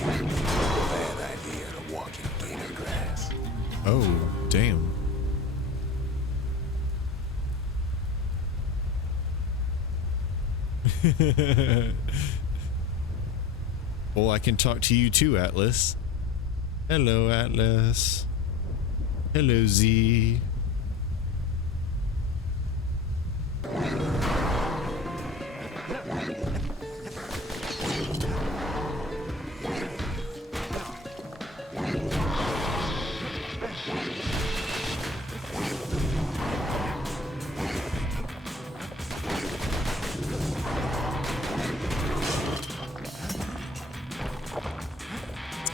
Bad idea to walk in gator grass. Oh, damn. Well, I can talk to you too, Atlas. Hello, Atlas. Hello, Z.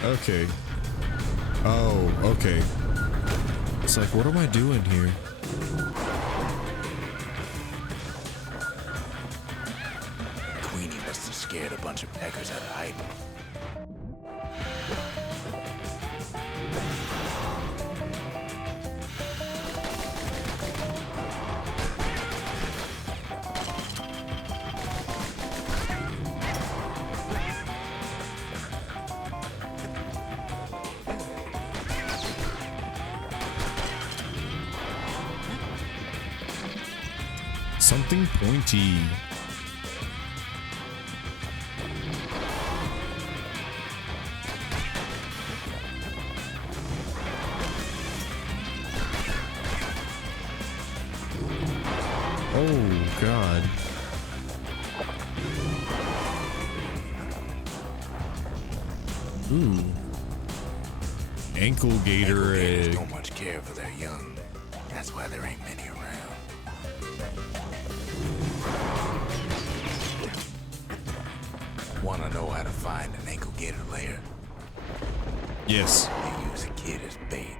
Okay. Oh, okay. It's like, what am I doing here? Queenie must have scared a bunch of peckers out of hiding. Something pointy. Oh, God. Ooh. Ankle gator Gators egg. don't much care for their young. That's why there ain't many around. Want to know how to find an ankle gator lair? Yes. You use a kid as bait.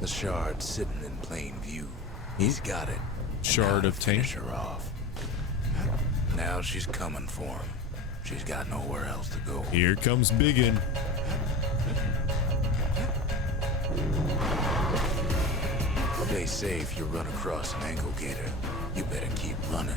The shard's sitting in plain view. He's got it. Shard Now of to finish taint. her off. Now she's coming for him. She's got nowhere else to go. Here comes Biggin. They say if you run across an ankle gator, you better keep running.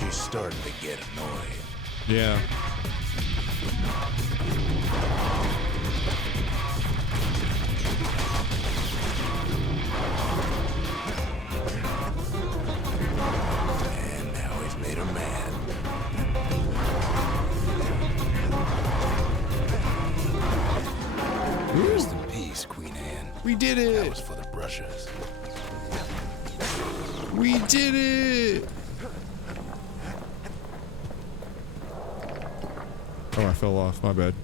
She's starting to get annoyed. Yeah. And now he's made her mad. Rest in peace, Queen Anne. We did That it. was for the brushers. We did it. Oh, I fell off. My bad.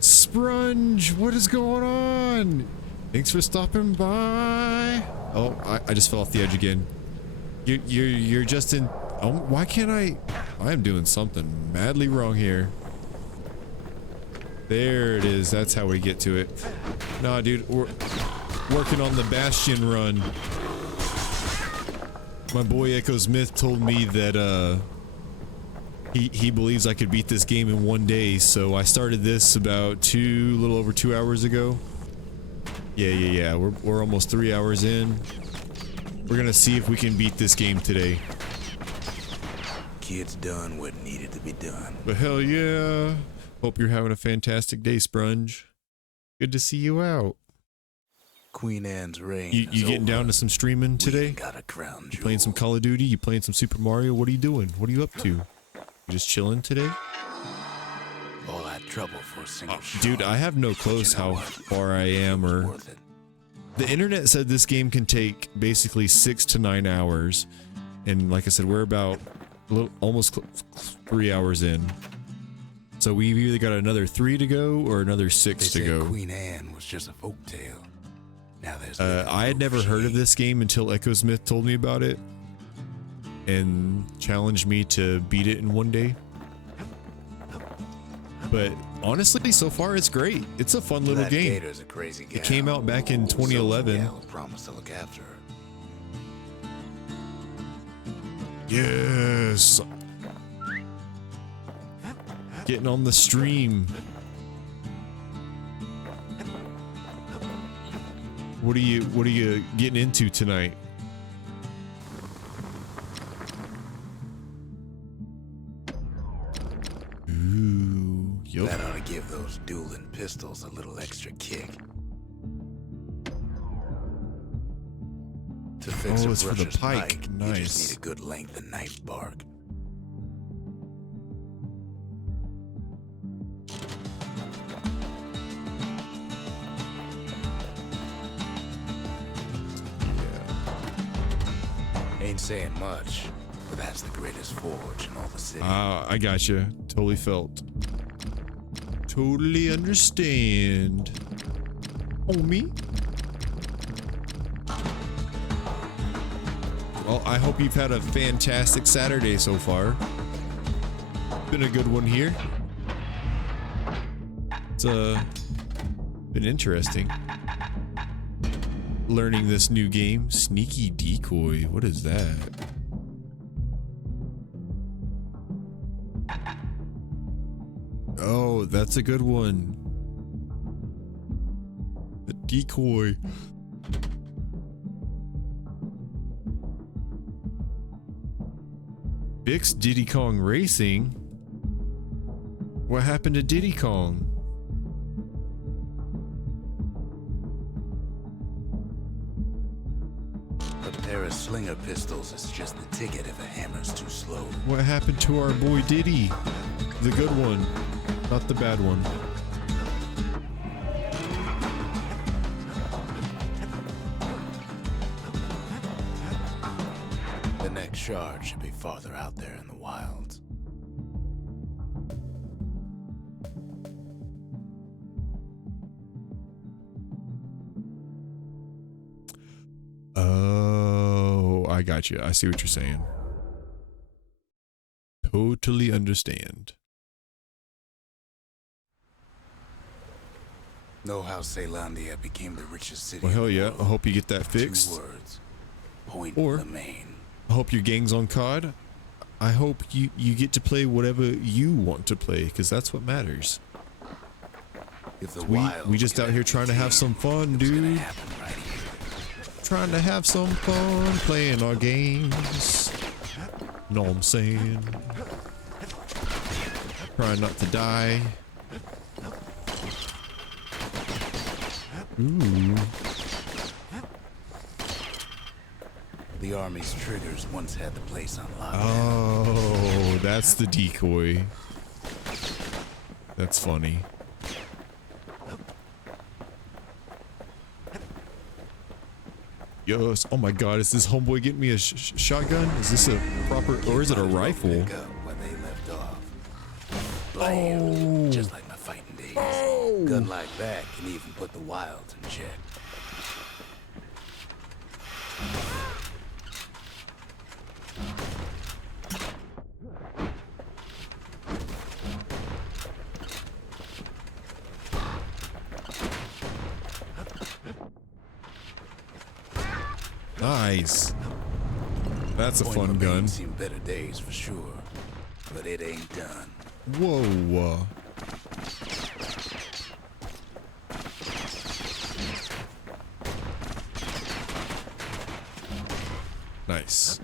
Sprunge, what is going on? Thanks for stopping by. Oh, I just fell off the edge again. You're just in. Oh, why can't I? I am doing something madly wrong here. There it is. That's how we get to it. Nah, dude, we're working on the Bastion run. My boy Ekkosmyth told me that he believes I could beat this game in 1 day, so I started this about little over 2 hours ago. Yeah. We're almost 3 hours in. We're gonna see if we can beat this game today. Kid's done what needed to be done. But hell yeah! Hope you're having a fantastic day, Sprunge. Good to see you out. Queen Anne's reign. You getting down to some streaming today? Got a crown You playing some Call of Duty? You playing some Super Mario? What are you doing? What are you up to? You just chilling today? All that trouble for a single shot. Dude, I have no clue how far I am or... Worth it. The internet said this game can take basically 6 to 9 hours. And like I said, we're about almost 3 hours in. So we've either got another 3 to go or another 6 They to said go. Queen Anne was just a folktale. Now there's I had never heard of this game until Ekkosmyth told me about it and challenged me to beat it in 1 day. But honestly, so far it's great. It's a fun little that game. Gator's a crazy gal. It came out back in 2011. So promised to look after her. Yes. Getting on the stream. What are you getting into tonight? Ooh, yup. That ought to give those dueling pistols a little extra kick. To fix Oh, a it's for the brusher's pike. pike, you Nice. just need a good length of knife bark. Ain't saying much, but that's the greatest forge in all the city. I gotcha. Totally felt. Totally understand. Homie. Well, I hope you've had a fantastic Saturday so far. Been a good one here. It's been interesting. Learning this new game. Sneaky decoy. What is that? Oh, that's a good one. The decoy. Bix Diddy Kong Racing? What happened to Diddy Kong? A pair of slinger pistols is just the ticket if a hammer's too slow. What happened to our boy Diddy? The good one, not the bad one. The next shard should be farther out there in the wilds. Oh, I got you. I see what you're saying. Totally understand. Know how Celandia became the richest city Well, in hell the yeah. world? I hope you get that 2 fixed. words. Point Or- Lemaine. I hope your gang's on COD. I hope you get to play whatever you want to play, because that's what matters. If the We just out here trying to have some fun, dude. Happen right here. Trying to have some fun playing our games. Know what I'm saying? Trying not to die. Ooh. The army's triggers once had the place on lockdown. Oh, that's the decoy. That's funny. Yes. Oh my god, is this homeboy getting me a shotgun? Is this a proper, or is it a rifle? Pick up where they left off. Blam, Oh. just like my fighting days. Oh. Gun like that can even put the wilds in check. Nice. That's a Point fun Lemaine gun. Seen better days for sure, but it ain't done. Whoa. Nice.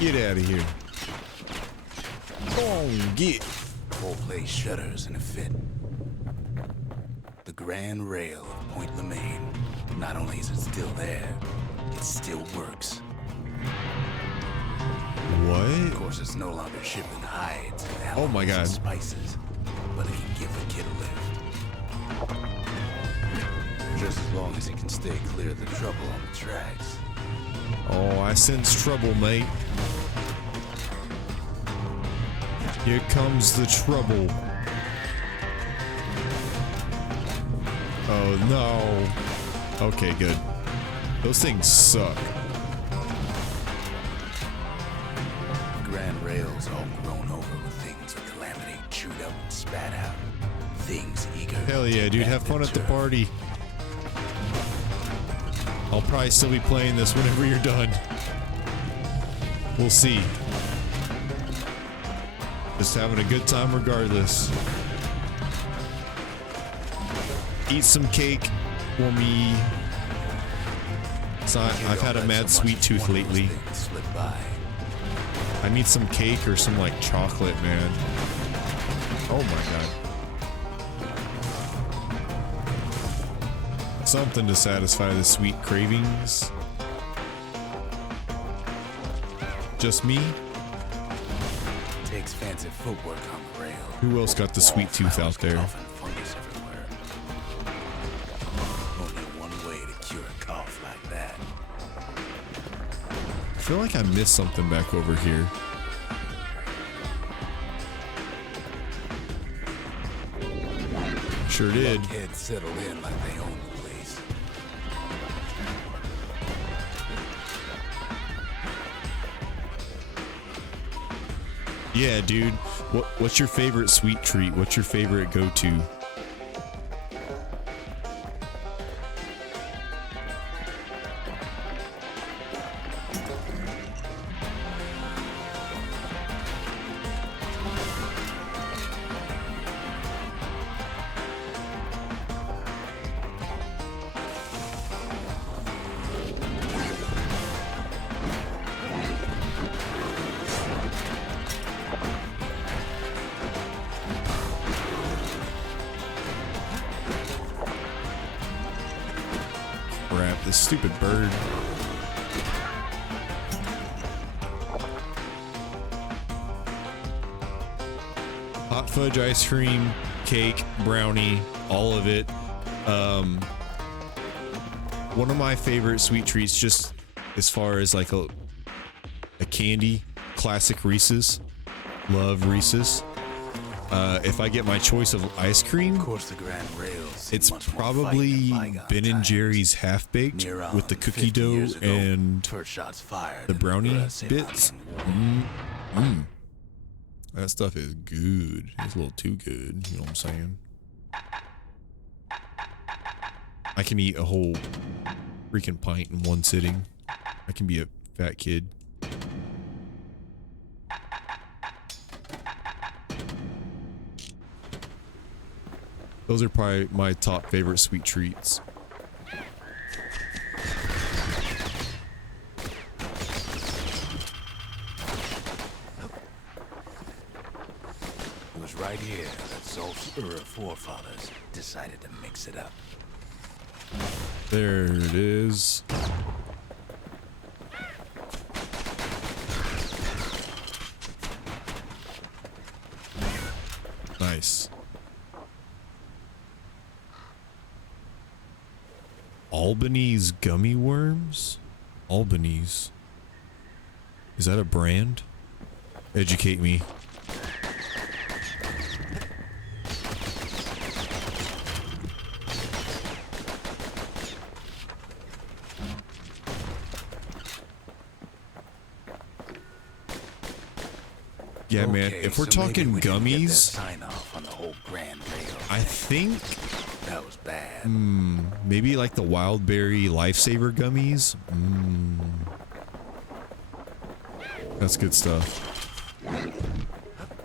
Get out of here. Go on, get. Whole place shudders in a fit. The grand rail of Point Lemaine. Not only is it still there, it still works. Of What? course, it's no longer shipping hides and Oh my alcohols and God. spices, but it can give a kid a lift. Just as long as it can stay clear of the trouble on the tracks. Oh, I sense trouble, mate. Here comes the trouble. Oh no. Okay, good. Those things suck. The grand rail's all grown over with things the Calamity chewed up and spat out. Things eager. Hell yeah, to dude. get Have fun their at the turn. party. I'll probably still be playing this whenever you're done. We'll see. Just having a good time regardless. Eat some cake for me. So I've had a mad sweet tooth lately. Slip by. I need some cake or some like chocolate, man. Oh my god. Something to satisfy the sweet cravings. Just me? Takes fancy footwork on the rail. Who else got the sweet tooth out there? Cough and fungus everywhere. Only one way to cure a cough like that. I feel like I missed something back over here. Sure did. Luckheads settled in like they own the place. Yeah, dude. What's your favorite sweet treat? What's your favorite go-to? Crap, this stupid bird. Hot fudge ice cream, cake, brownie, all of it. One of my favorite sweet treats, just as far as like a candy, classic Reese's. Love Reese's. If I get my choice of ice cream, Of course, the grand rails. it's probably Ben and Jerry's half baked with the cookie dough and first shots fired the in brownie Celandian bits. War. That stuff is good. It's a little too good. You know what I'm saying? I can eat a whole freaking pint in one sitting. I can be a fat kid. Those are probably my top favorite sweet treats. It was right here that Zolf's forefathers decided to mix it up. There it is. Nice. Albanese gummy worms? Albanese. Is that a brand? Educate me. Yeah, man. Okay, If we're so maybe talking we didn't get that gummies, sign off on the whole Grand Rail I thing. think That was bad. maybe like the wild berry lifesaver gummies. That's good stuff.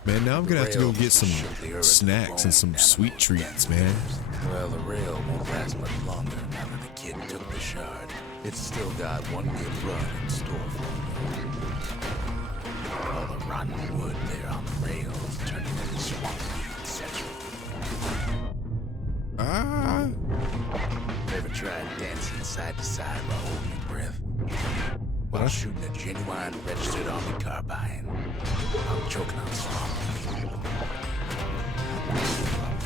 Man, now I'm gonna have to go get some snacks and some sweet treats, man. Well, the rail won't last much longer now that the kid took the shard. It's still got one good run in store for it. All the rotten wood there on the rails turned into swamp weed central. Ah, Ever tried dancing side to side while holding your breath? While shooting a genuine registered army carbine. I'm choking on swamp weed.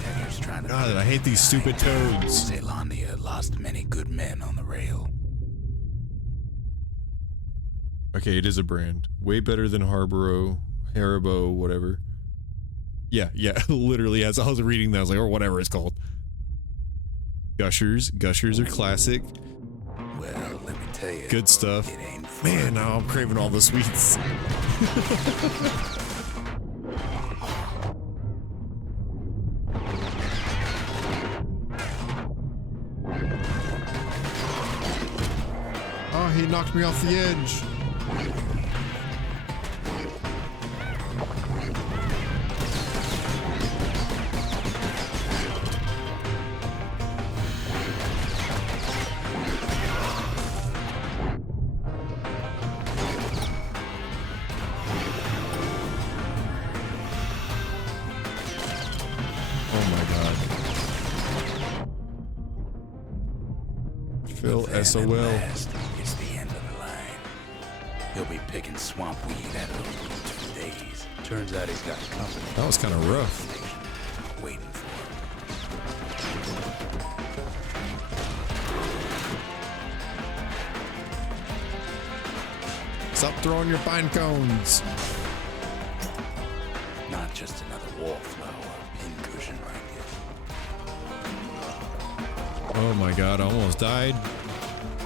Beggars trying to God, I hate these stupid toads. Zealandia lost many good men on the rail. Okay, it is a brand. Way better than Haribo, whatever. Yeah, literally, as I was reading that, I was like, or whatever it's called. Gushers. Gushers are classic. Well, let me tell you. Good stuff. It ain't fun. Man, now I'm craving all the sweets. Oh, he knocked me off the edge. Phil SOL. Last, it's the end of the line. He'll be picking swamp weed out of those roots for days. Turns out he's got company. That was kind of rough. Station waiting for him. Stop throwing your pine cones. Not just another wallflower pincushion like it. Oh my god, I almost died.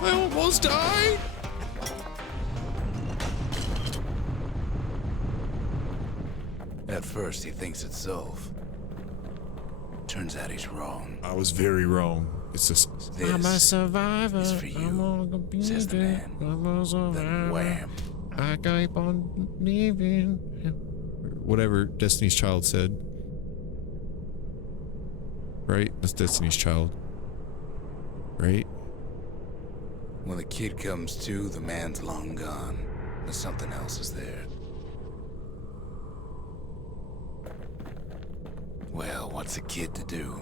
I almost died. At first, he thinks it's Zolf. Turns out he's wrong. I was very wrong. It's just This I'm a survivor. is for you, I'm gonna be says the man. I'm a Then survivor. wham. I keep on living. whatever Destiny's Child said. Right? That's Destiny's Child. Right? When the kid comes to, the man's long gone. But something else is there. Well, what's a kid to do?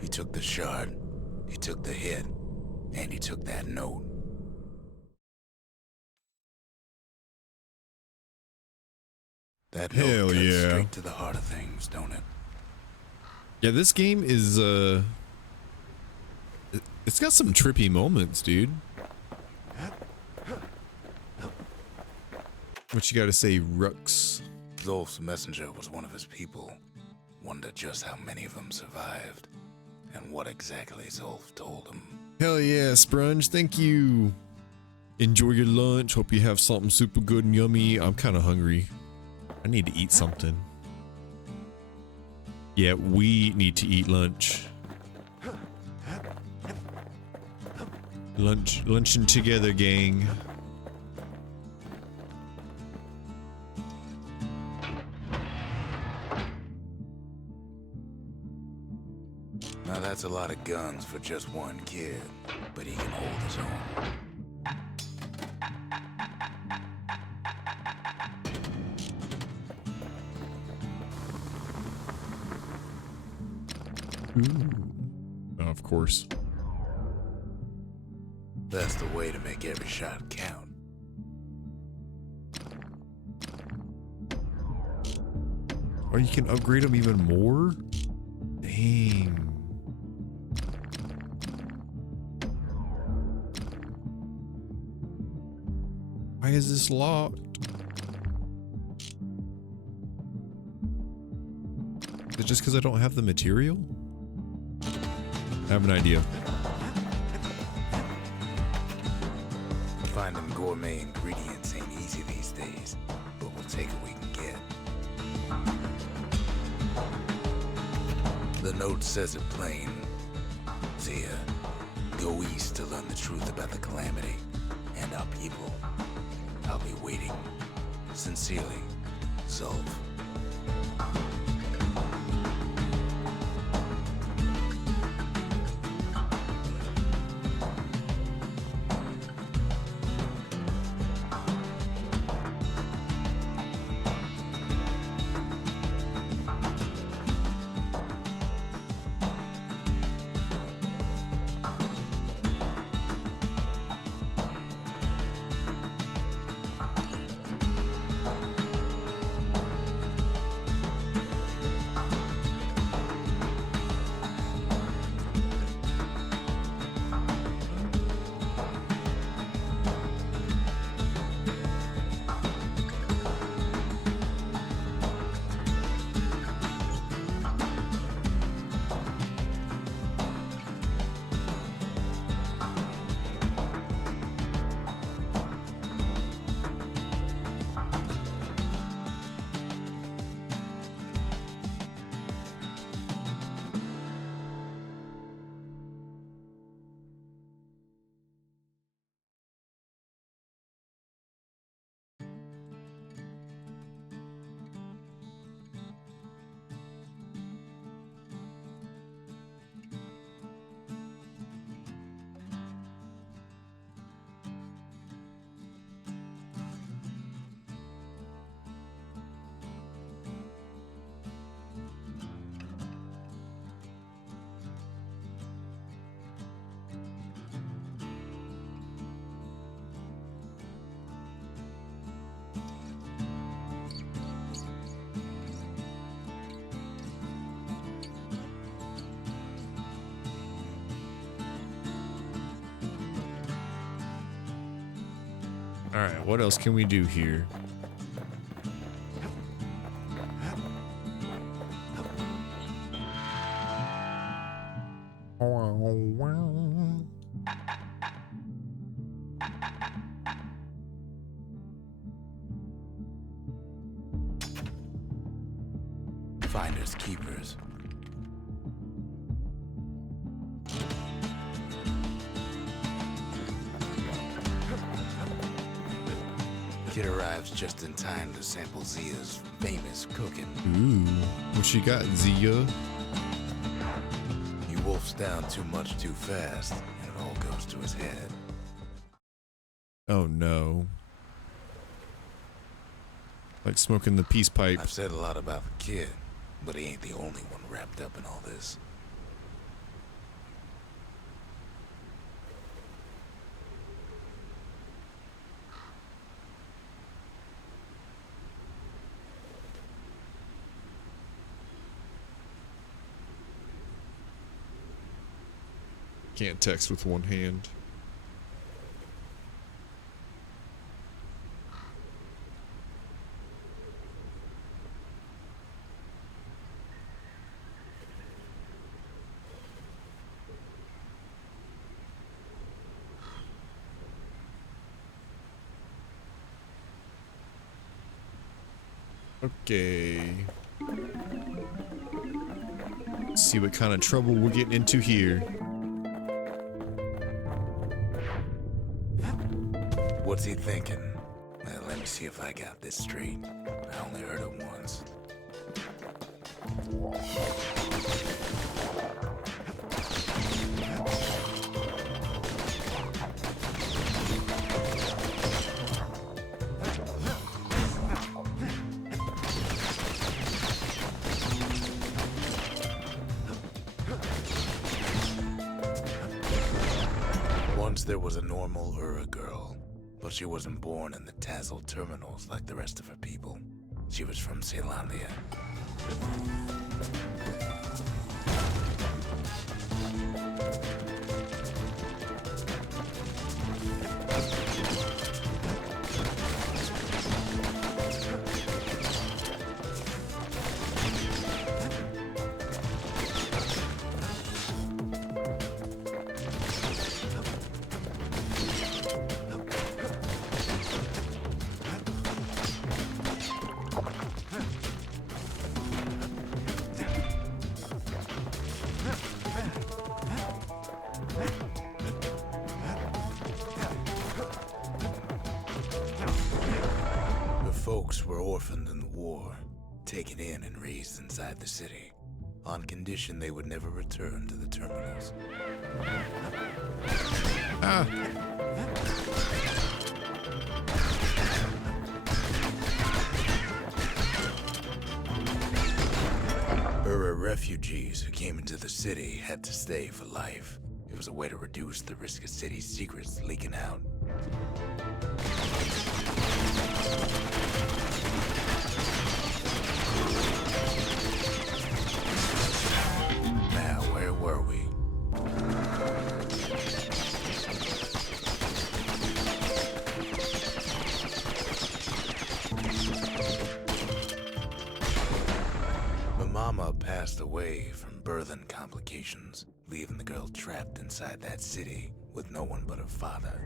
He took the shard, he took the hit, and he took that note. That note Hell cuts yeah. straight to the heart of things, don't it? Yeah, this game is it's got some trippy moments, dude. What you gotta say, Rux? Zolf's messenger was one of his people. Wonder just how many of them survived, and what exactly Zolf told him. Hell yeah, Sprunge, thank you. Enjoy your lunch. Hope you have something super good and yummy. I'm kind of hungry. I need to eat something. Yeah, we need to eat lunch. Lunching together, gang. Now that's a lot of guns for just one kid, but he can hold his own. Ooh. Oh, of course. That's the way to make every shot count. Oh, you can upgrade them even more? Dang. Why is this locked? Is it just because I don't have the material? I have an idea. Finding gourmet ingredients ain't easy these days, but we'll take what we can get. The note says it plain. Zia, go east to learn the truth about the calamity and our people. I'll be waiting. Sincerely, Zolf. All right, what else can we do here? Finders keepers. Kid arrives just in time to sample Zia's famous cooking. Ooh, what you got, Zia? He wolfs down too much too fast, and it all goes to his head. Oh no. Like smoking the peace pipe. I've said a lot about the kid, but he ain't the only one wrapped up in all this. Can't text with one hand. Okay. Let's see what kind of trouble we're getting into here. What's he thinking? Well, let me see if I got this straight. I only heard it once. Once there was a normal Ura girl, but she wasn't born in the Tassel terminals like the rest of her people. She was from Ceylondia. Folks were orphaned in the war, taken in and raised inside the city, on condition they would never return to the terminals. Ah. Ura refugees who came into the city had to stay for life. It was a way to reduce the risk of city secrets leaking out. Now, where were we? My mama passed away from birthing complications, leaving the girl trapped inside that city with no one but her father.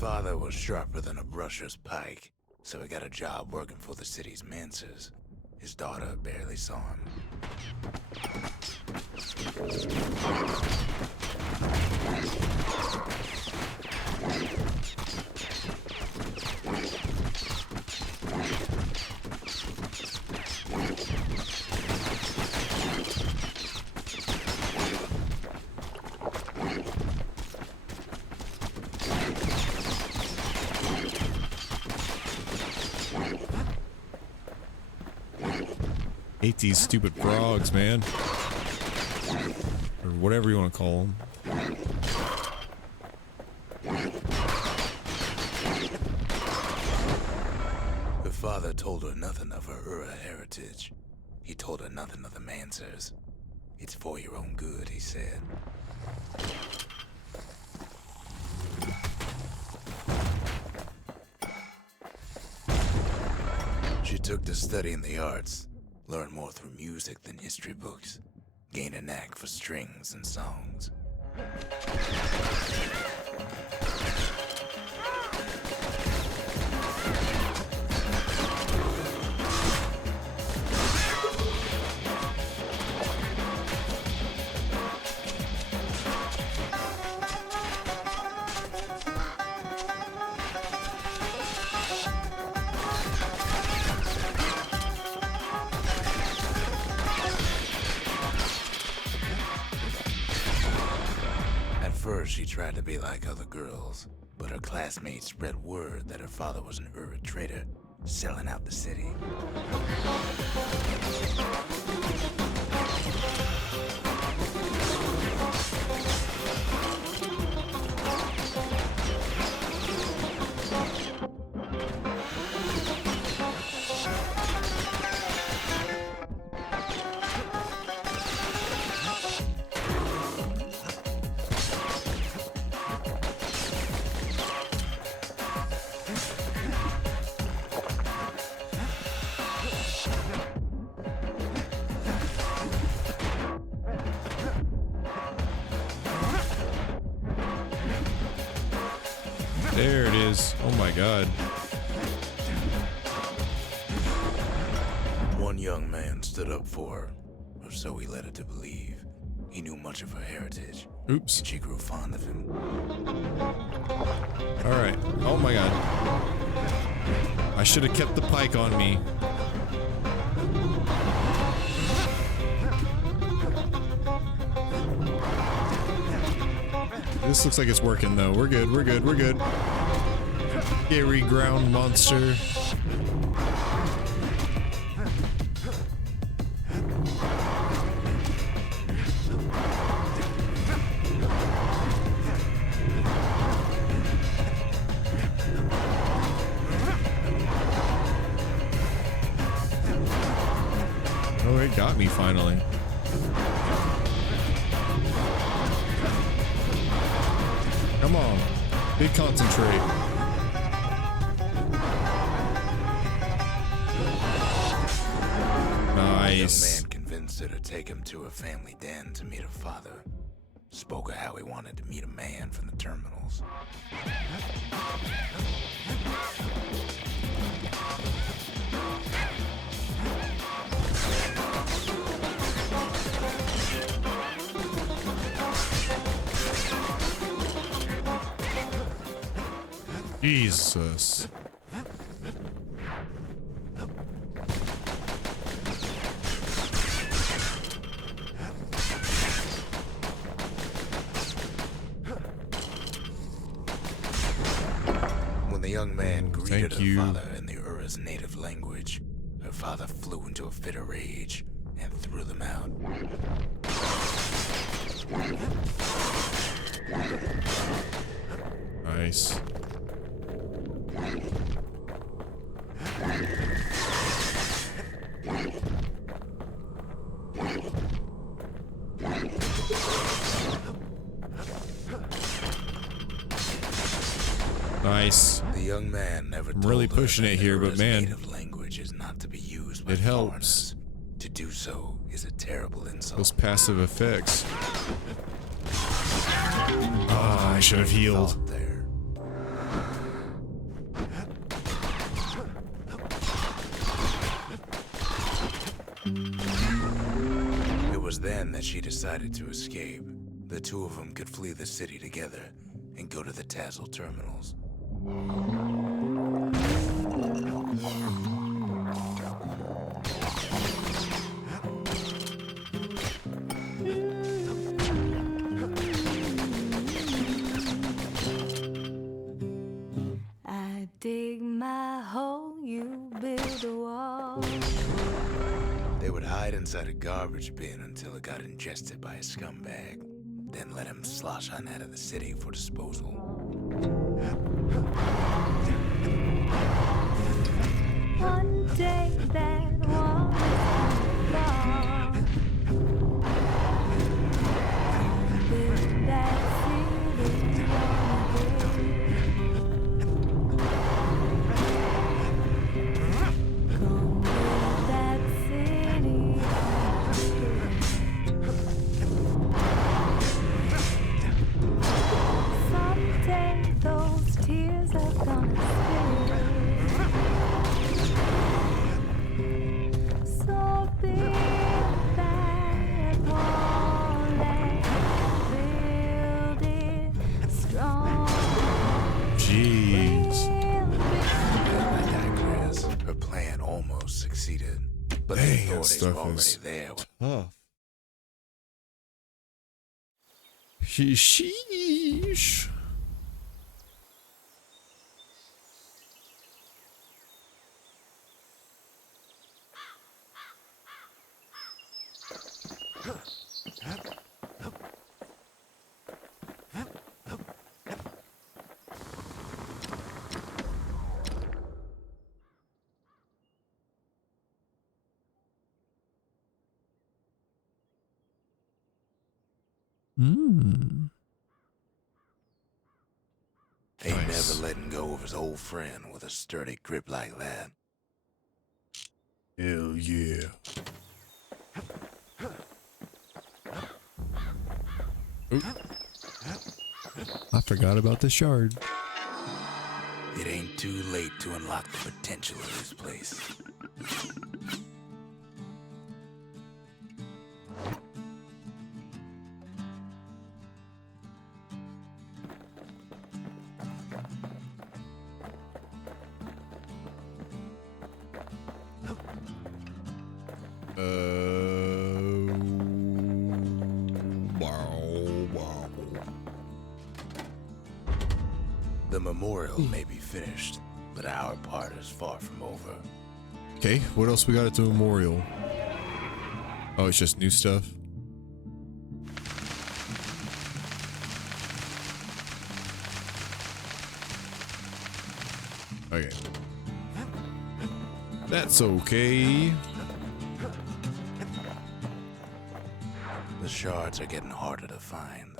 Father was sharper than a brusher's pike, so he got a job working for the city's mancers. His daughter barely saw him. Hate these stupid frogs, man. Or whatever you want to call them. Her father told her nothing of her Ura heritage. He told her nothing of the Mansers. It's for your own good, he said. She took to studying the arts, learned more through music than history books, gained a knack for strings and songs. First, she tried to be like other girls, but her classmates spread word that her father was an Ura trader, selling out the city. There it is. Oh my god. One young man stood up for her, or so he led her to believe. He knew much of her heritage. Oops. And she grew fond of him. Alright. Oh my god. I should have kept the pike on me. This looks like it's working though. We're good, we're good, we're good. Scary ground monster. Oh, it got me finally. Come on. Big concentrate. Nice. The young man convinced her to take him to a family den to meet her father. Spoke of how he wanted to meet a man from the terminals. Jesus. When the young man greeted thank you. her father in the Ura's native language, her father flew into a fit of rage and threw them out. Nice. Nice. The young man never I'm really told her pushing that it here, but Ura's man, native language is not to be used by it helps. foreigners. To do so is a terrible insult. Those passive effects. Ah, I should have healed. Thought there. It was then that she decided to escape. The two of them could flee the city together and go to the Tassel terminals. I dig my hole, you build a wall. They would hide inside a garbage bin until it got ingested by a scumbag, then let him slosh on out of the city for disposal. One day that wall is gonna fall. Build that city on a hill. Come build that city on a hill. Someday those tears are gonna spill. So build that wall and build it strong. Jeez. I digress. Her plan almost succeeded, but the Dang, that authorities were stuff already is there. tough. Sheesh. Hmm. Ain't Nice. never letting go of his old friend with a sturdy grip like that. Hell yeah. Oop. I forgot about the shard. It ain't too late to unlock the potential of this place. Wow. The memorial may be finished, but our part is far from over. Okay, what else we got at the memorial? Oh, it's just new stuff. Okay. That's okay. The shards are getting harder to find.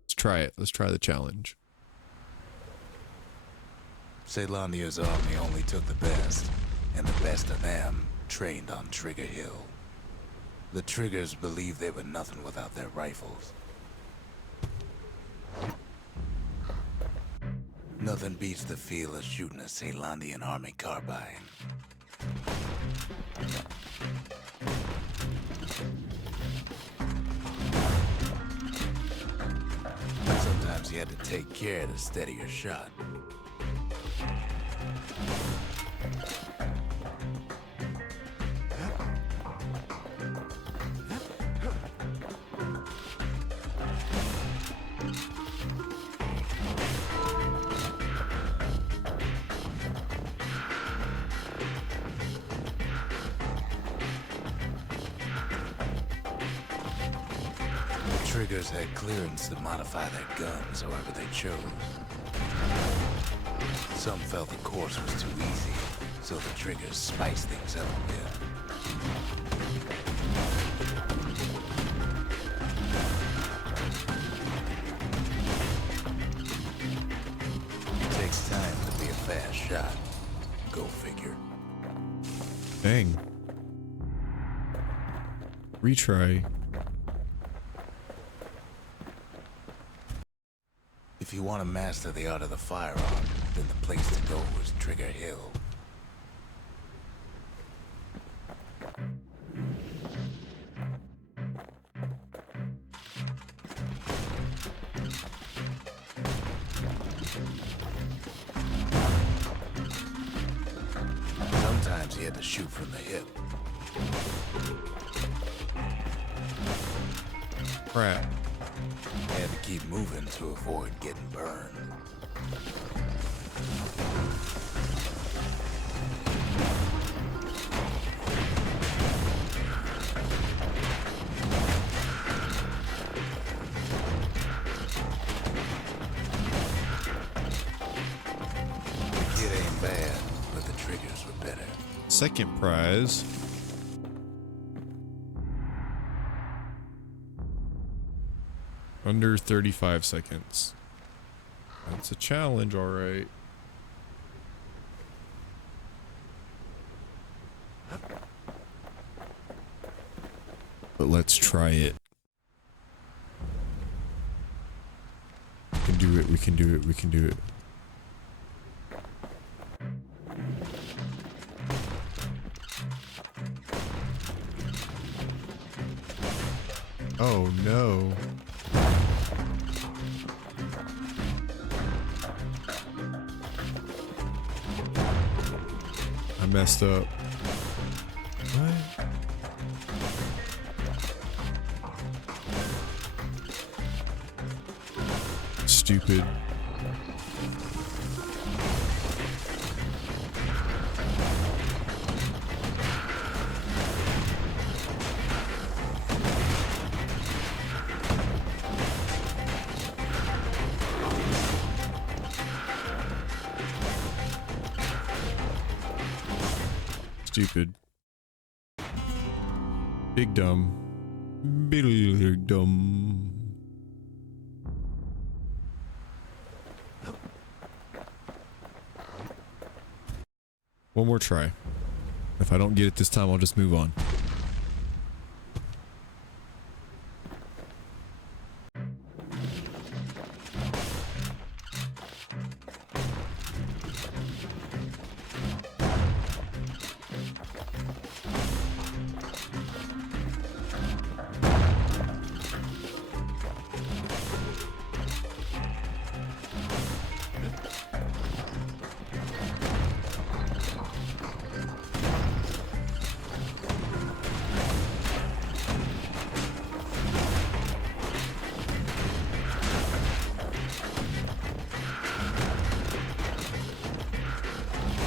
Let's try it. Let's try the challenge. Caelandia's army only took the best, and the best of them trained on Trigger Hill. The Triggers believed they were nothing without their rifles. Nothing beats the feel of shooting a Caelandian army carbine. Sometimes you had to take care to steady your shot. Triggers had clearance to modify their guns however they chose. Some felt the course was too easy, so the Triggers spiced things up a bit. It takes time to be a fast shot. Go figure. Dang. Retry. If you want to master the art of the firearm, then the place to go is Trigger Hill. Sometimes you had to shoot from the hip. Crap. You had to keep moving to avoid getting burned. The kid ain't bad, but the triggers were better. Second prize. Under 35 seconds. That's a challenge, all right. But let's try it. We can do it, we can do it, we can do it. Oh no. I messed up. What? Stupid. Stupid. Big dumb. Big dumb. One more try. If I don't get it this time, I'll just move on.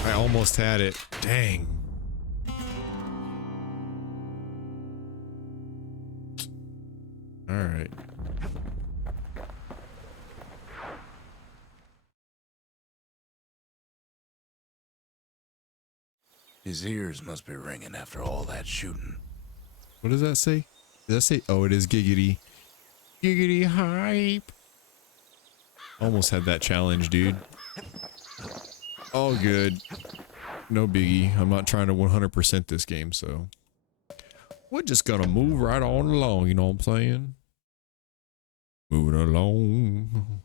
I almost had it. Dang. All right. His ears must be ringing after all that shooting. What does that say? Does that say? Oh, it is giggity. Giggity hype. Almost had that challenge, dude. All good. No biggie. I'm not trying to 100% this game, so we're just gonna move right on along, you know what I'm saying? Moving along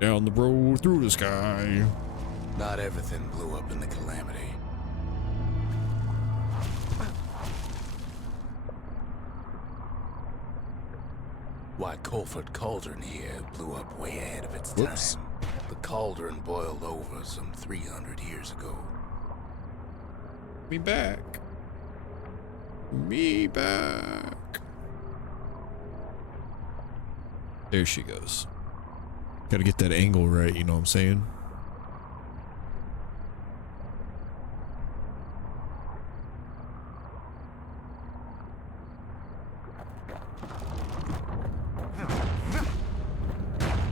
down the road through the sky. Not everything blew up in the calamity. Why, Colford Cauldron here blew up way ahead of its Whoops. time. The cauldron boiled over some 300 years ago. Me back. Me back. There she goes. Gotta get that angle right, you know what I'm saying?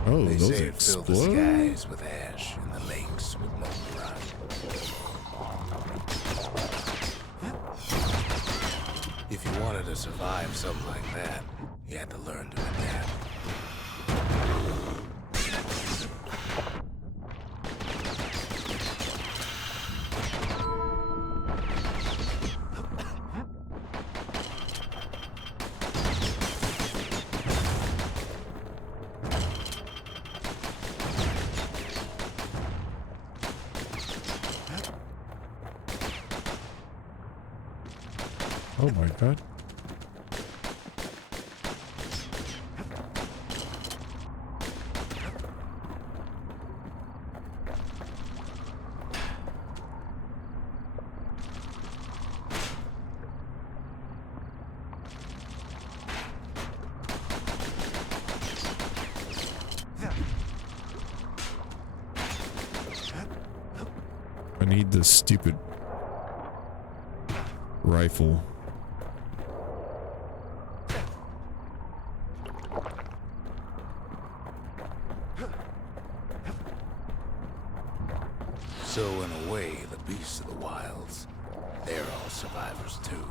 Oh, They those say it filled the explode? skies with ash and the lakes with molten rock. If you wanted to survive something like that, you had to learn to adapt. Oh my god. I need this stupid rifle. So in a way, the beasts of the wilds, they're all survivors too.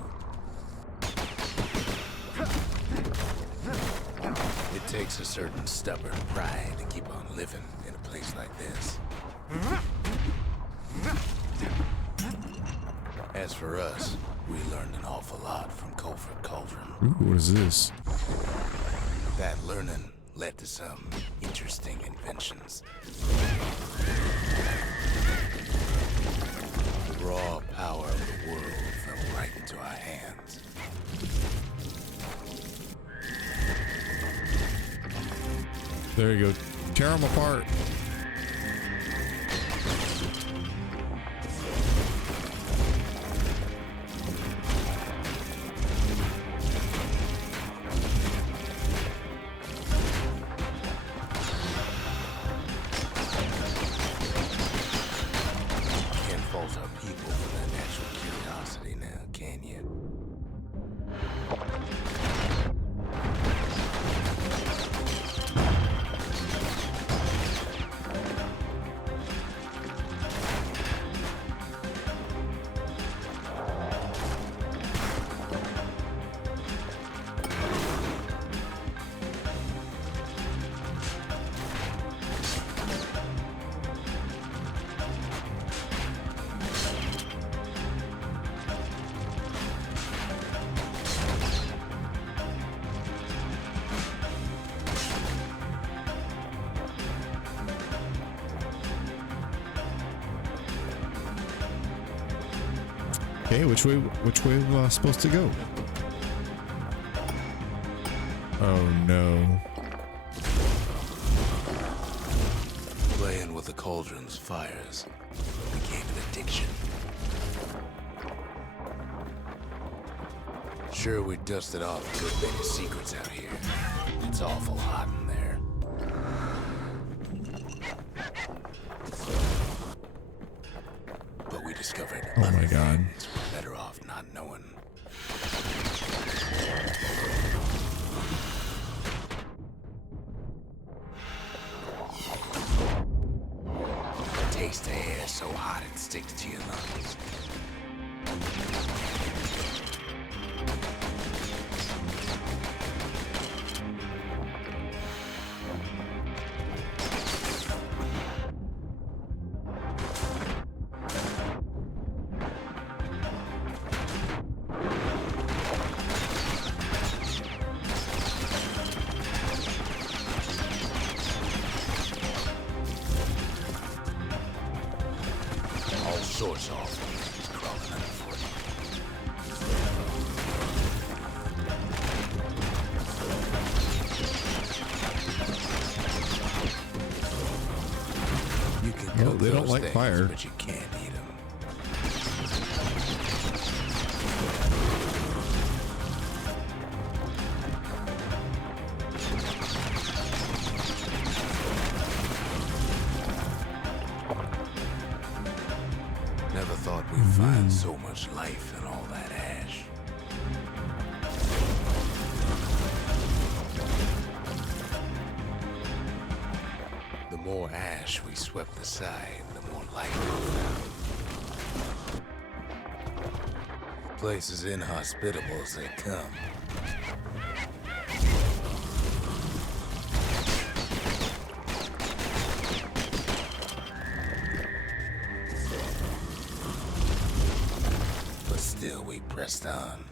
It takes a certain stubborn pride to keep on living in a place like this. As for us, we learned an awful lot from Colford Cauldron. Ooh, what is this? That learning led to some interesting inventions. The raw power of the world fell right into our hands. There you go. Tear them apart. Can't fault our people for their natural curiosity now, can you? Okay, which way am I supposed to go? Oh no. Playing with the cauldron's fires became an addiction. Sure, we dusted off a good many secrets out here. It's awful hot in there. But we discovered Oh other my God. things we're better off not knowing. Taste the air so hot it sticks to your lungs. All sorts of things crawling underfoot. You can Well, cook they don't those like things, fire. but you can't eat them. Never thought we'd find so much life in all that ash. The more ash we swept aside, the more life we found. Place as inhospitable as they come. But still we pressed on.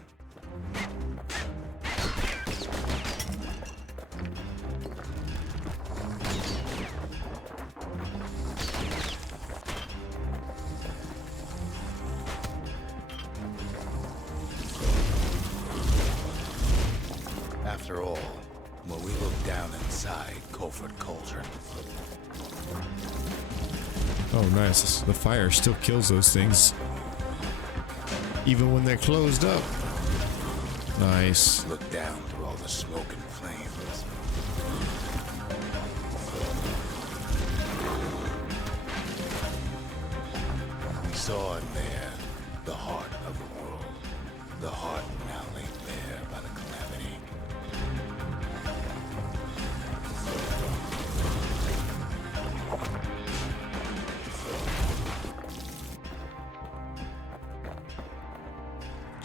After all, when we look down inside Colford Cauldron, Oh, nice. The fire still kills those things. Even when they're closed up. Nice. look down through all the smoke and flames. We saw in there the heart of the world, the heart now laid bare by the calamity.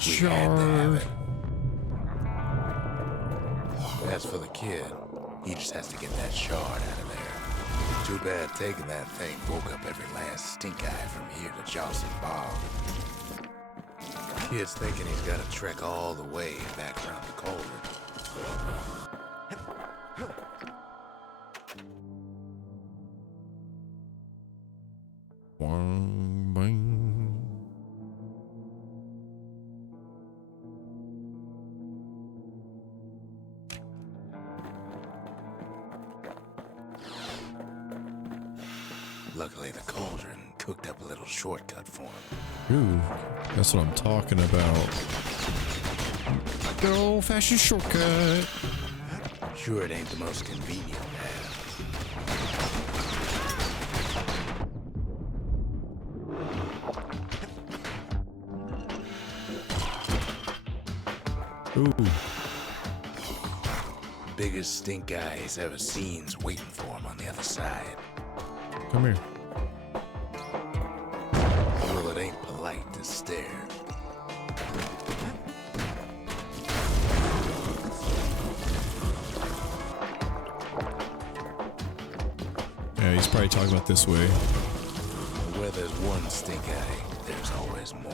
We had to have it. As for the kid, he just has to get that shard out of there. Too bad taking that thing woke up every last stink eye from here to Johnson Bog. Kid's thinking he's got to trek all the way back around the cauldron. Boing, boing. Luckily, the cauldron cooked up a little shortcut for him. Ooh, that's what I'm talking about. Good old-fashioned shortcut. Sure, it ain't the most convenient path. Ooh, Biggest stink eye he's ever seen's waiting for him on the other side. come here. Well, it ain't polite to stare. Yeah, he's probably talking about this way. Where there's one stink eye, there's always more.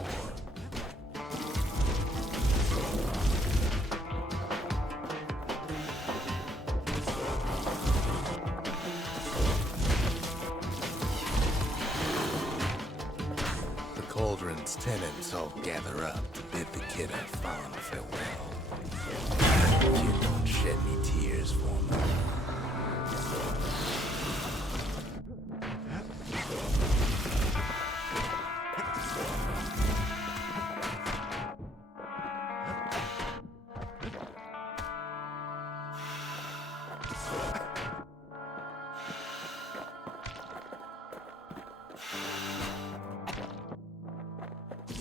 The cauldron's tenants all gather up to bid the kid a fond farewell. You don't shed any tears for me.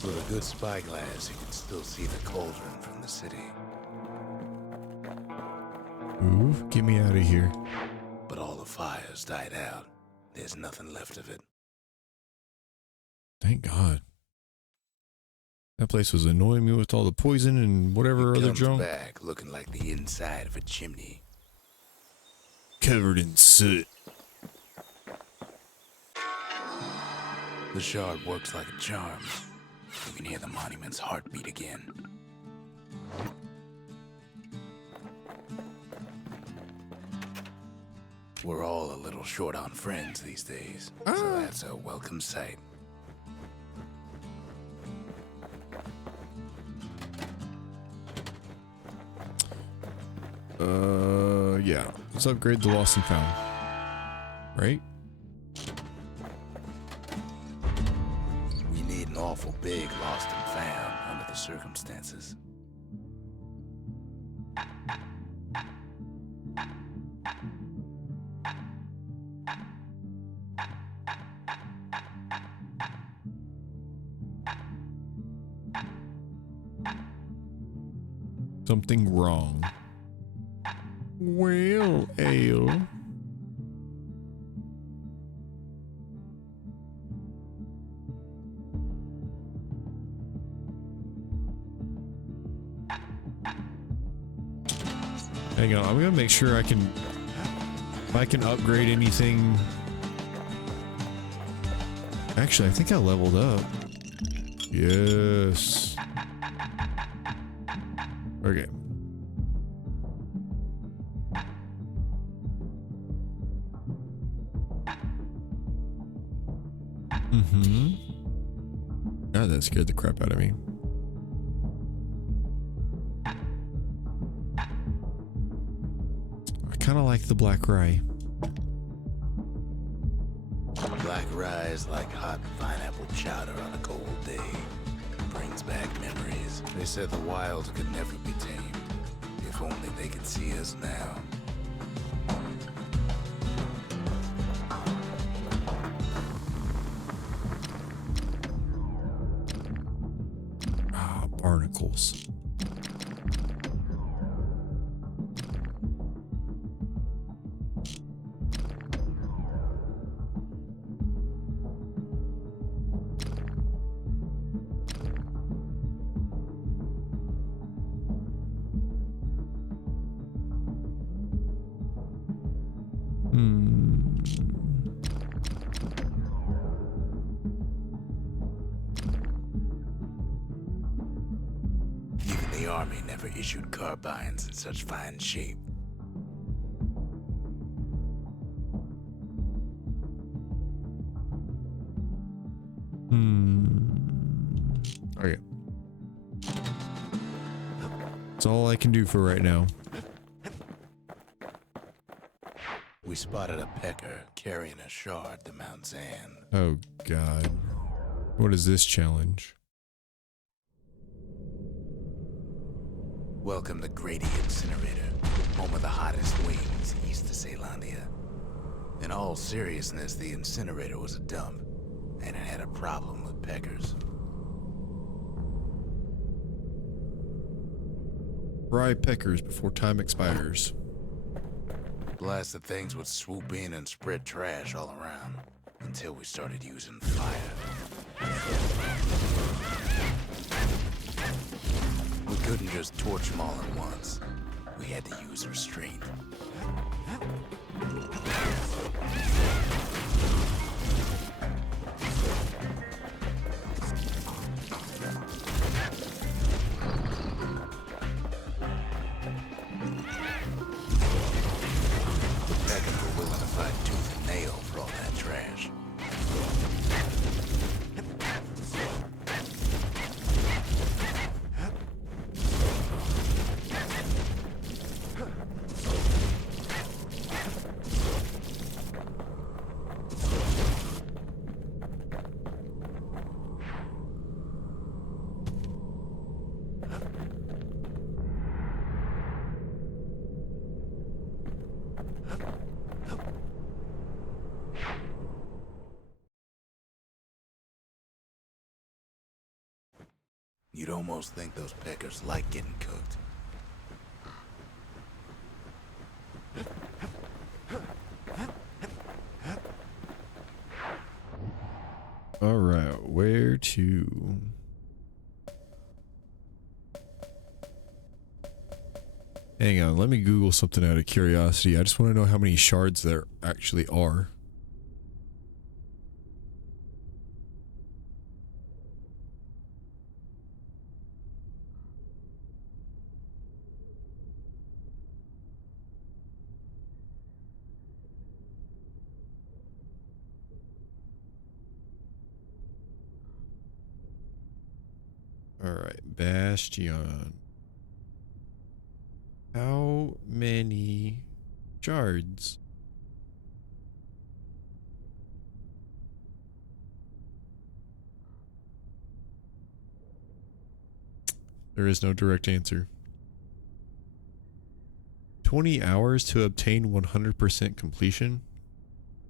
With a good spyglass, you can still see the cauldron from the city. Ooh, get me out of here. But all the fires died out. There's nothing left of it. Thank God. That place was annoying me with all the poison and whatever It other comes junk. back looking like the inside of a chimney. Covered in soot. The shard works like a charm. You can hear the monument's heartbeat again. We're all a little short on friends these days, so that's a welcome sight. Yeah. Let's upgrade the lost and found. Right? We need an awful big lost and found under the circumstances. Something wrong. Well, Ale. Hang on, I'm gonna make sure if I can upgrade anything. Actually, I think I leveled up. Yes. Okay. God, that scared the crap out of me. I kind of like the black rye. Black rye is like hot pineapple chowder on a cold day. Brings back memories. They said the wild could never be tamed. If only they could see us now. Ah, barnacles. Even the army never issued carbines in such fine shape. Okay. That's all I can do for right now. We spotted a pecker carrying a shard to Mount Zan. Oh, God. What is this challenge? Welcome to Grady Incinerator, home of the hottest wings east of Caelandia. In all seriousness, the incinerator was a dump, and it had a problem with peckers. Fry peckers before time expires. Blasted things would swoop in and spread trash all around, until we started using fire. We couldn't just torch them all at once. We had to use restraint. Peckers were willing to fight tooth and nail for all that trash. You'd almost think those peckers like getting cooked. All right, where to? Hang on, let me Google something out of curiosity. I just want to know how many shards there actually are. All right, Bastion. How many shards? There is no direct answer. 20 hours to obtain 100% completion.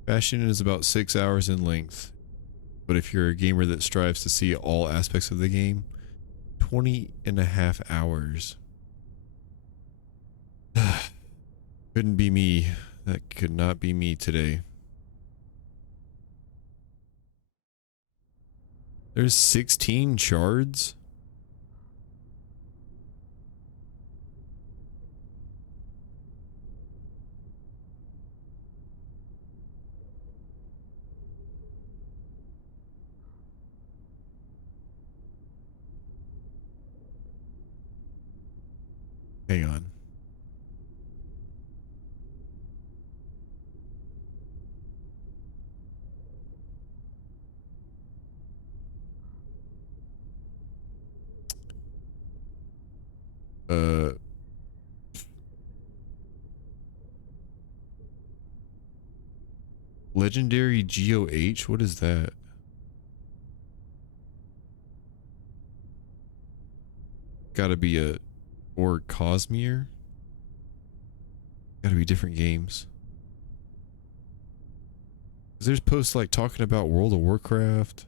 Bastion is about 6 hours in length. But if you're a gamer that strives to see all aspects of the game, 20.5 hours. Couldn't be me. That could not be me today. There's 16 shards? Hang on. Legendary GOH? What is that? Gotta be a... Or Cosmere? Gotta be different games. 'Cause there's posts like talking about World of Warcraft.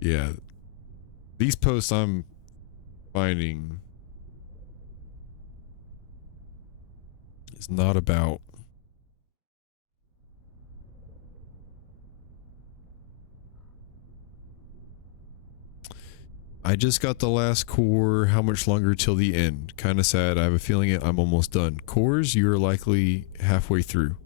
Yeah. These posts I'm finding is not about. I just got the last core. How much longer till the end? Kind of sad. I have a feeling I'm almost done. Cores, you're likely halfway through.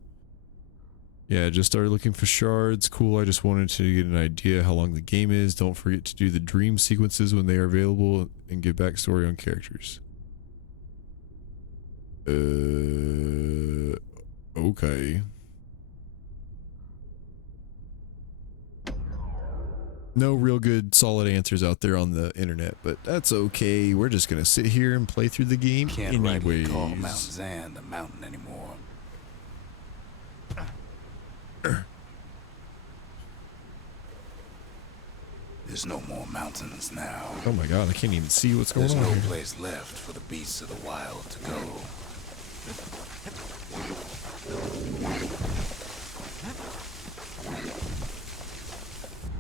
Yeah, just started looking for shards. Cool. I just wanted to get an idea how long the game is. Don't forget to do the dream sequences when they are available and give backstory on characters. Okay. No real good solid answers out there on the internet, but that's okay. We're just gonna sit here and play through the game Can't rightly anyways. call Mount Zan the mountain anymore. There's no more mountains now. Oh my god, I can't even see what's going There's on no here. place left for the beasts of the wild to go.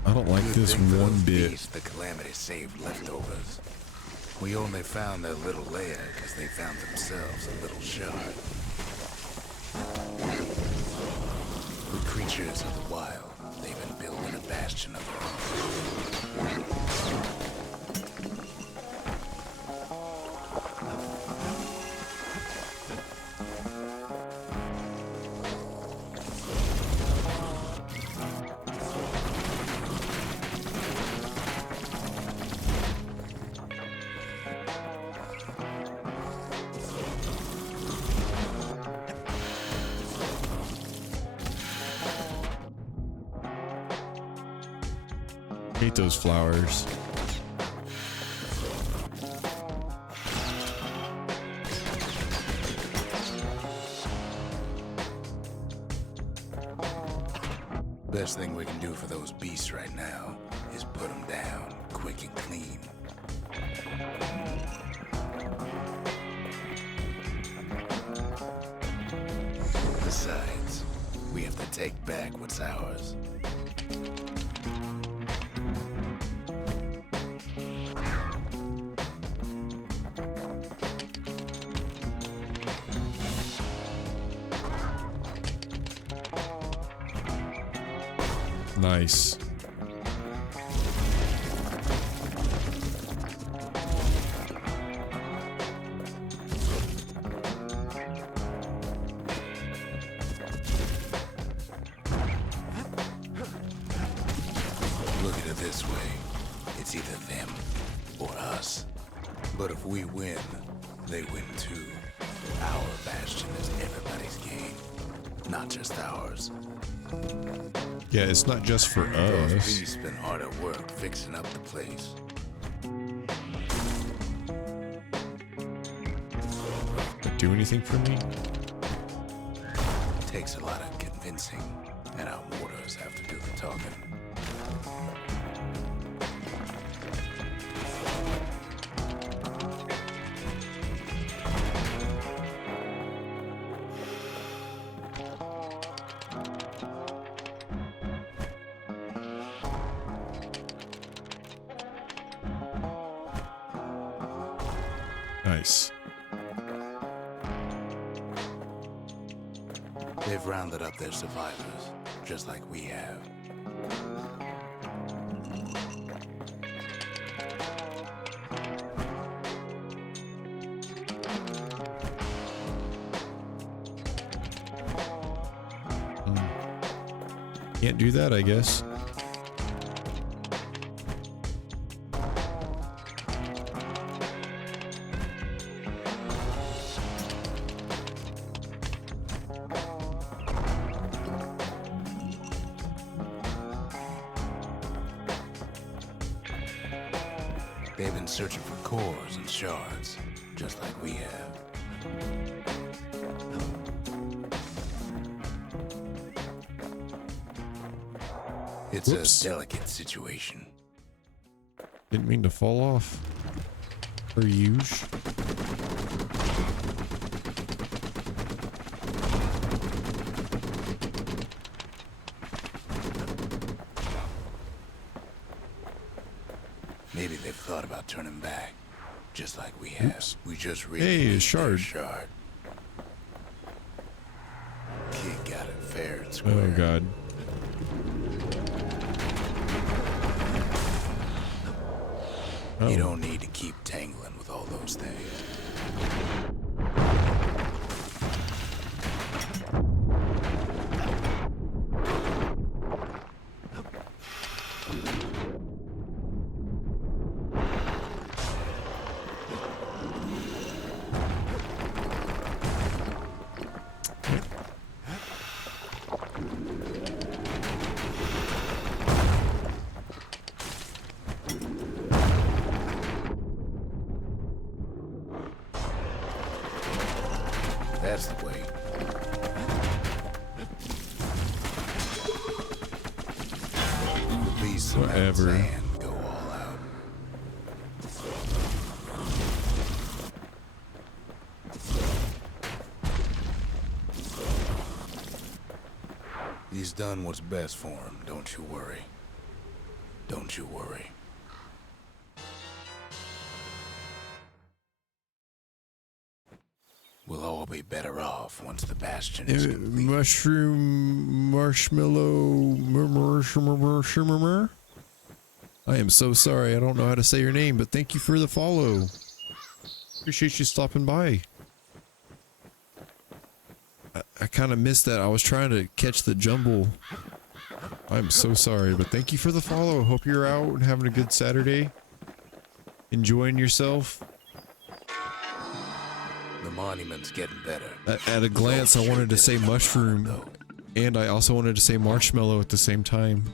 I don't like Good this thing for one those bit. beasts, the Calamity saved leftovers. We only found their little lair because they found themselves a little shard. The creatures of the wild, they've been building a bastion of their own. Hate those flowers. Best thing we can do for those beasts right now is put them down quick and clean. Besides, we have to take back what's ours. Nice. Look at it this way. It's either them or us. But if we win, they win too. Our Bastion is everybody's game, not just ours. Yeah, it's not just for Those us. beasts been hard at work fixing up the place. Do anything for me? Takes a lot of convincing, and our mortars have to do the talking. Nice. They've rounded up their survivors, just like we have. Can't do that, I guess. They've been searching for cores and shards, just like we have. It's Whoops. a delicate situation. Didn't mean to fall off. Per usual. Maybe they've thought about turning back, just like we have. Oops. We just really Hey, need a shard. their shard. Kid got it fair and square. Oh god. You Oh. don't need to keep tangling with all those things. That's the way. These cement Whatever. sand go all out. He's done what's best for him, don't you worry. Don't you worry. We'll all be better off once the Bastion is complete. Mushroom marshmallow murmur. I am so sorry. I don't know how to say your name, but thank you for the follow. Appreciate you stopping by. I kind of missed that. I was trying to catch the jumble. I'm so sorry, but thank you for the follow. Hope you're out and having a good Saturday. Enjoying yourself. The monument's getting better. At a glance, I wanted to say mushroom, and I also wanted to say marshmallow at the same time.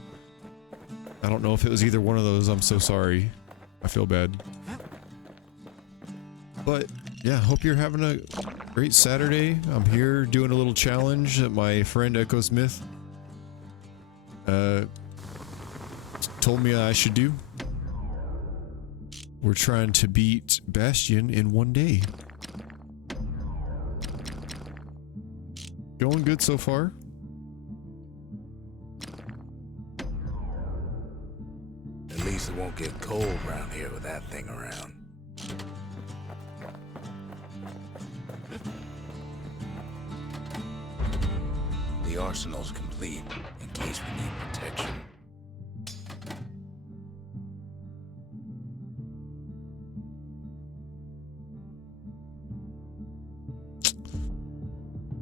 I don't know if it was either one of those. I'm so sorry. I feel bad. But yeah, hope you're having a great Saturday. I'm here doing a little challenge that my friend Ekkosmyth told me I should do. We're trying to beat Bastion in 1 day. Going good so far. At least it won't get cold around here with that thing around. The arsenal's complete in case we need protection.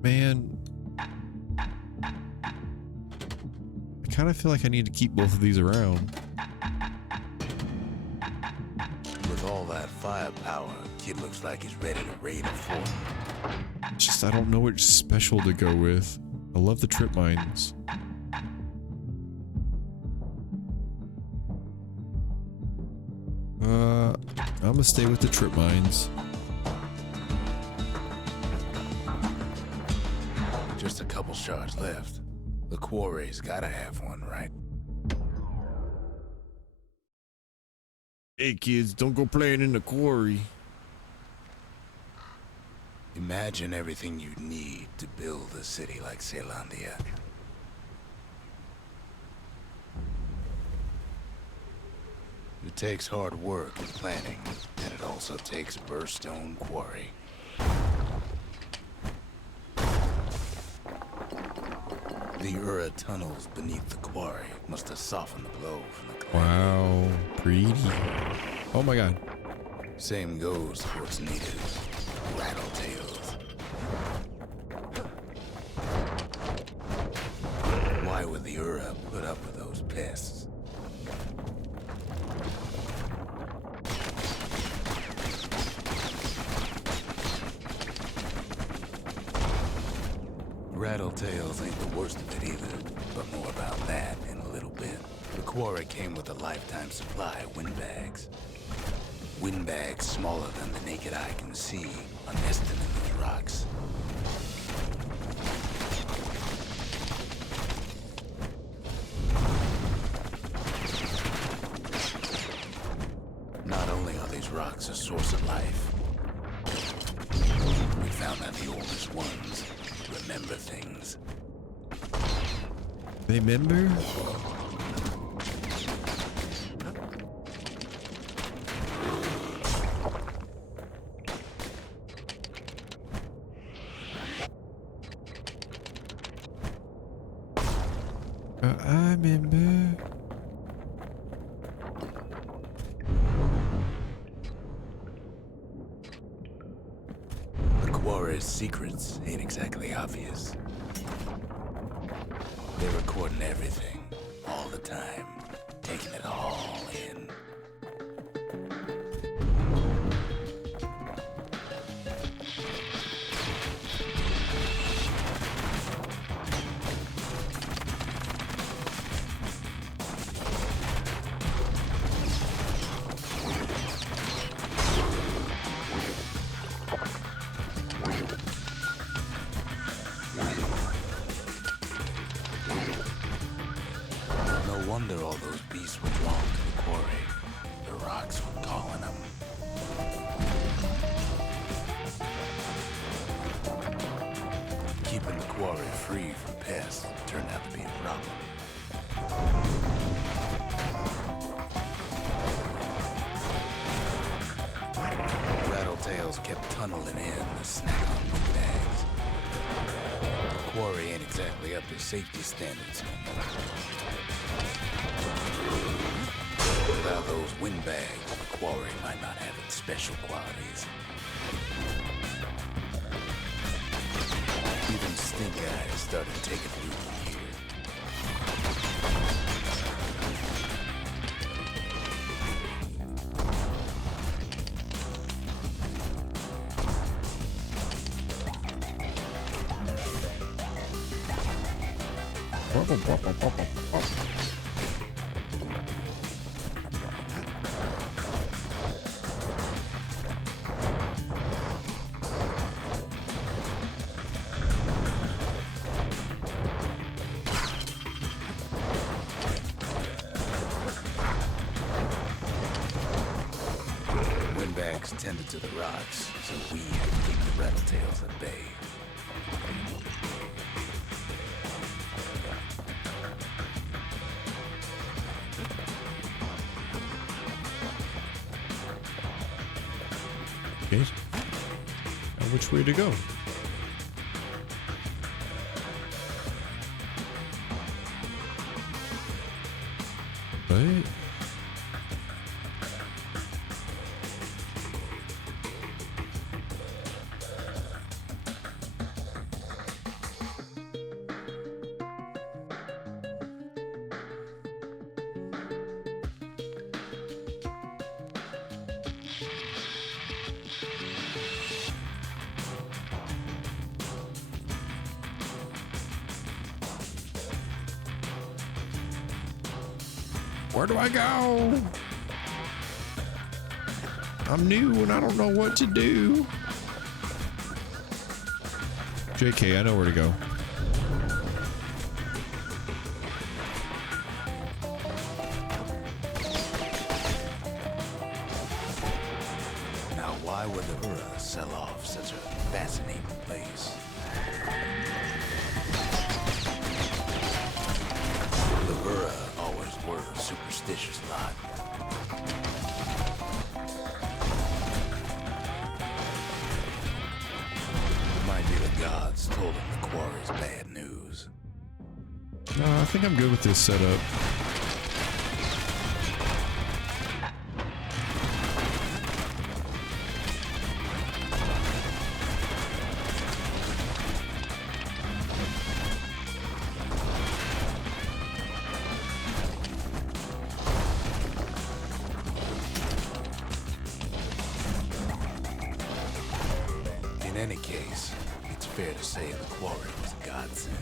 Man, I kind of feel like I need to keep both of these around. With all that firepower, kid looks like he's ready to raid a fort. It's just I don't know which special to go with. I love the trip mines. I'm gonna stay with the trip mines. Just a couple shards left. The quarry's gotta have one, right? Hey kids, don't go playing in the quarry. Imagine everything you'd need to build a city like Zealandia. It takes hard work and planning, and it also takes a burstone quarry. The Ura tunnels beneath the quarry must have softened the blow from the climate. Wow, pretty. Oh my god. Same goes for what's needed. Rattletails. Why would the Ura put up with those pests? Rattletails ain't the worst of it either, but more about that in a little bit. The quarry came with a lifetime supply of windbags. Windbags smaller than the naked eye can see are nested in these rocks. Not only are these rocks a source of life, we found that the oldest ones remember things. They remember? I remember. The quarry's secrets ain't exactly obvious. They're recording everything, all the time, taking it all in. No wonder all those beasts were drawn to the quarry. The rocks were calling them. Keeping the quarry free from pests turned out to be a problem. Rattletails kept tunneling in to snack on windbags. The quarry ain't exactly up to safety standards no more. Without those windbags, the quarry might not have its special qualities. Even stink eyes started taking root here. dogs tended to the rocks, so we had to keep the rattletails at bay. Okay. Now which way to go? Right. Where do I go? I'm new and I don't know what to do. JK, I know where to go. Now, why would the Ura sell off such a fascinating place? The Ura always were a superstitious lot. It might be the gods told him the quarry's bad news. I think I'm good with this setup. In any case, it's fair to say the quarry was a godsend.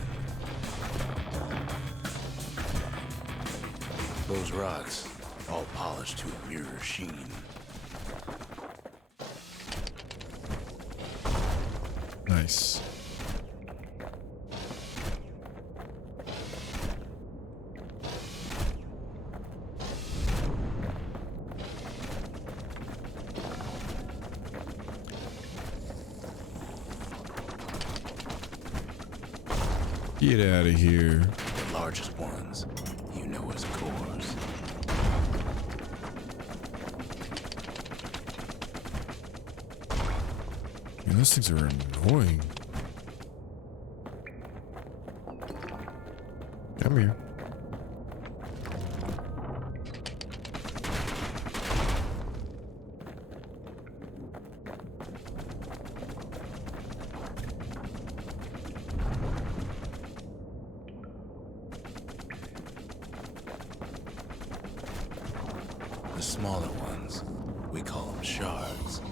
Those rocks, all polished to a mirror sheen. Nice. Get out of here. The largest ones, you know as cores. Man, those things are annoying. Come here. The smaller ones, we call them shards.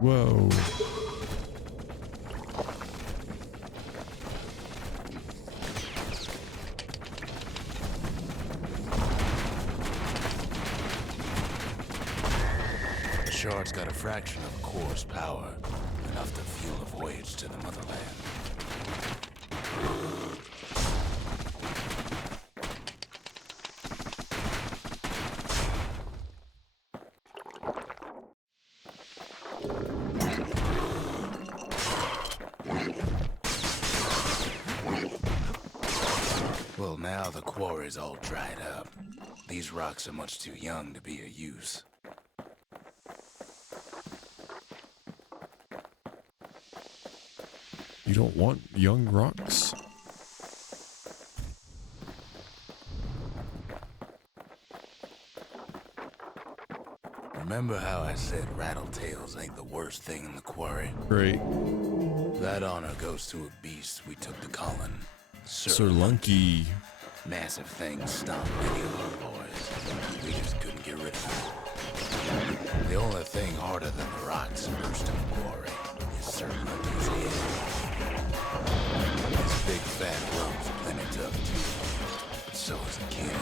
Whoa. The shard's got a fraction of a core's power, enough to fuel a voyage to the motherland. Well, now the quarry's all dried up. These rocks are much too young to be of use. You don't want young rocks? Remember how I said rattletails ain't the worst thing in the quarry? Great. That honor goes to a beast we took to Colin. Sir Lunky. Massive things stomped many of our boys. We just couldn't get rid of them. The only thing harder than the rocks burst in the quarry is Sir Lunky's head. His big fat rump's plenty tough too, but so is a kid.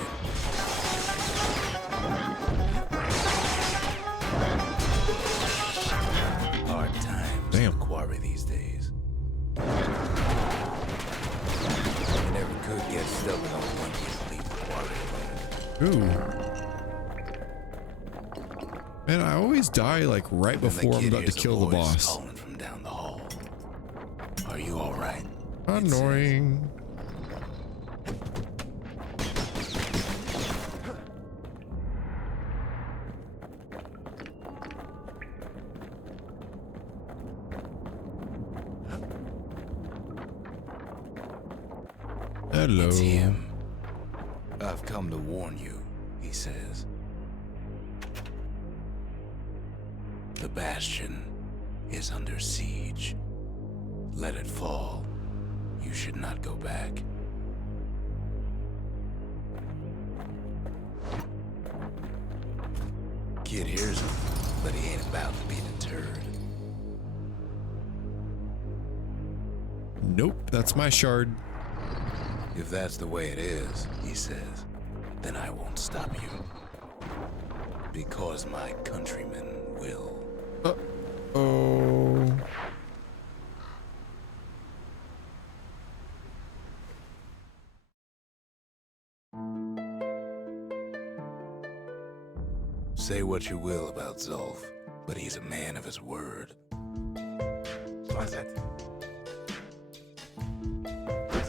Hard times. Ooh. Man, I always die like right before I'm about to kill the boss. Calling from down the hall. Are you all right? Annoying. Hello. It's him. I've come to warn you, he says. The Bastion is under siege. Let it fall. You should not go back. Kid hears him, but he ain't about to be deterred. Nope, that's my shard. If that's the way it is, he says, then I won't stop you. Because my countrymen will. Uh-oh. Say what you will about Zulf, but he's a man of his word.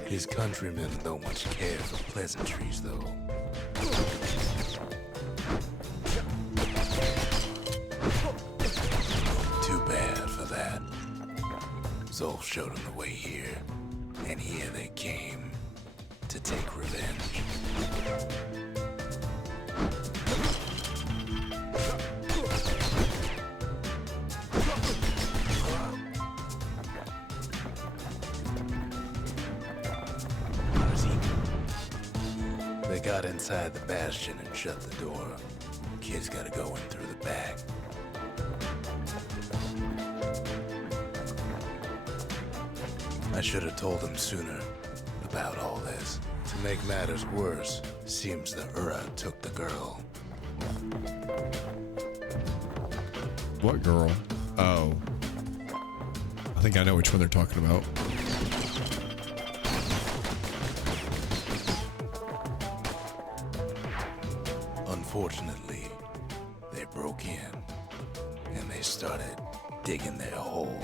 His countrymen don't much care for pleasantries, though. Too bad for that. Zulf showed him the way here, and here they came to take revenge. They got inside the Bastion and shut the door. Kid's gotta go in through the back. I should have told him sooner about all this. To make matters worse, seems the Ura took the girl. What girl? Oh. I think I know which one they're talking about. Unfortunately, they broke in and they started digging their hole.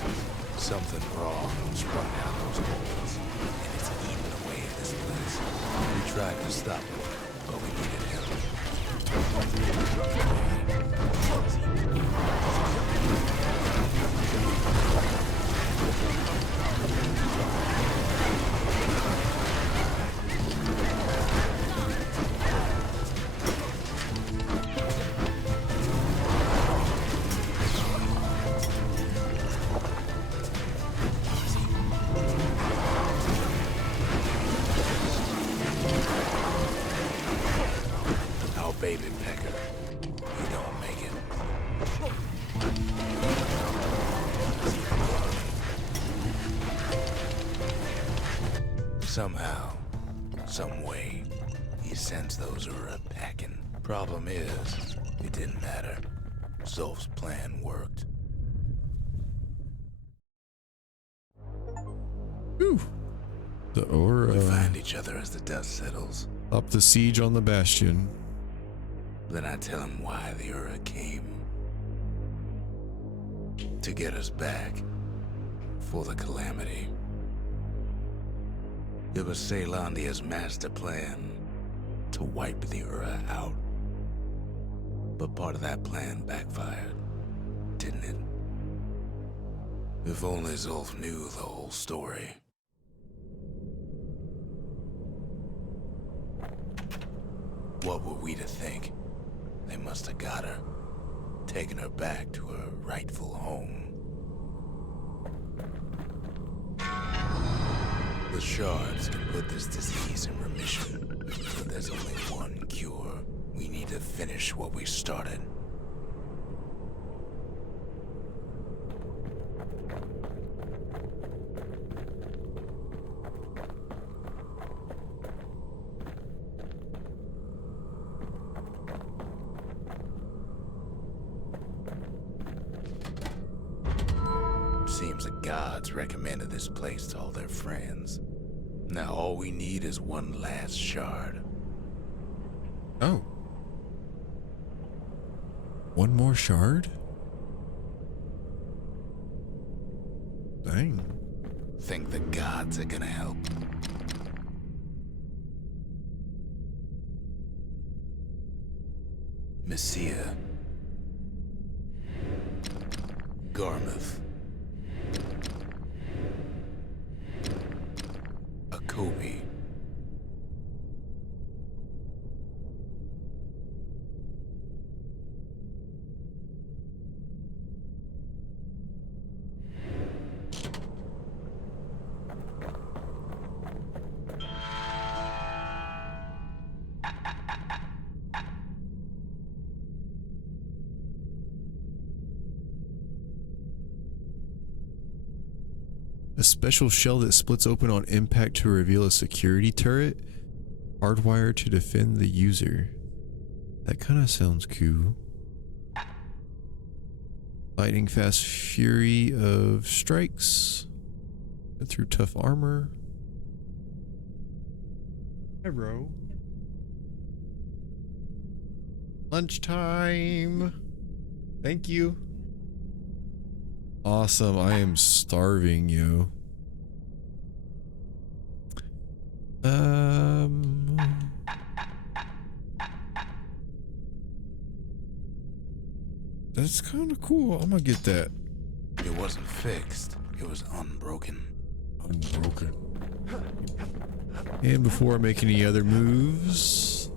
Something wrong sprung out those holes, and it's eating away at this place. We tried to stop it, but we needed baby pecker. He don't make it. Somehow, some way, he sends those Ura packing. Problem is, it didn't matter. Zulf's plan worked. Ooh. The Aura. We find each other as the dust settles. Up the siege on the Bastion. Then I tell him why the Ura came. To get us back. For the Calamity. It was Caelondia's master plan to wipe the Ura out. But part of that plan backfired, didn't it? If only Zulf knew the whole story. What were we to think? They must have got her, taken her back to her rightful home. The shards can put this disease in remission, but there's only one cure. We need to finish what we started. Seems the gods recommended this place to all their friends. Now all we need is one last shard. Oh. One more shard? Dang. Think the gods are gonna help. Messiah. Garmouth. Akobi. A special shell that splits open on impact to reveal a security turret, hardwired to defend the user. That kind of sounds cool. Lightning fast fury of strikes. Went through tough armor. Hi, bro. Lunchtime. Thank you. Awesome. I am starving, yo. That's kind of cool. I'm gonna get that. It wasn't fixed. It was unbroken. Unbroken. And before I make any other moves.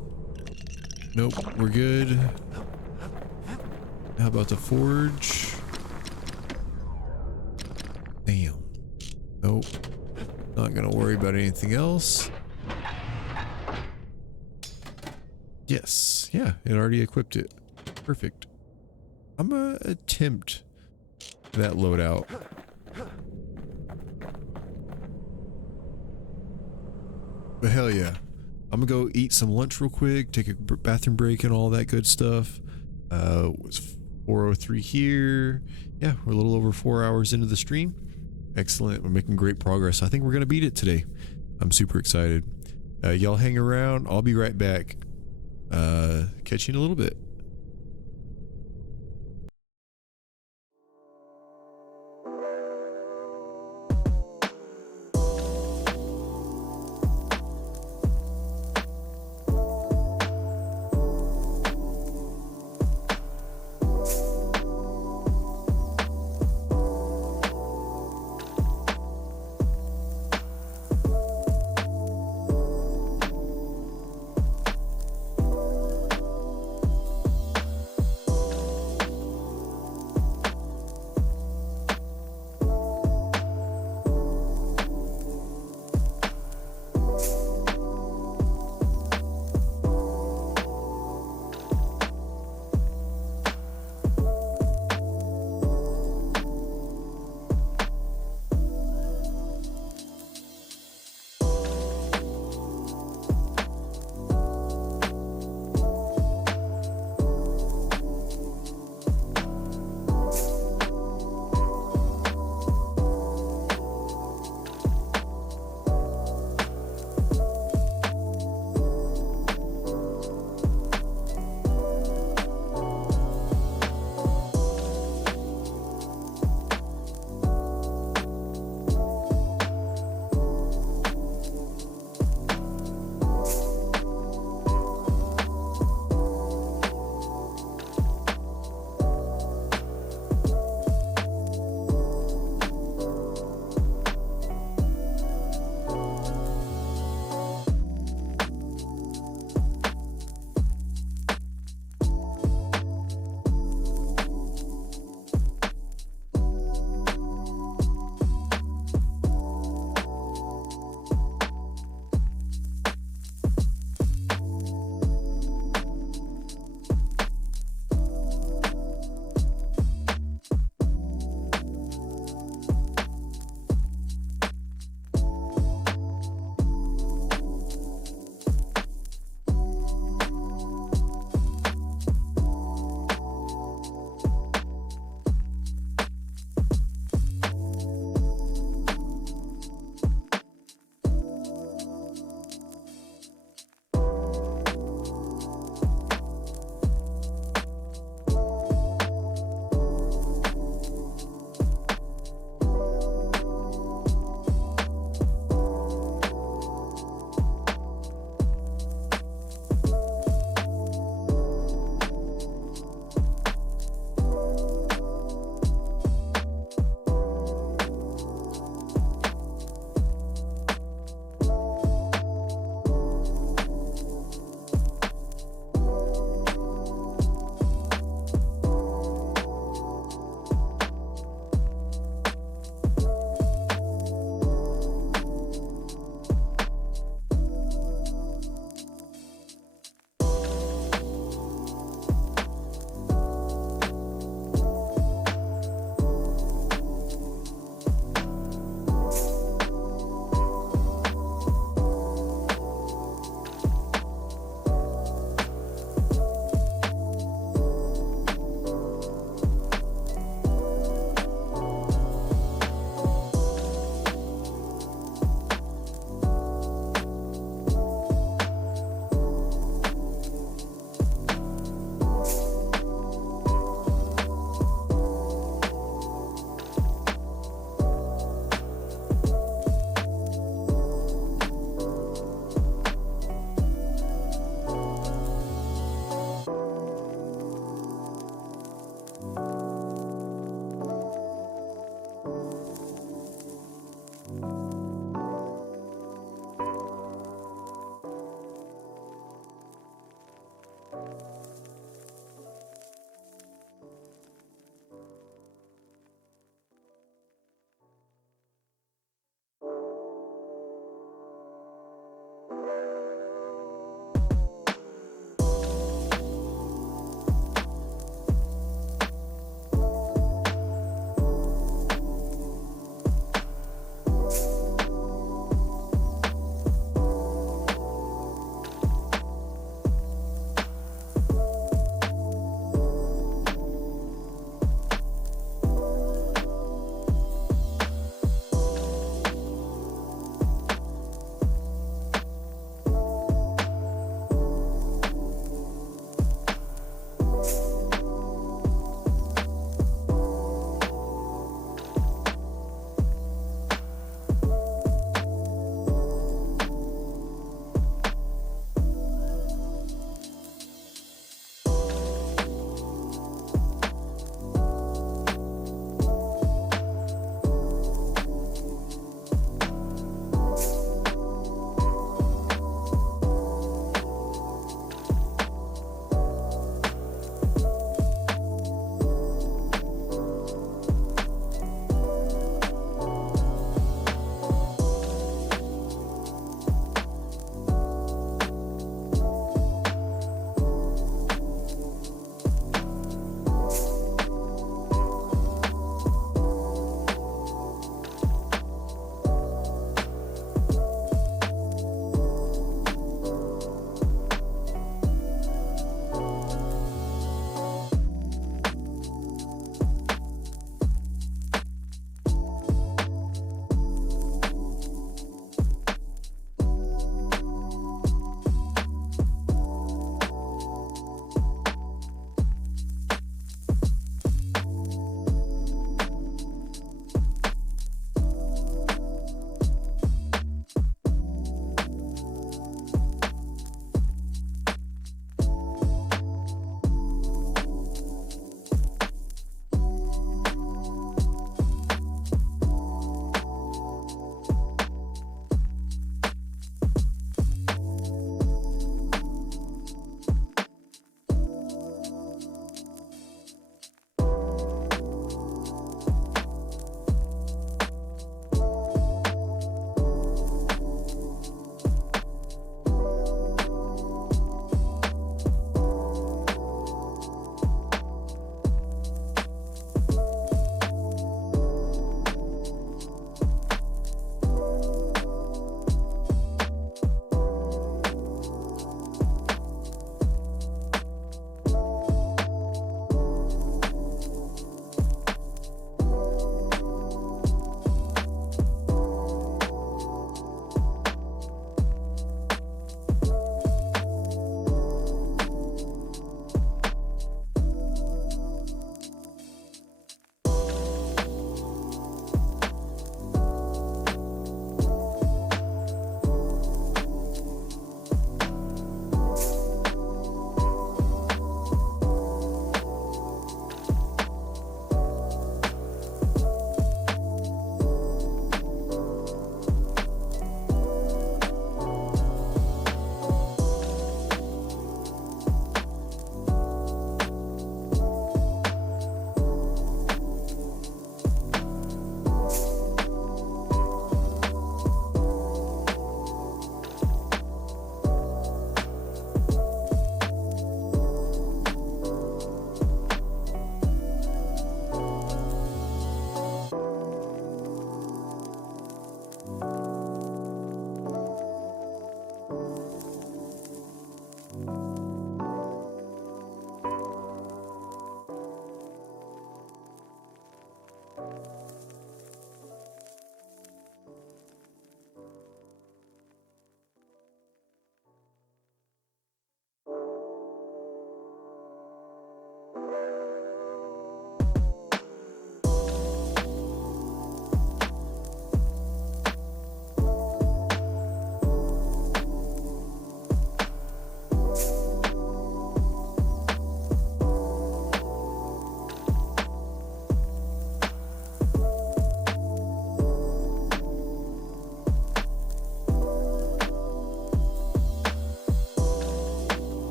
Nope, we're good. How about the forge? Damn. Nope. Not gonna worry about anything else. Yes. Yeah, it already equipped it. Perfect. I'm gonna attempt that loadout. But hell yeah. I'm gonna go eat some lunch real quick, take a bathroom break and all that good stuff. Was 4:03 here. Yeah, we're a little over 4 hours into the stream. Excellent. We're making great progress. I think we're gonna beat it today. I'm super excited. Y'all hang around. I'll be right back. Catch you in a little bit.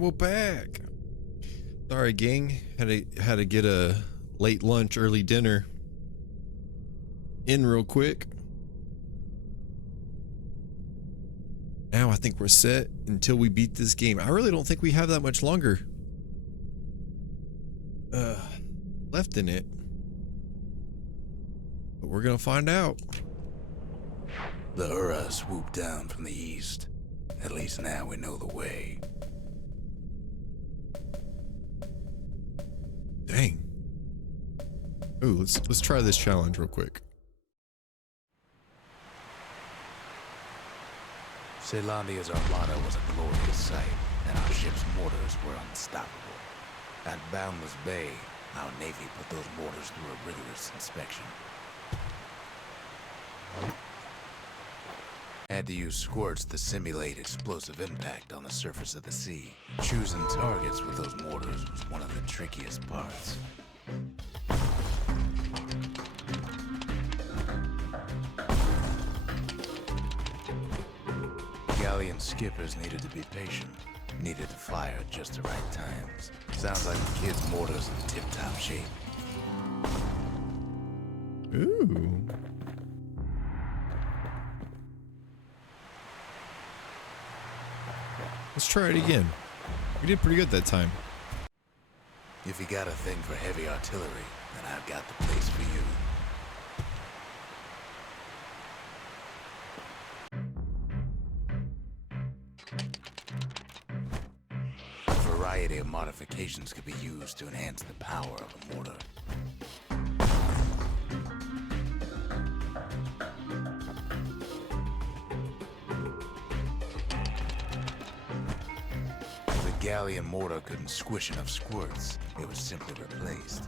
And we're back. Sorry, gang. Had to get a late lunch, early dinner in real quick. Now I think we're set until we beat this game. I really don't think we have that much longer left in it. But we're gonna find out. The Ura swooped down from the east. At least now we know the way. Dang. Ooh, let's try this challenge real quick. Celandia's armada was a glorious sight, and our ship's mortars were unstoppable. At Boundless Bay, our Navy put those mortars through a rigorous inspection. Had to use squirts to simulate explosive impact on the surface of the sea. Choosing targets with those mortars was one of the trickiest parts. Galleon skippers needed to be patient, needed to fire at just the right times. Sounds like the kid's mortar's in tip-top shape. Ooh. Let's try it again. We did pretty good that time. If you got a thing for heavy artillery, then I've got the place for you. A variety of modifications could be used to enhance the power of a mortar. The galleon mortar couldn't squish enough squirts. It was simply replaced.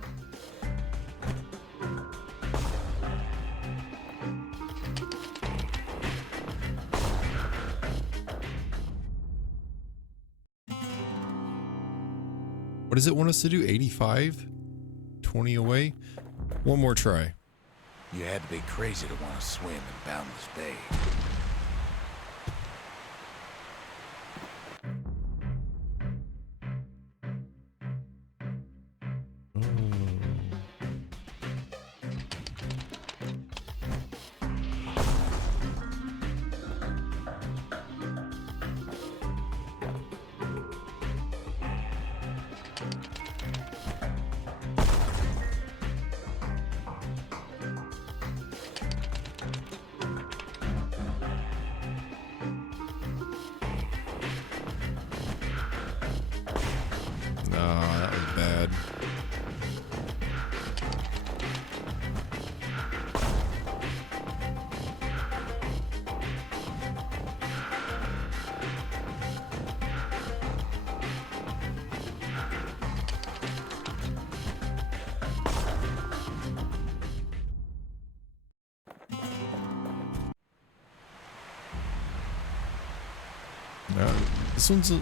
What does it want us to do? 85? 20 away? One more try. You had to be crazy to want to swim in Boundless Bay. Nah, that was bad.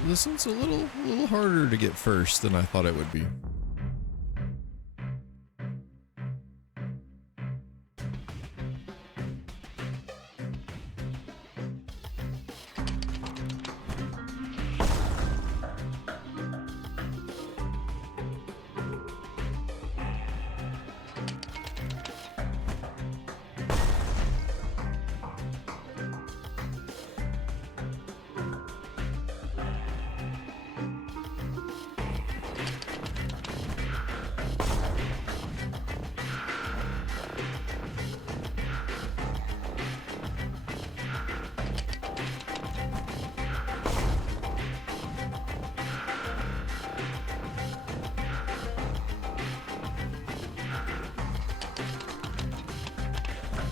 This one's a little harder to get first than I thought it would be.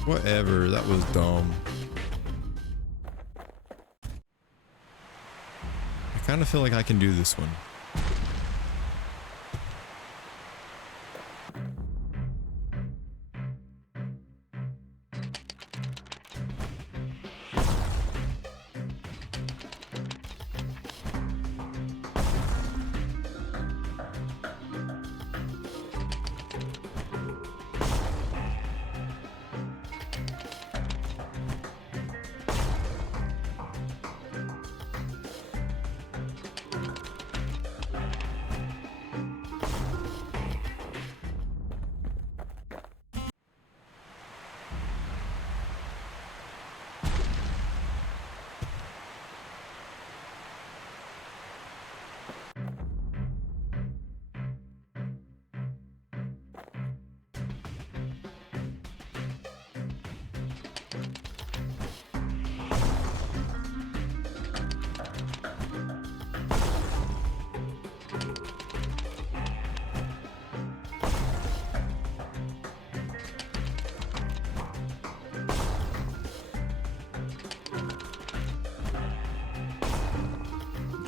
Whatever, that was dumb. I kind of feel like I can do this one.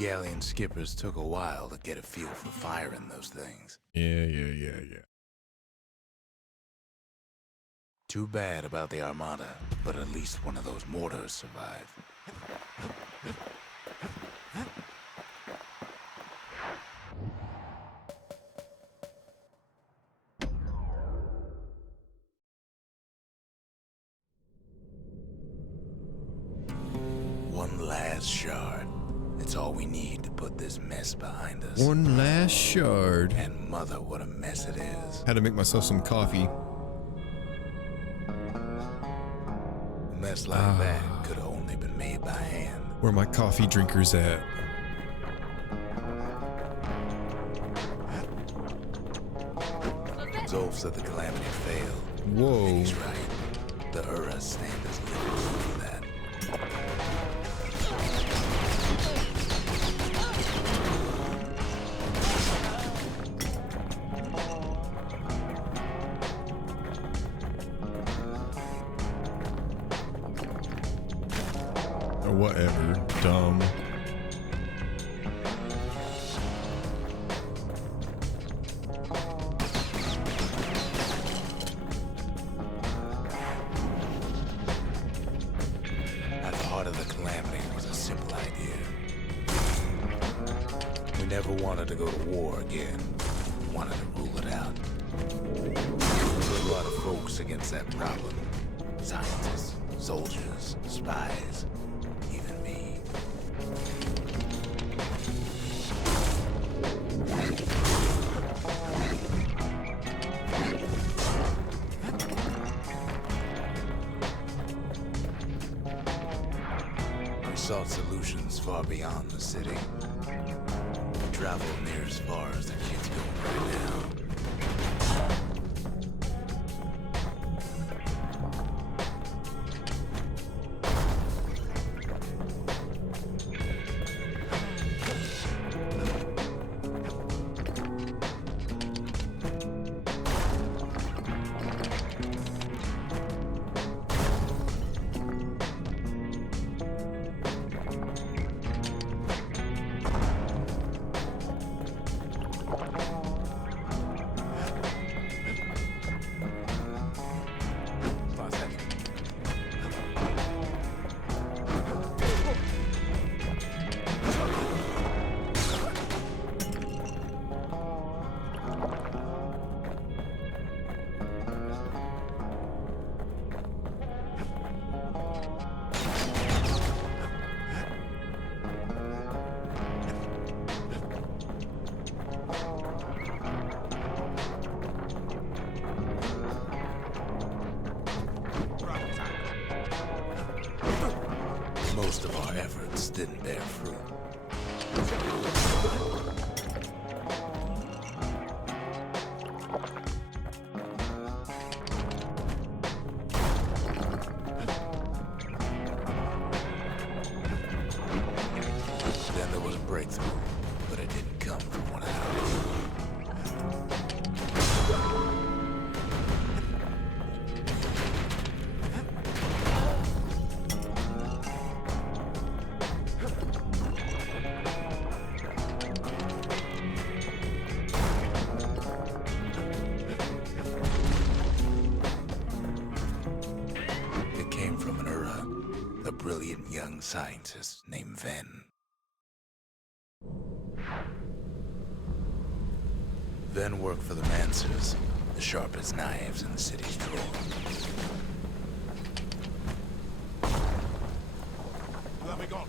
galleon skippers took a while to get a feel for firing those things. Yeah. Too bad about the Armada, but at least one of those mortars survived. One last shard. It's all we need to put this mess behind us. One last shard. And mother, what a mess it is. Had to make myself some coffee. A mess like that could have only been made by hand. Where my coffee drinkers at? Zolf said the Calamity failed. Whoa. And he's right. The Ura stand as little for that. Or whatever. Dumb. At the heart of the Calamity was a simple idea. We never wanted to go to war again. We wanted to rule it out. There were a lot of folks against that problem. Scientists, soldiers, spies, even me. We sought solutions far beyond the city. We traveled near as far as the kids go right now. Most of our efforts didn't bear fruit. Then there was a breakthrough, but it didn't come from one house. It came from an Ura, a brilliant young scientist named Ven. Ven worked for the Mancers, the sharpest knives in the city's drawer. Let me go.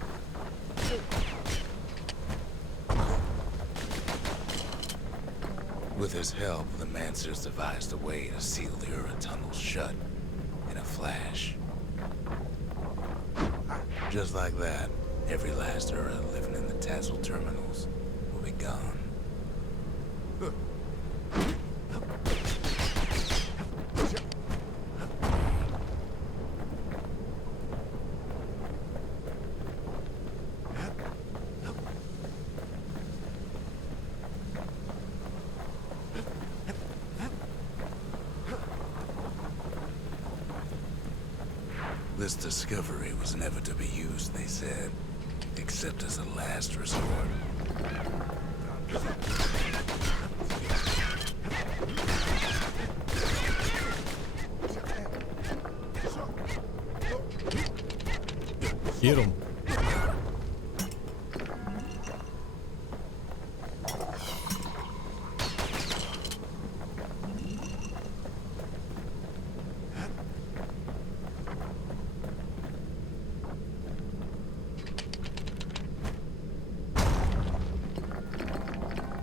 With his help, the Mancers devised a way to seal the Ura tunnels shut in a flash. Just like that, every last Ura living in the Tassel terminals will be gone. This discovery was never to be used, they said. except as a last resort. Get him.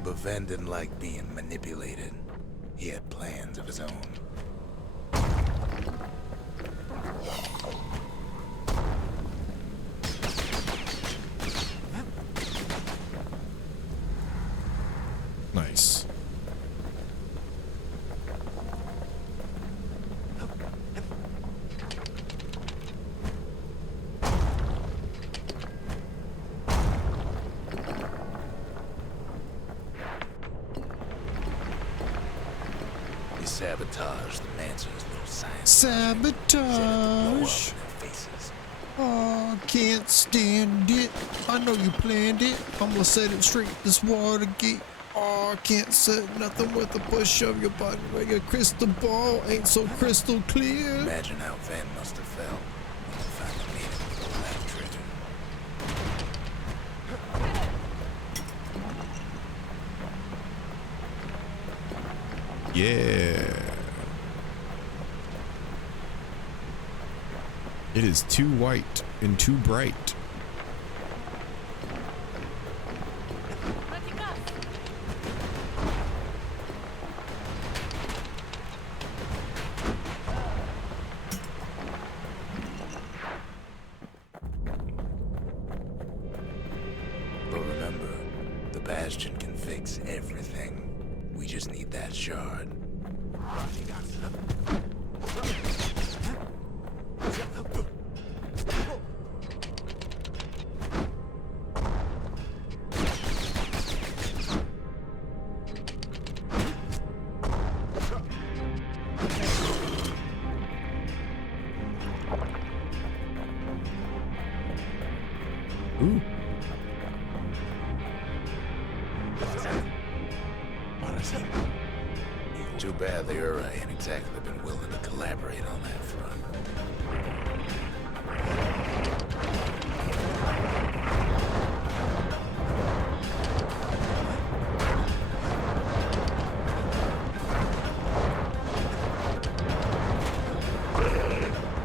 But Van didn't like being manipulated. He had plans of his own. Nice. He sabotaged the Mancer's little science. Sabotage. Faces. Oh, can't stand it. I know you planned it. I'm gonna set it straight this Watergate. Oh, I can't set nothing with a push of your body where your crystal ball ain't so crystal clear. Imagine how Van must have felt when he finally made him pull that trigger. Yeah. It is too white and too bright. But remember, the Bastion can fix everything. We just need that shard. Ooh. Too bad the Ura ain't exactly been willing to collaborate on that front.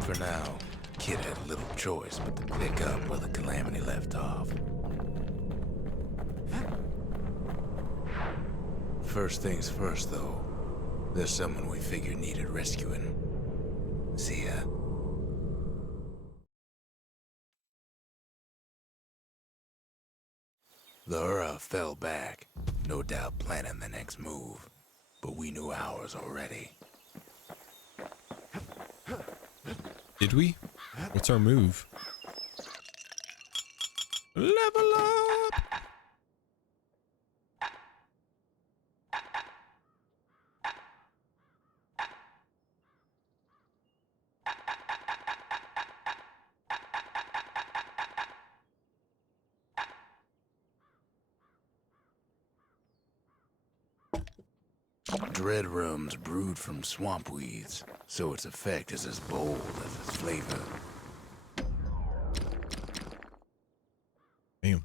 For now, Kid had little choice but to pick up where the Calamity left off. First things first, though. There's someone we figured needed rescuing. See ya. The Ura fell back, no doubt planning the next move, but we knew ours already. Did we? What's our move? Level up! Dread rum's brewed from swamp weeds, so its effect is as bold as its flavor. Damn.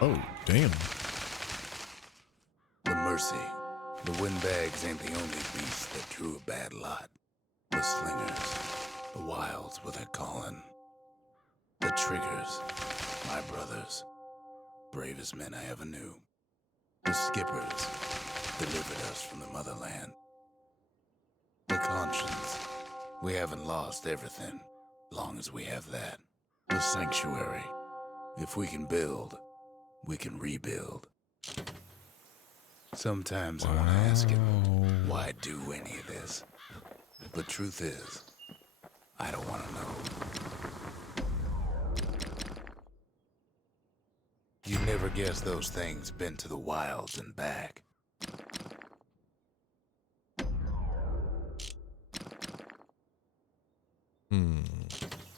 Oh, damn. The Mercy. The windbags ain't the only beast that drew a bad lot. The Slingers. The Wilds were their calling. The Triggers. My brothers. Bravest men I ever knew. The Skippers. Delivered us from the motherland. The Conscience. We haven't lost everything, long as we have that. The Sanctuary. If we can build, we can rebuild. Sometimes I want to ask him, why do any of this? But truth is, I don't want to know. You'd never guess those things been to the wilds and back.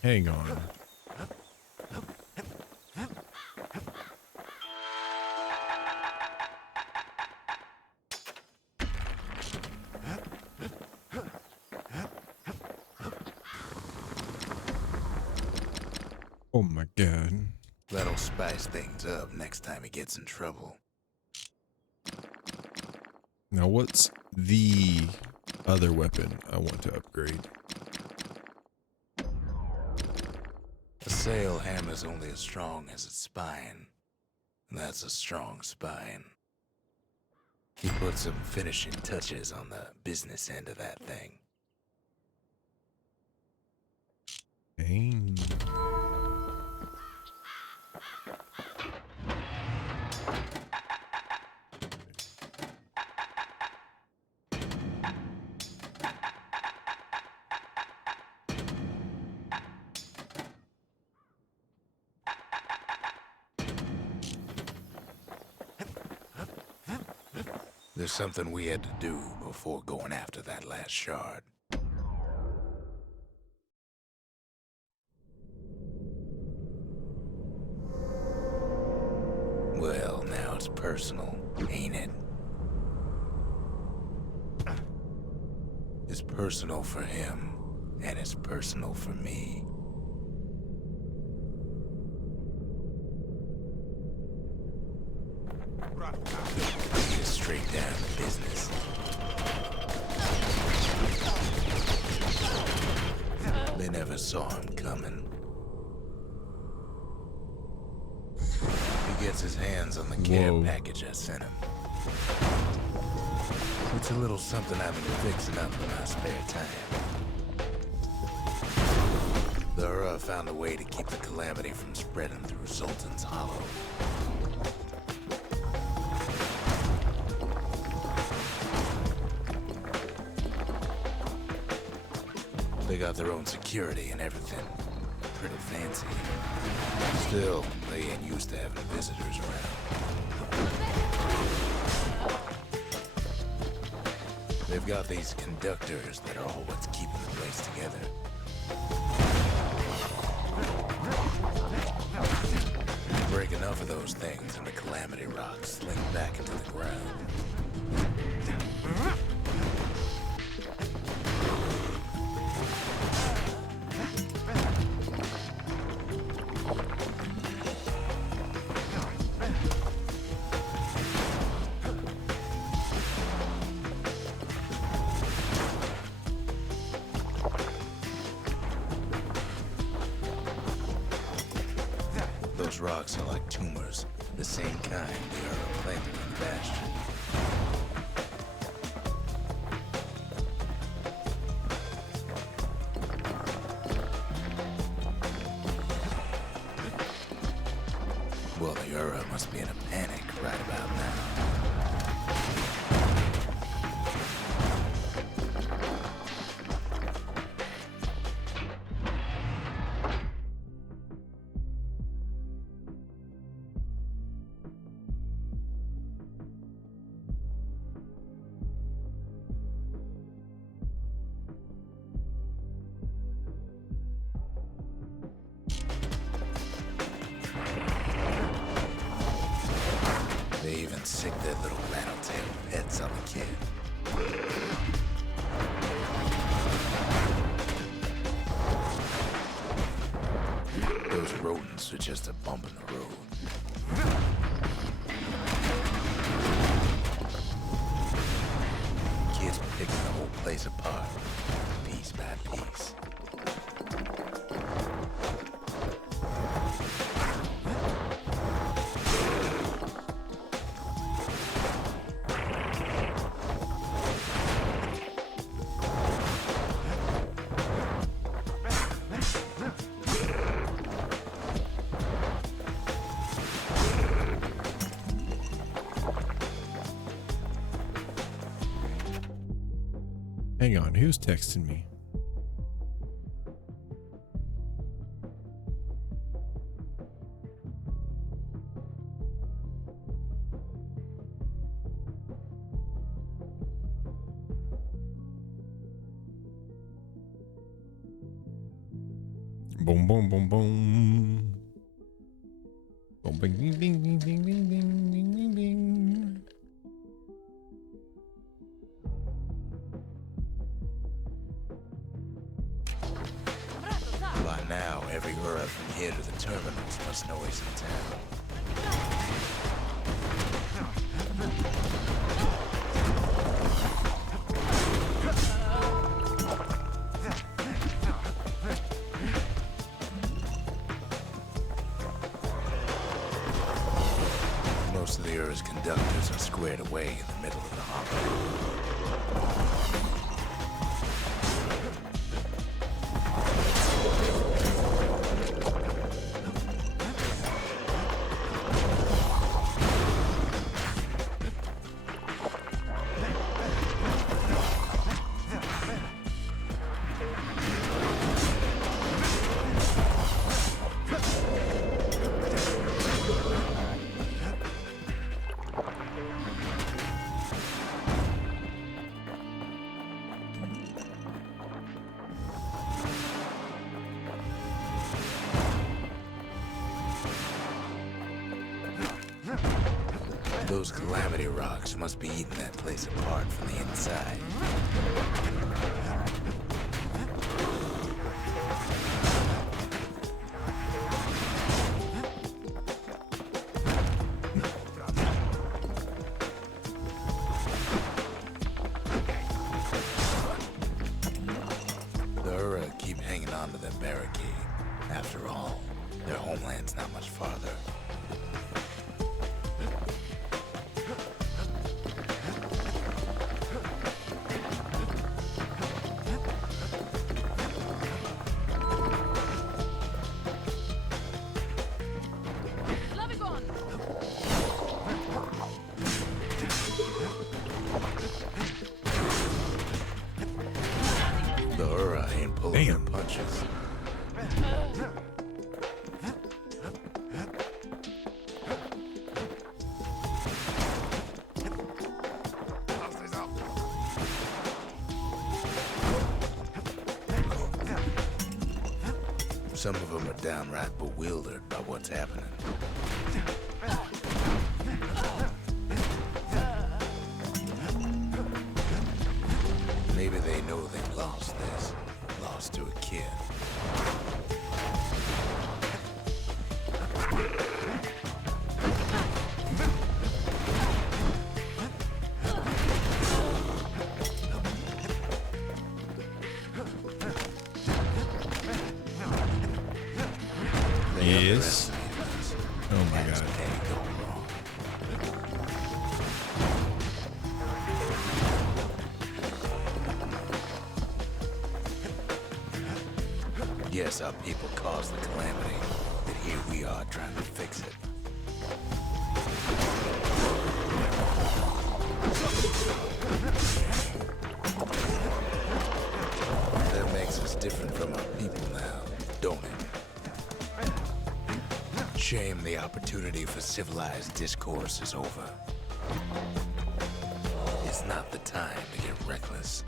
Hang on. Oh my god. That'll spice things up next time he gets in trouble. Now what's the other weapon I want to upgrade? A sail hammer's only as strong as its spine. And that's a strong spine. He put some finishing touches on the business end of that thing. Dang. There's something we had to do before going after that last shard. Well, now it's personal, ain't it? It's personal for him, and it's personal for me. Get straight down to business. They never saw him coming. He gets his hands on the care Whoa. package I sent him. It's a little something I've been fixing up in my spare time. The Ura found a way to keep the calamity from spreading through Sultan's Hollow. They got their own security and everything. Pretty fancy. Still, they ain't used to having visitors around. They've got these conductors that are all what's keeping the place together. Break enough of those things and the calamity rocks slink back into the ground. Those rocks are like tumors, the same kind they are planted in Bastion. Well, the Ura must be in a panic right about now. They even sick their little rattletail pets on the kid. Those rodents are just a bump in the road. Kids picking the whole place apart, piece by piece. Hang on, who's texting me? Boom, boom, boom, boom. Boom, bing, bing, bing, bing, bing, bing, bing, bing, bing, bing. By now, every Ura from here to the terminals must know he's in town. Most of the Ura's conductors are squared away in the middle of the harbor. Those calamity rocks must be eating that place apart from the inside. The Ura keep hanging on to their barricade. After all, their homeland's not much farther. The Ura ain't pulling their punches. Some of them are downright bewildered by what's happening. Maybe they know they've lost this, lost to a kid. Yes. Oh my God. Yes, our people caused the calamity, but here we are trying to fix it. That makes us different from our people now, don't it? Shame the opportunity for civilized discourse is over. It's not the time to get reckless.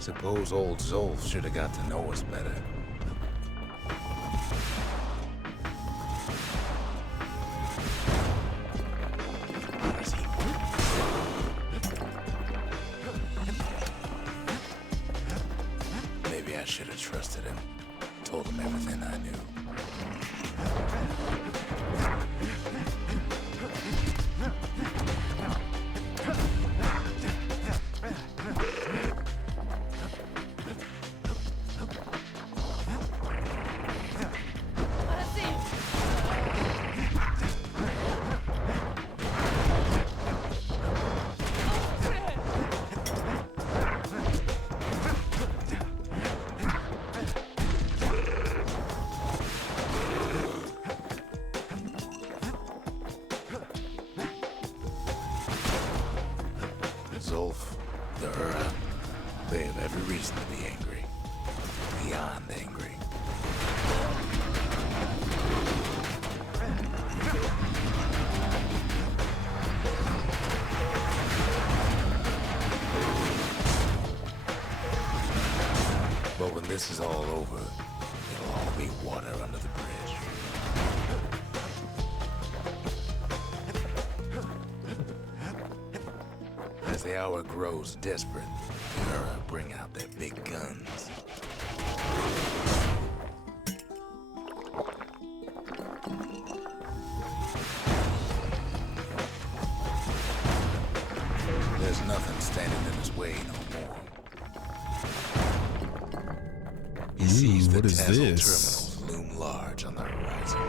Suppose old Zolf should have got to know us better. Maybe I should have trusted him. Told him everything I knew. Zolf, the Ura, they have every reason to be angry. Beyond angry. this is all over, it'll all be water under the bridge. As the hour grows desperate, the Ura bring out their big guns. There's nothing standing in his way no more. He sees the what is Tassel this? terminals loom large on the horizon.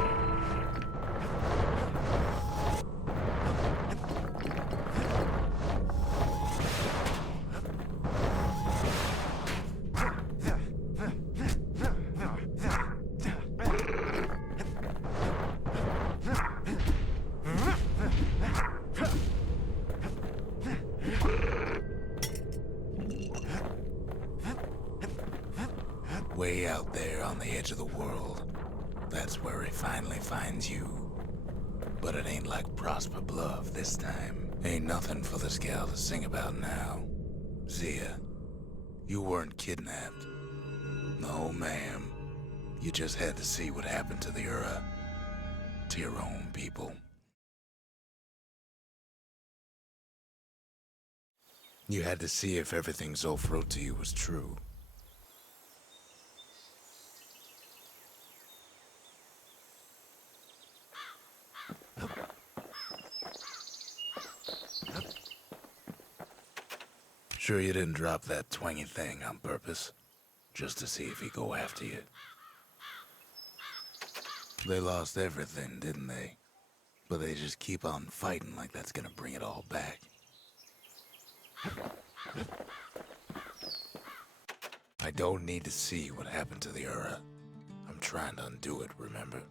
Way out there on the edge of the world, that's where he finally finds you. But it ain't like Prosper Bluff this time. Ain't nothing for this gal to sing about now. Zia, you weren't kidnapped. No, ma'am. You just had to see what happened to the Ura. To your own people. You had to see if everything Zolf wrote to you was true. Sure you didn't drop that twangy thing on purpose? Just to see if he'd go after you? They lost everything, didn't they? But they just keep on fighting like that's gonna bring it all back. I don't need to see what happened to the Ura. I'm trying to undo it, remember?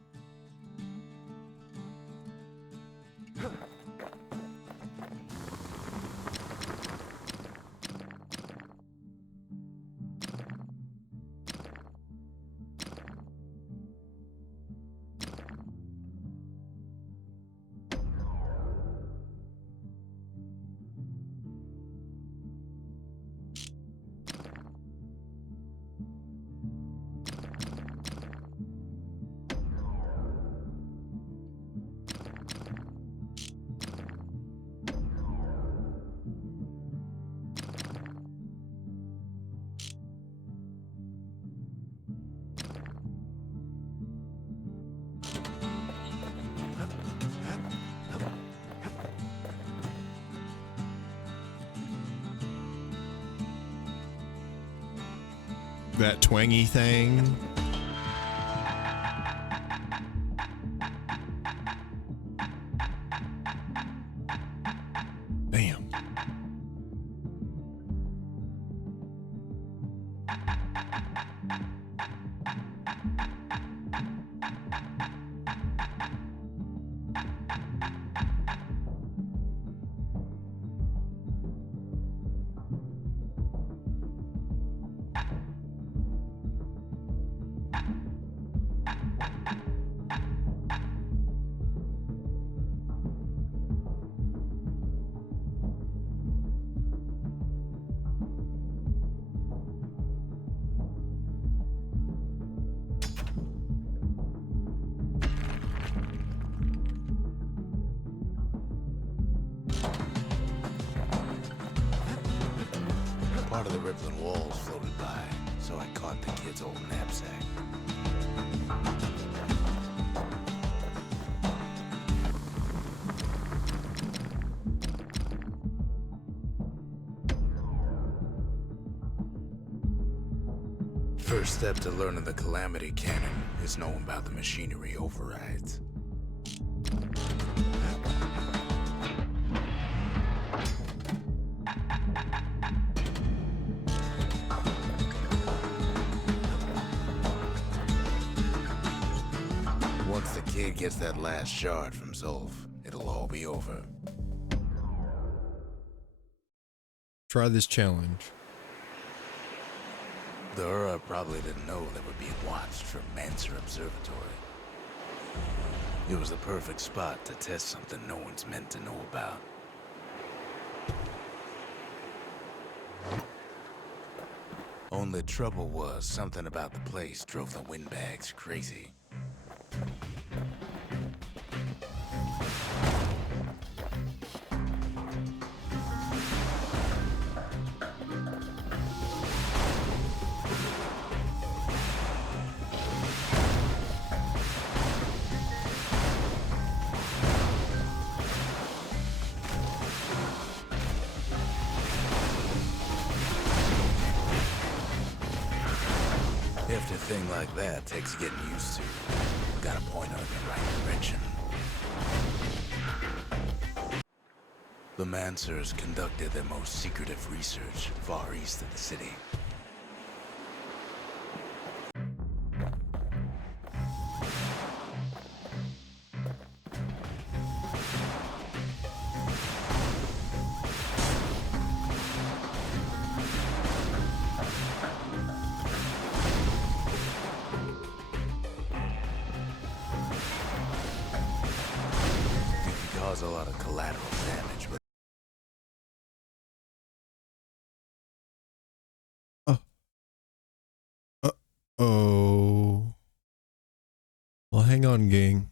That twangy thing. Damn. Part of the rippling walls floated by, so I caught the kid's old knapsack. First step to learning the Calamity Cannon is knowing about the machinery overrides. Once the kid gets that last shard from Zolf, it'll all be over. Try this challenge. The Ura probably didn't know they were being watched from Manser Observatory. It was the perfect spot to test something no one's meant to know about. Only trouble was something about the place drove the windbags crazy. Hefty thing like that takes getting used to. Gotta point her in the right direction. The Mansers conducted their most secretive research far east of the city. Cause a lot of collateral damage, but Oh. Well, hang on, gang.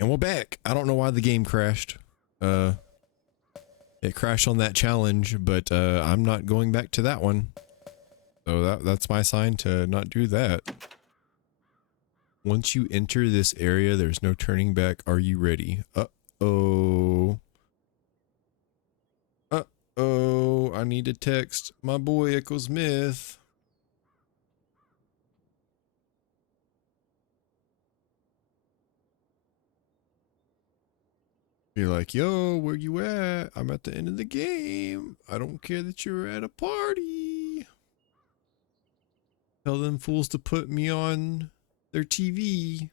And we're back. I don't know why the game crashed. It crashed on that challenge, but I'm not going back to that one. So that's my sign to not do that. Once you enter this area, there's no turning back. Are you ready? Uh-oh. Uh-oh. I need to text my boy Ekkosmyth. Be like, yo, where you at? I'm at the end of the game. I don't care that you're at a party. Tell them fools to put me on their TV.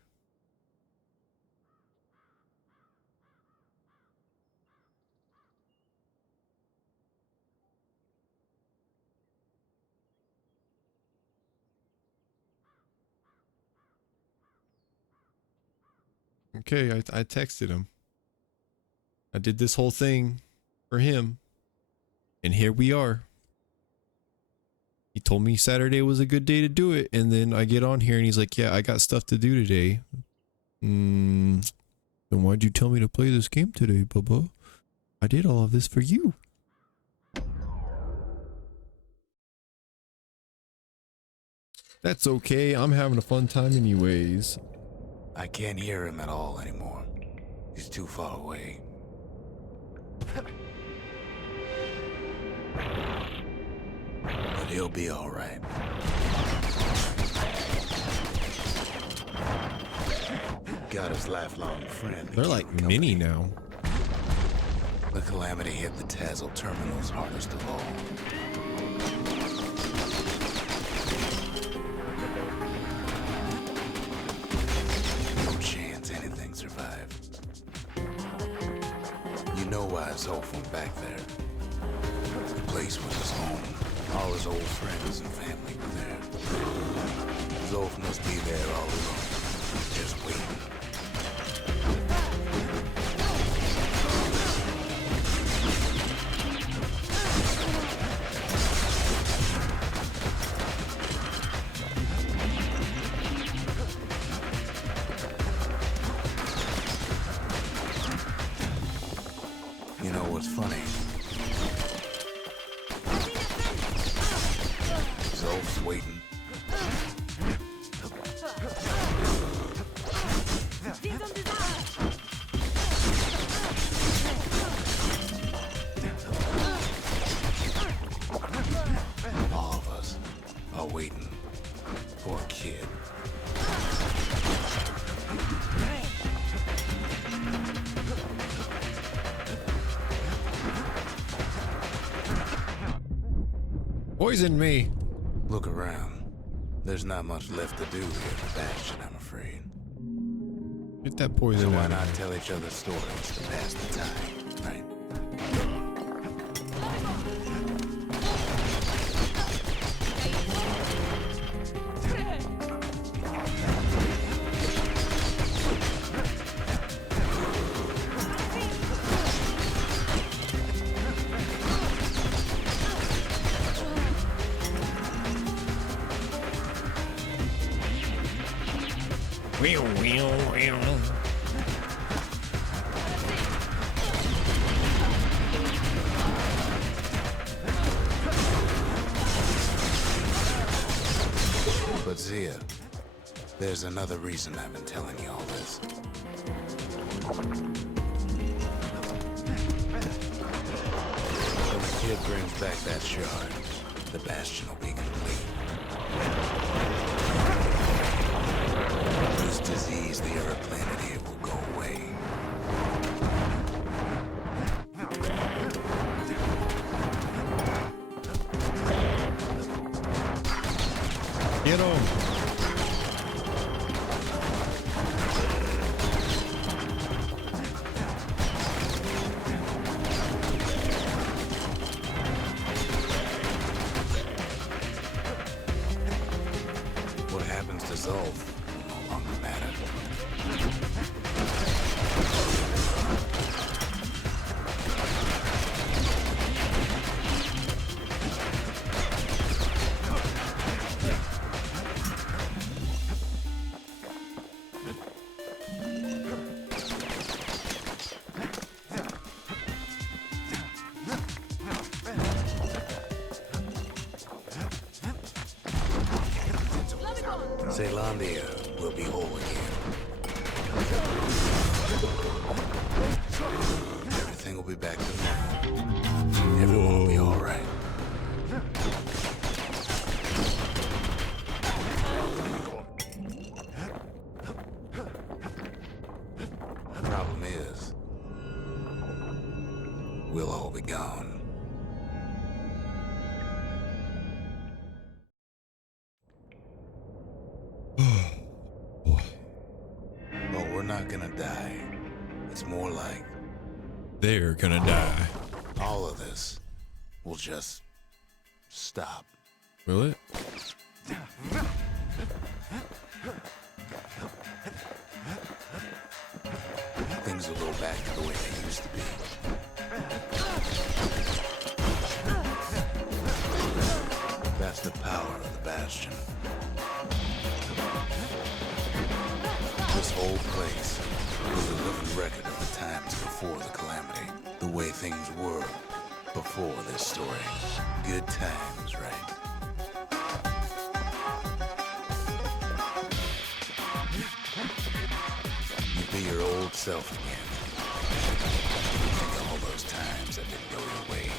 Okay, I texted him. I did this whole thing for him. And here we are. He told me Saturday was a good day to do it. And then I get on here and he's like, yeah, I got stuff to do today. Then why'd you tell me to play this game today, Bubba? I did all of this for you. That's okay. I'm having a fun time anyways. I can't hear him at all anymore. He's too far away. But he'll be all right. Got his lifelong friend. They're like mini now. The calamity hit the Tazzle terminals hardest of all. No chance anything survived. You know why Zolf went back there. The place was his home. All his old friends and family were there. Zolf must be there all alone, just waiting. You know what's funny? Zolf's waiting. All of us are waiting for a kid. Poison me. Look around. There's not much left to do here at the Bastion, I'm afraid. Get that poison So why out. not tell each other stories to pass the time, right? Wheel, wheel, wheel. But Zia, there's another reason I've been telling you all this. When the kid brings back that shard, the Bastion will be complete. This disease the Earth planet here will go away. Get him. What happens to Zolf will no longer matter. Zealandia will be whole again. Everything will be back to normal. Everyone will be all right. The problem is, we'll all be gone. But we're not gonna die. It's more like They're gonna die. all of this will just stop. Will it? Things will go back to the way they used to be. That's the power of the Bastion. This whole place is a living record of the times before the calamity. The way things were before this story. Good times, right? You'd be your old self again. Think of all those times that didn't go your way.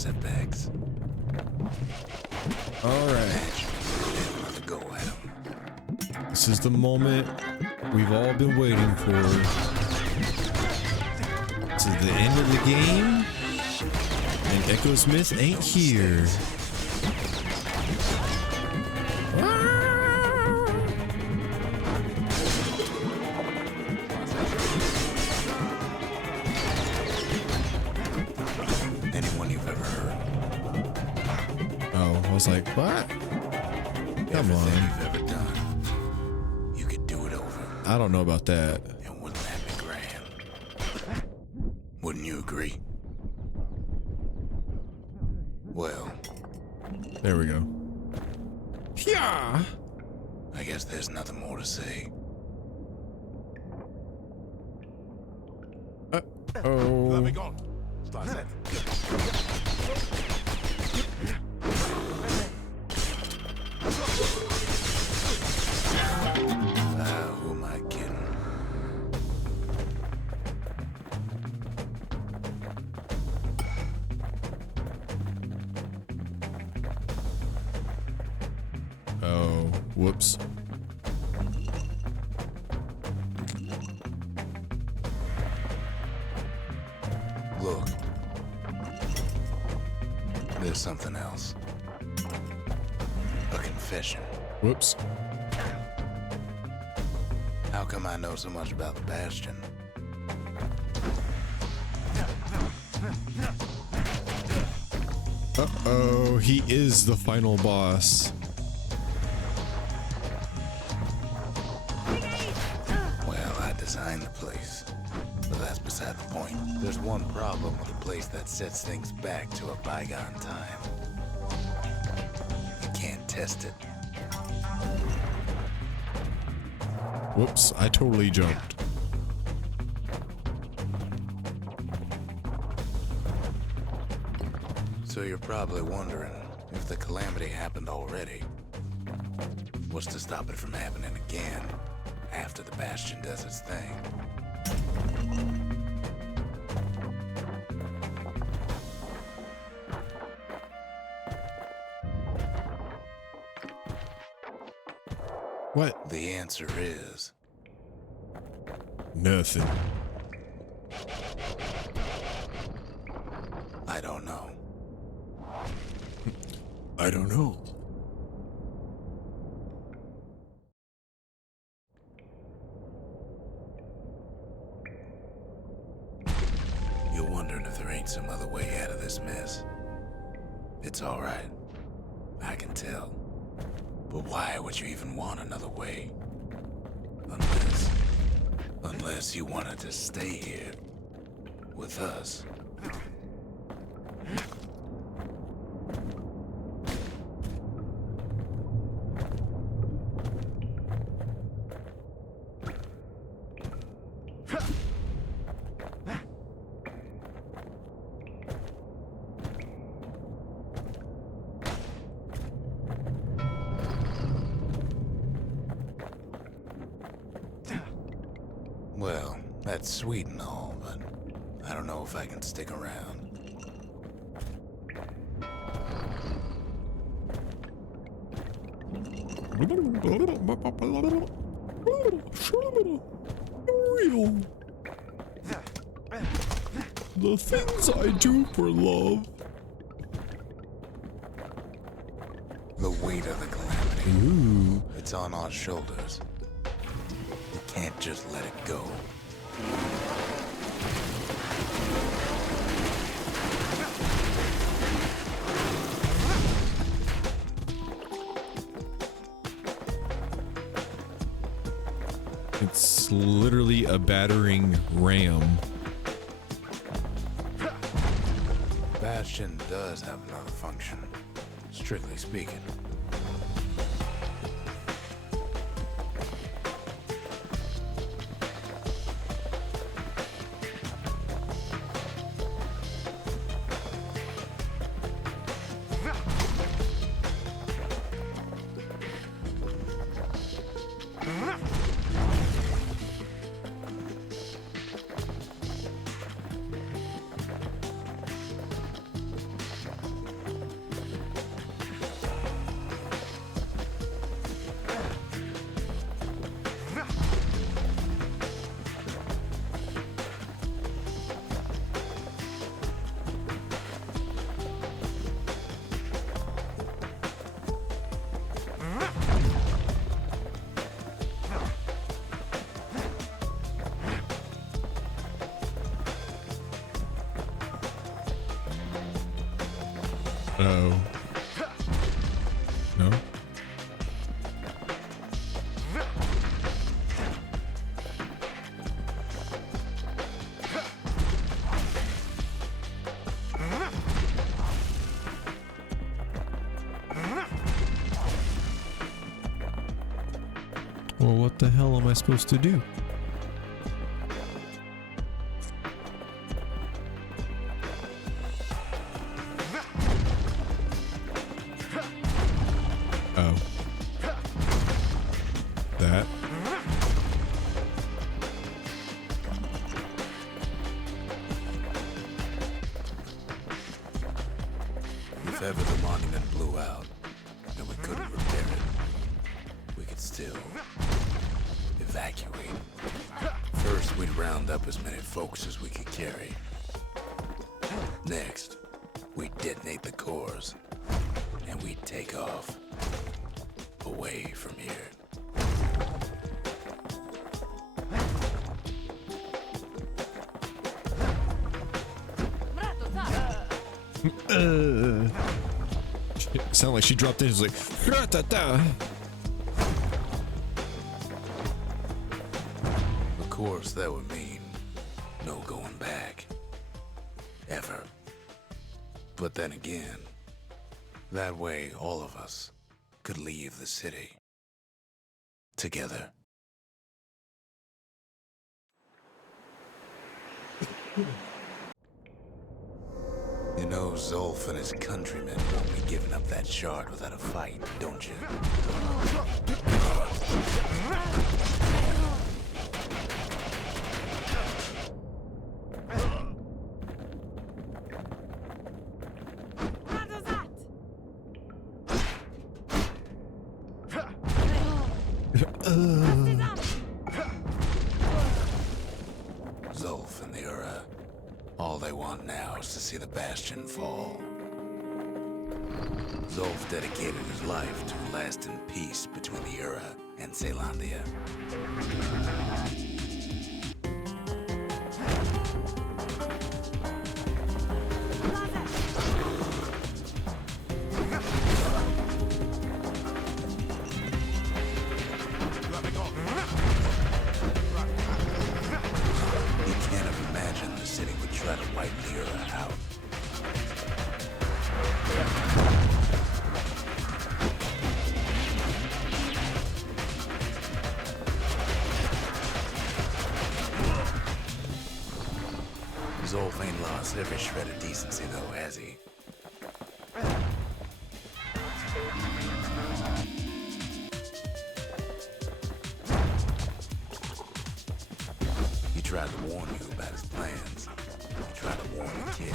setbacks. All right. Naturally, another go at him. This is the moment we've all been waiting for. To the end of the game, and Ekkosmyth ain't here. Anyone you've ever heard. Oh, I was like, what? Come Everything on. you've ever done, you could do it over. I don't know about that. And wouldn't that be grand? Wouldn't you agree? Well, There we go. Yeah. I guess there's nothing more to say. Let Oh. me go. Start set. Who am I kidding? Oh. Whoops. Look. There's something else. A confession. Whoops. How come I know so much about the Bastion? Uh-oh. He is the final boss. Well, I designed the place. But that's beside the point. There's one problem with a place that sets things back to a bygone time. You can't test it. Whoops. I totally jumped. So you're probably wondering if the calamity happened already. What's to stop it from happening again after the Bastion does its thing? What? The answer is Nothing. I don't know. I don't know. You're wondering if there ain't some other way out of this mess. It's all right. I can tell. But why would you even want another way? Unless you wanted to stay here with us. Well, that's sweet and all, but I don't know if I can stick around. Real. The things I do for love. The weight of the calamity. Ooh. It's on our shoulders. We can't just let it go. It's literally a battering ram. Bastion does have another function, strictly speaking. Oh. No? Well, what the hell am I supposed to do? Oh. That. If ever the monument blew out and we couldn't repair it, we could still evacuate. First, we'd round up as many folks as we could carry. Next, we'd detonate the cores, and we'd take off away from here. Sound like she dropped in. It's like, "Ra-ta-ta." Of course, that would mean no going back. Ever. But then again, that way all of us could leave the city. Together. You know, Zolf and his countrymen won't be giving up that shard without a fight, don't you? Zolf and the Ura, all they want now is to see the Bastion fall. Zolf dedicated his life to a lasting peace between the Ura and Zealandia. Let me go. You can't have imagined the city would try to wipe the Ura out. Zolf ain't lost every shred of decency though, has he? He tried to warn you about his plans. He tried to warn the kid.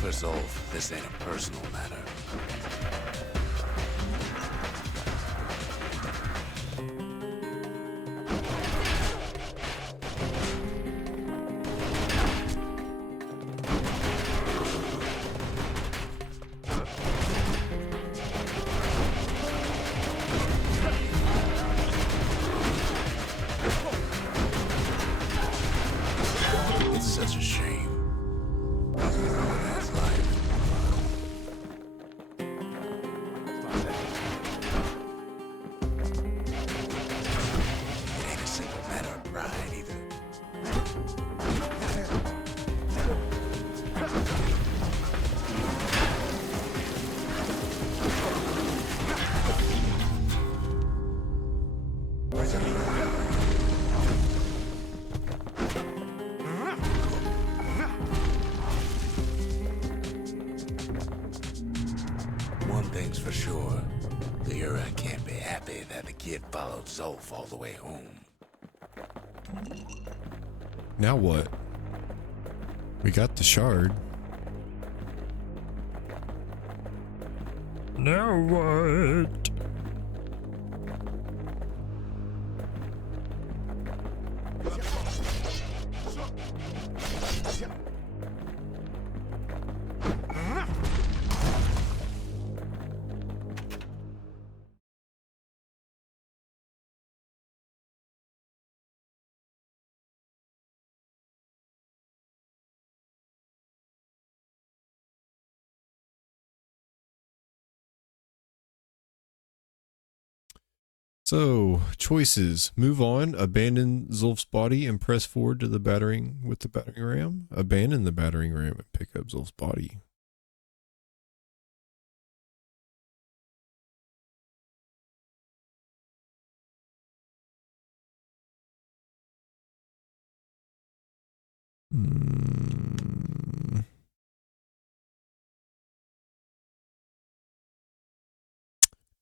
For Zolf, this ain't a personal matter. It's such a shame. That's life. It ain't a simple matter of pride either. One thing's for sure, the Ura can't be happy that the kid followed Zolf all the way home. Now what? We got the shard. Now what? So, choices. Move on, abandon Zulf's body and press forward to the battering with the battering ram. Abandon the battering ram and pick up Zulf's body.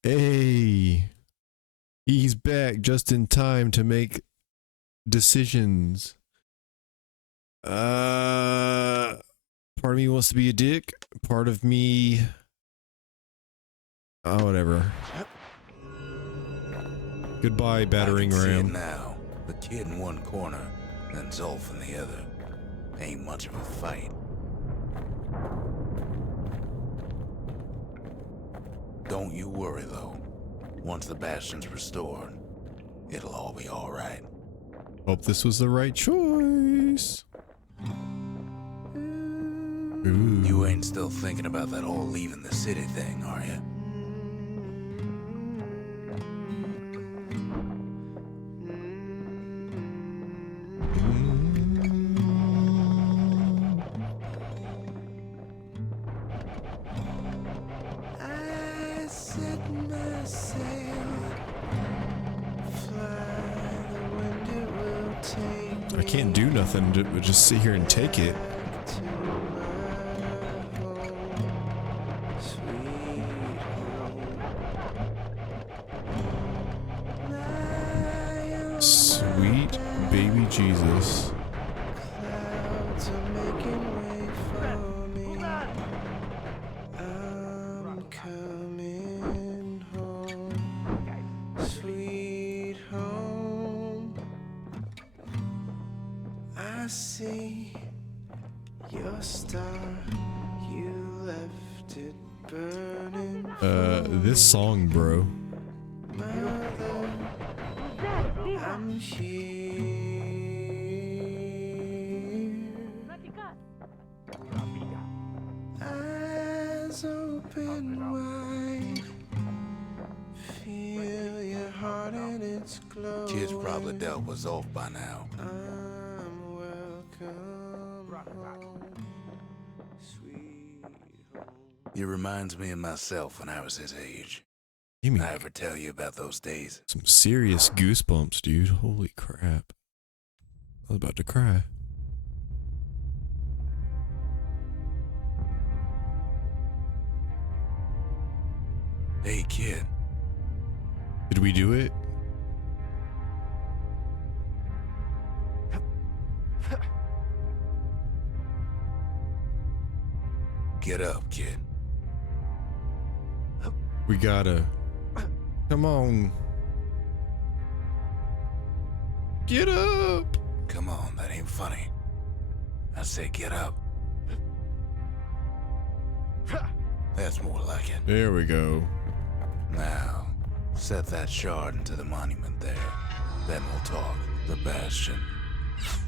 Hey, he's back just in time to make decisions. Part of me wants to be a dick. Part of me, whatever. Goodbye, battering I can see it ram. now. The kid in one corner, and Zulf in the other. Ain't much of a fight. Don't you worry, though. Once the Bastion's restored, it'll all be alright. Hope this was the right choice. Ooh. You ain't still thinking about that whole leaving the city thing, are you? I can't do nothing but just sit here and take it. Sweet baby Jesus. I see your star, you left it burning. This song, bro. Mother, I'm here. Eyes open wide, feel your heart and its glow. Kid's probably dealt with Zulf by now. I'm welcome home, sweet home. He reminds me of myself when I was his age. Give me I ever tell you about those days? some serious goosebumps, dude. Holy crap. I was about to cry. Hey, kid. Did we do it? Get up, kid. We gotta. Come on. Get up. Come on, that ain't funny. I say get up. That's more like it. There we go. Now, set that shard into the monument there. Then we'll talk. The Bastion.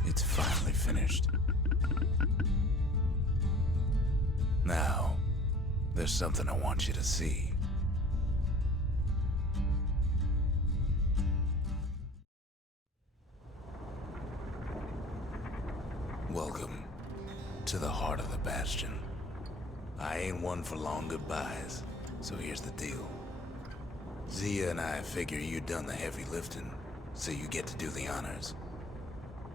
It's finally finished. Now, there's something I want you to see. Welcome to the heart of the Bastion. I ain't one for long goodbyes, so here's the deal. Zia and I figure you done the heavy lifting, so you get to do the honors.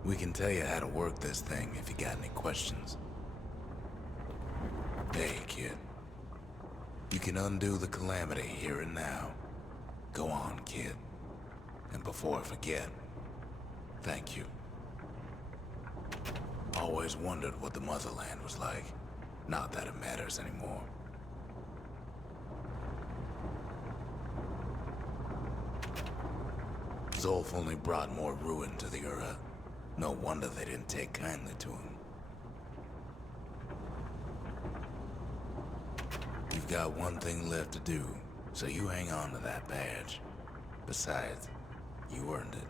We can tell you how to work this thing if you got any questions. Hey, kid. You can undo the calamity here and now. Go on, kid. And before I forget, thank you. Always wondered what the motherland was like. Not that it matters anymore. Zulf only brought more ruin to the Ura. No wonder they didn't take kindly to him. You've got one thing left to do, so you hang on to that badge. Besides, you earned it.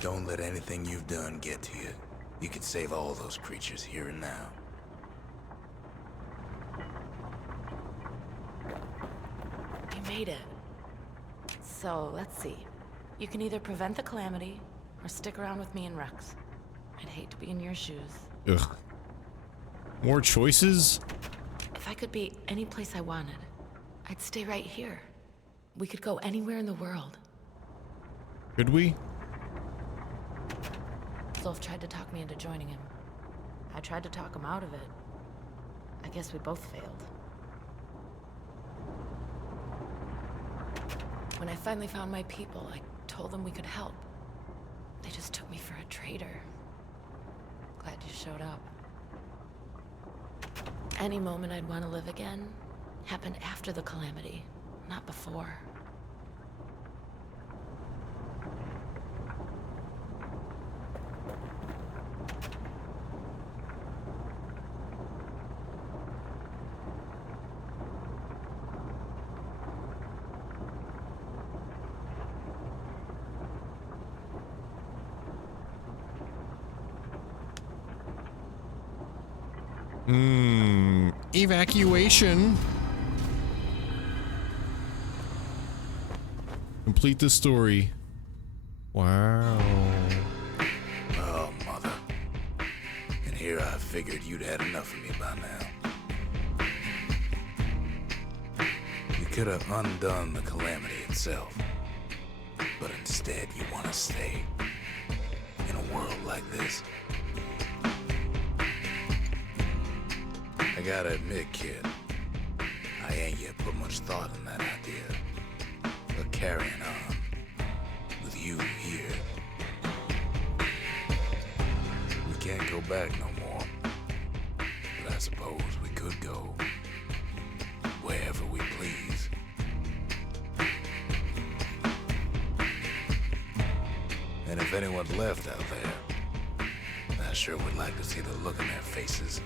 Don't let anything you've done get to you. You can save all those creatures here and now. We made it. So, let's see. You can either prevent the calamity, or stick around with me and Rex. I'd hate to be in your shoes. Ugh. More choices? If I could be any place I wanted, I'd stay right here. We could go anywhere in the world. Could we? Zulf tried to talk me into joining him. I tried to talk him out of it. I guess we both failed. When I finally found my people, I told them we could help. They just took me for a traitor. Glad you showed up. Any moment I'd want to live again happened after the calamity, not before. Evacuation. Complete the story. Wow. Oh, mother. And here I figured you'd had enough of me by now. You could have undone the calamity itself. But instead, you want to stay in a world like this. I gotta admit, kid, I ain't yet put much thought in that idea. But carrying on with you here, we can't go back no more. But I suppose we could go wherever we please. And if anyone's left out there, I sure would like to see the look in their faces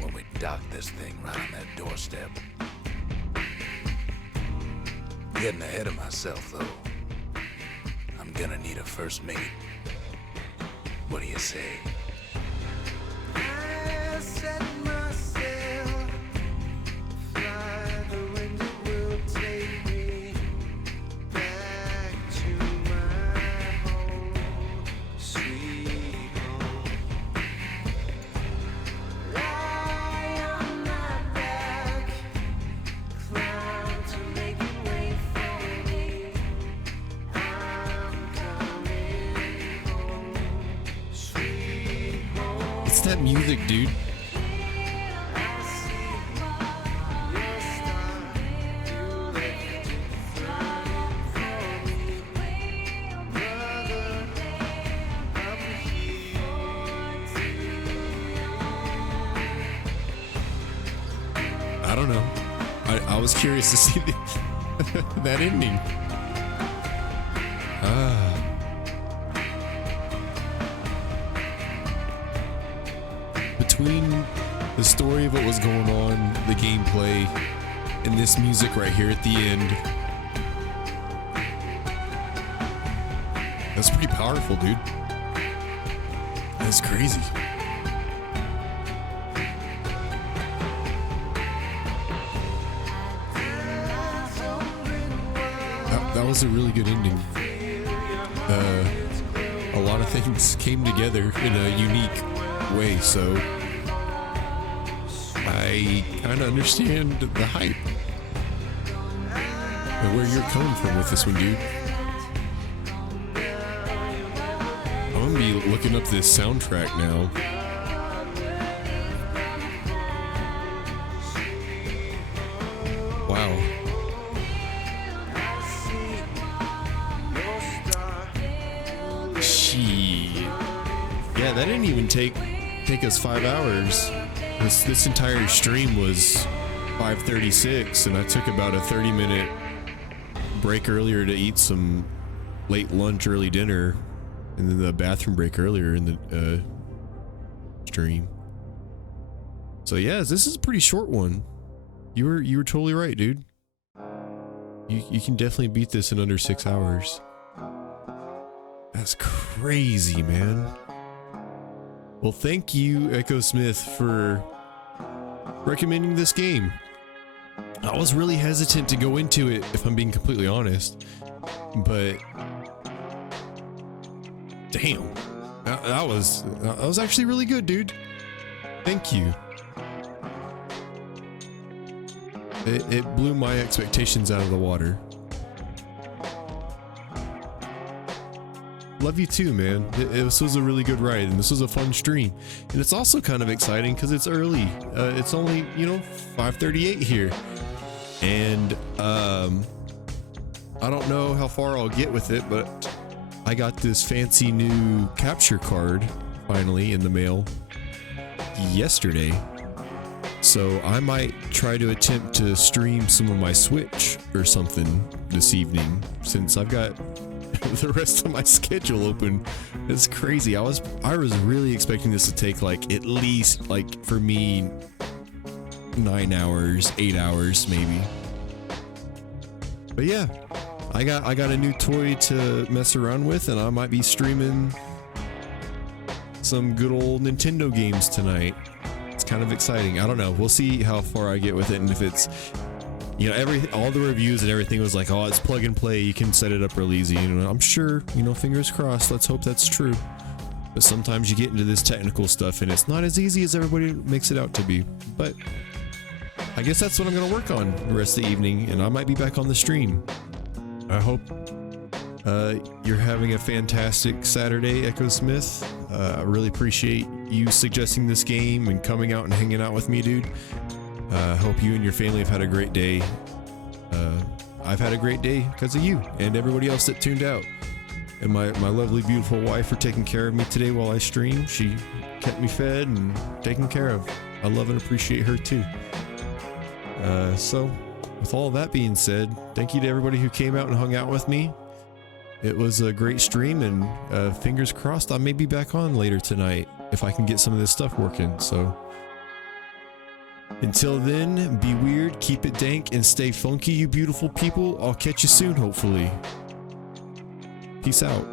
when we dock this thing right on that doorstep. Getting ahead of myself, though. I'm gonna need a first mate. What do you say? I set my sail, fly the wind, it will take me back to my home, sweet home. Lie on my back, cloud to make it wait for me. I'm coming home, sweet home. It's that music, dude. I don't know. I was curious to see that ending. Between the story of what was going on, the gameplay, and this music right here at the end, that's pretty powerful, dude. That's crazy. That was a really good ending. A lot of things came together in a unique way, so I kind of understand the hype and where you're coming from with this one, dude. I'm gonna be looking up this soundtrack now. Wow. Yeah, that didn't even take us 5 hours. This entire stream was 5:36, and I took about a 30-minute break earlier to eat some late lunch, early dinner, and then the bathroom break earlier in the stream. So yeah, this is a pretty short one. You were totally right, dude. You can definitely beat this in under 6 hours. That's crazy, man. Well, thank you, Ekkosmyth, for recommending this game. I was really hesitant to go into it, if I'm being completely honest. But damn, that was actually really good, dude. Thank you. It blew my expectations out of the water. Love you too, man. This was a really good ride, and this was a fun stream. And it's also kind of exciting because it's early. It's only, 5:38 here. And I don't know how far I'll get with it, but I got this fancy new capture card finally in the mail yesterday. So I might try to attempt to stream some of my Switch or something this evening, since I've got the rest of my schedule open. It's crazy. I was really expecting this to take like at least, like, for me, 9 hours, 8 hours maybe. But yeah, I got a new toy to mess around with, and I might be streaming some good old Nintendo games tonight. It's kind of exciting. I don't know. We'll see how far I get with it, and if it's, all the reviews and everything was like, oh, it's plug and play, you can set it up real easy. I'm sure, fingers crossed. Let's hope that's true. But sometimes you get into this technical stuff, and it's not as easy as everybody makes it out to be. But I guess that's what I'm going to work on the rest of the evening, and I might be back on the stream. I hope you're having a fantastic Saturday, Ekkosmyth. I really appreciate you suggesting this game and coming out and hanging out with me, dude. I hope you and your family have had a great day. I've had a great day because of you and everybody else that tuned out. And my lovely, beautiful wife for taking care of me today while I stream. She kept me fed and taken care of. I love and appreciate her too. So, with all that being said, thank you to everybody who came out and hung out with me. It was a great stream, and fingers crossed I may be back on later tonight if I can get some of this stuff working. So, until then, be weird, keep it dank, and stay funky, you beautiful people. I'll catch you soon, hopefully. Peace out.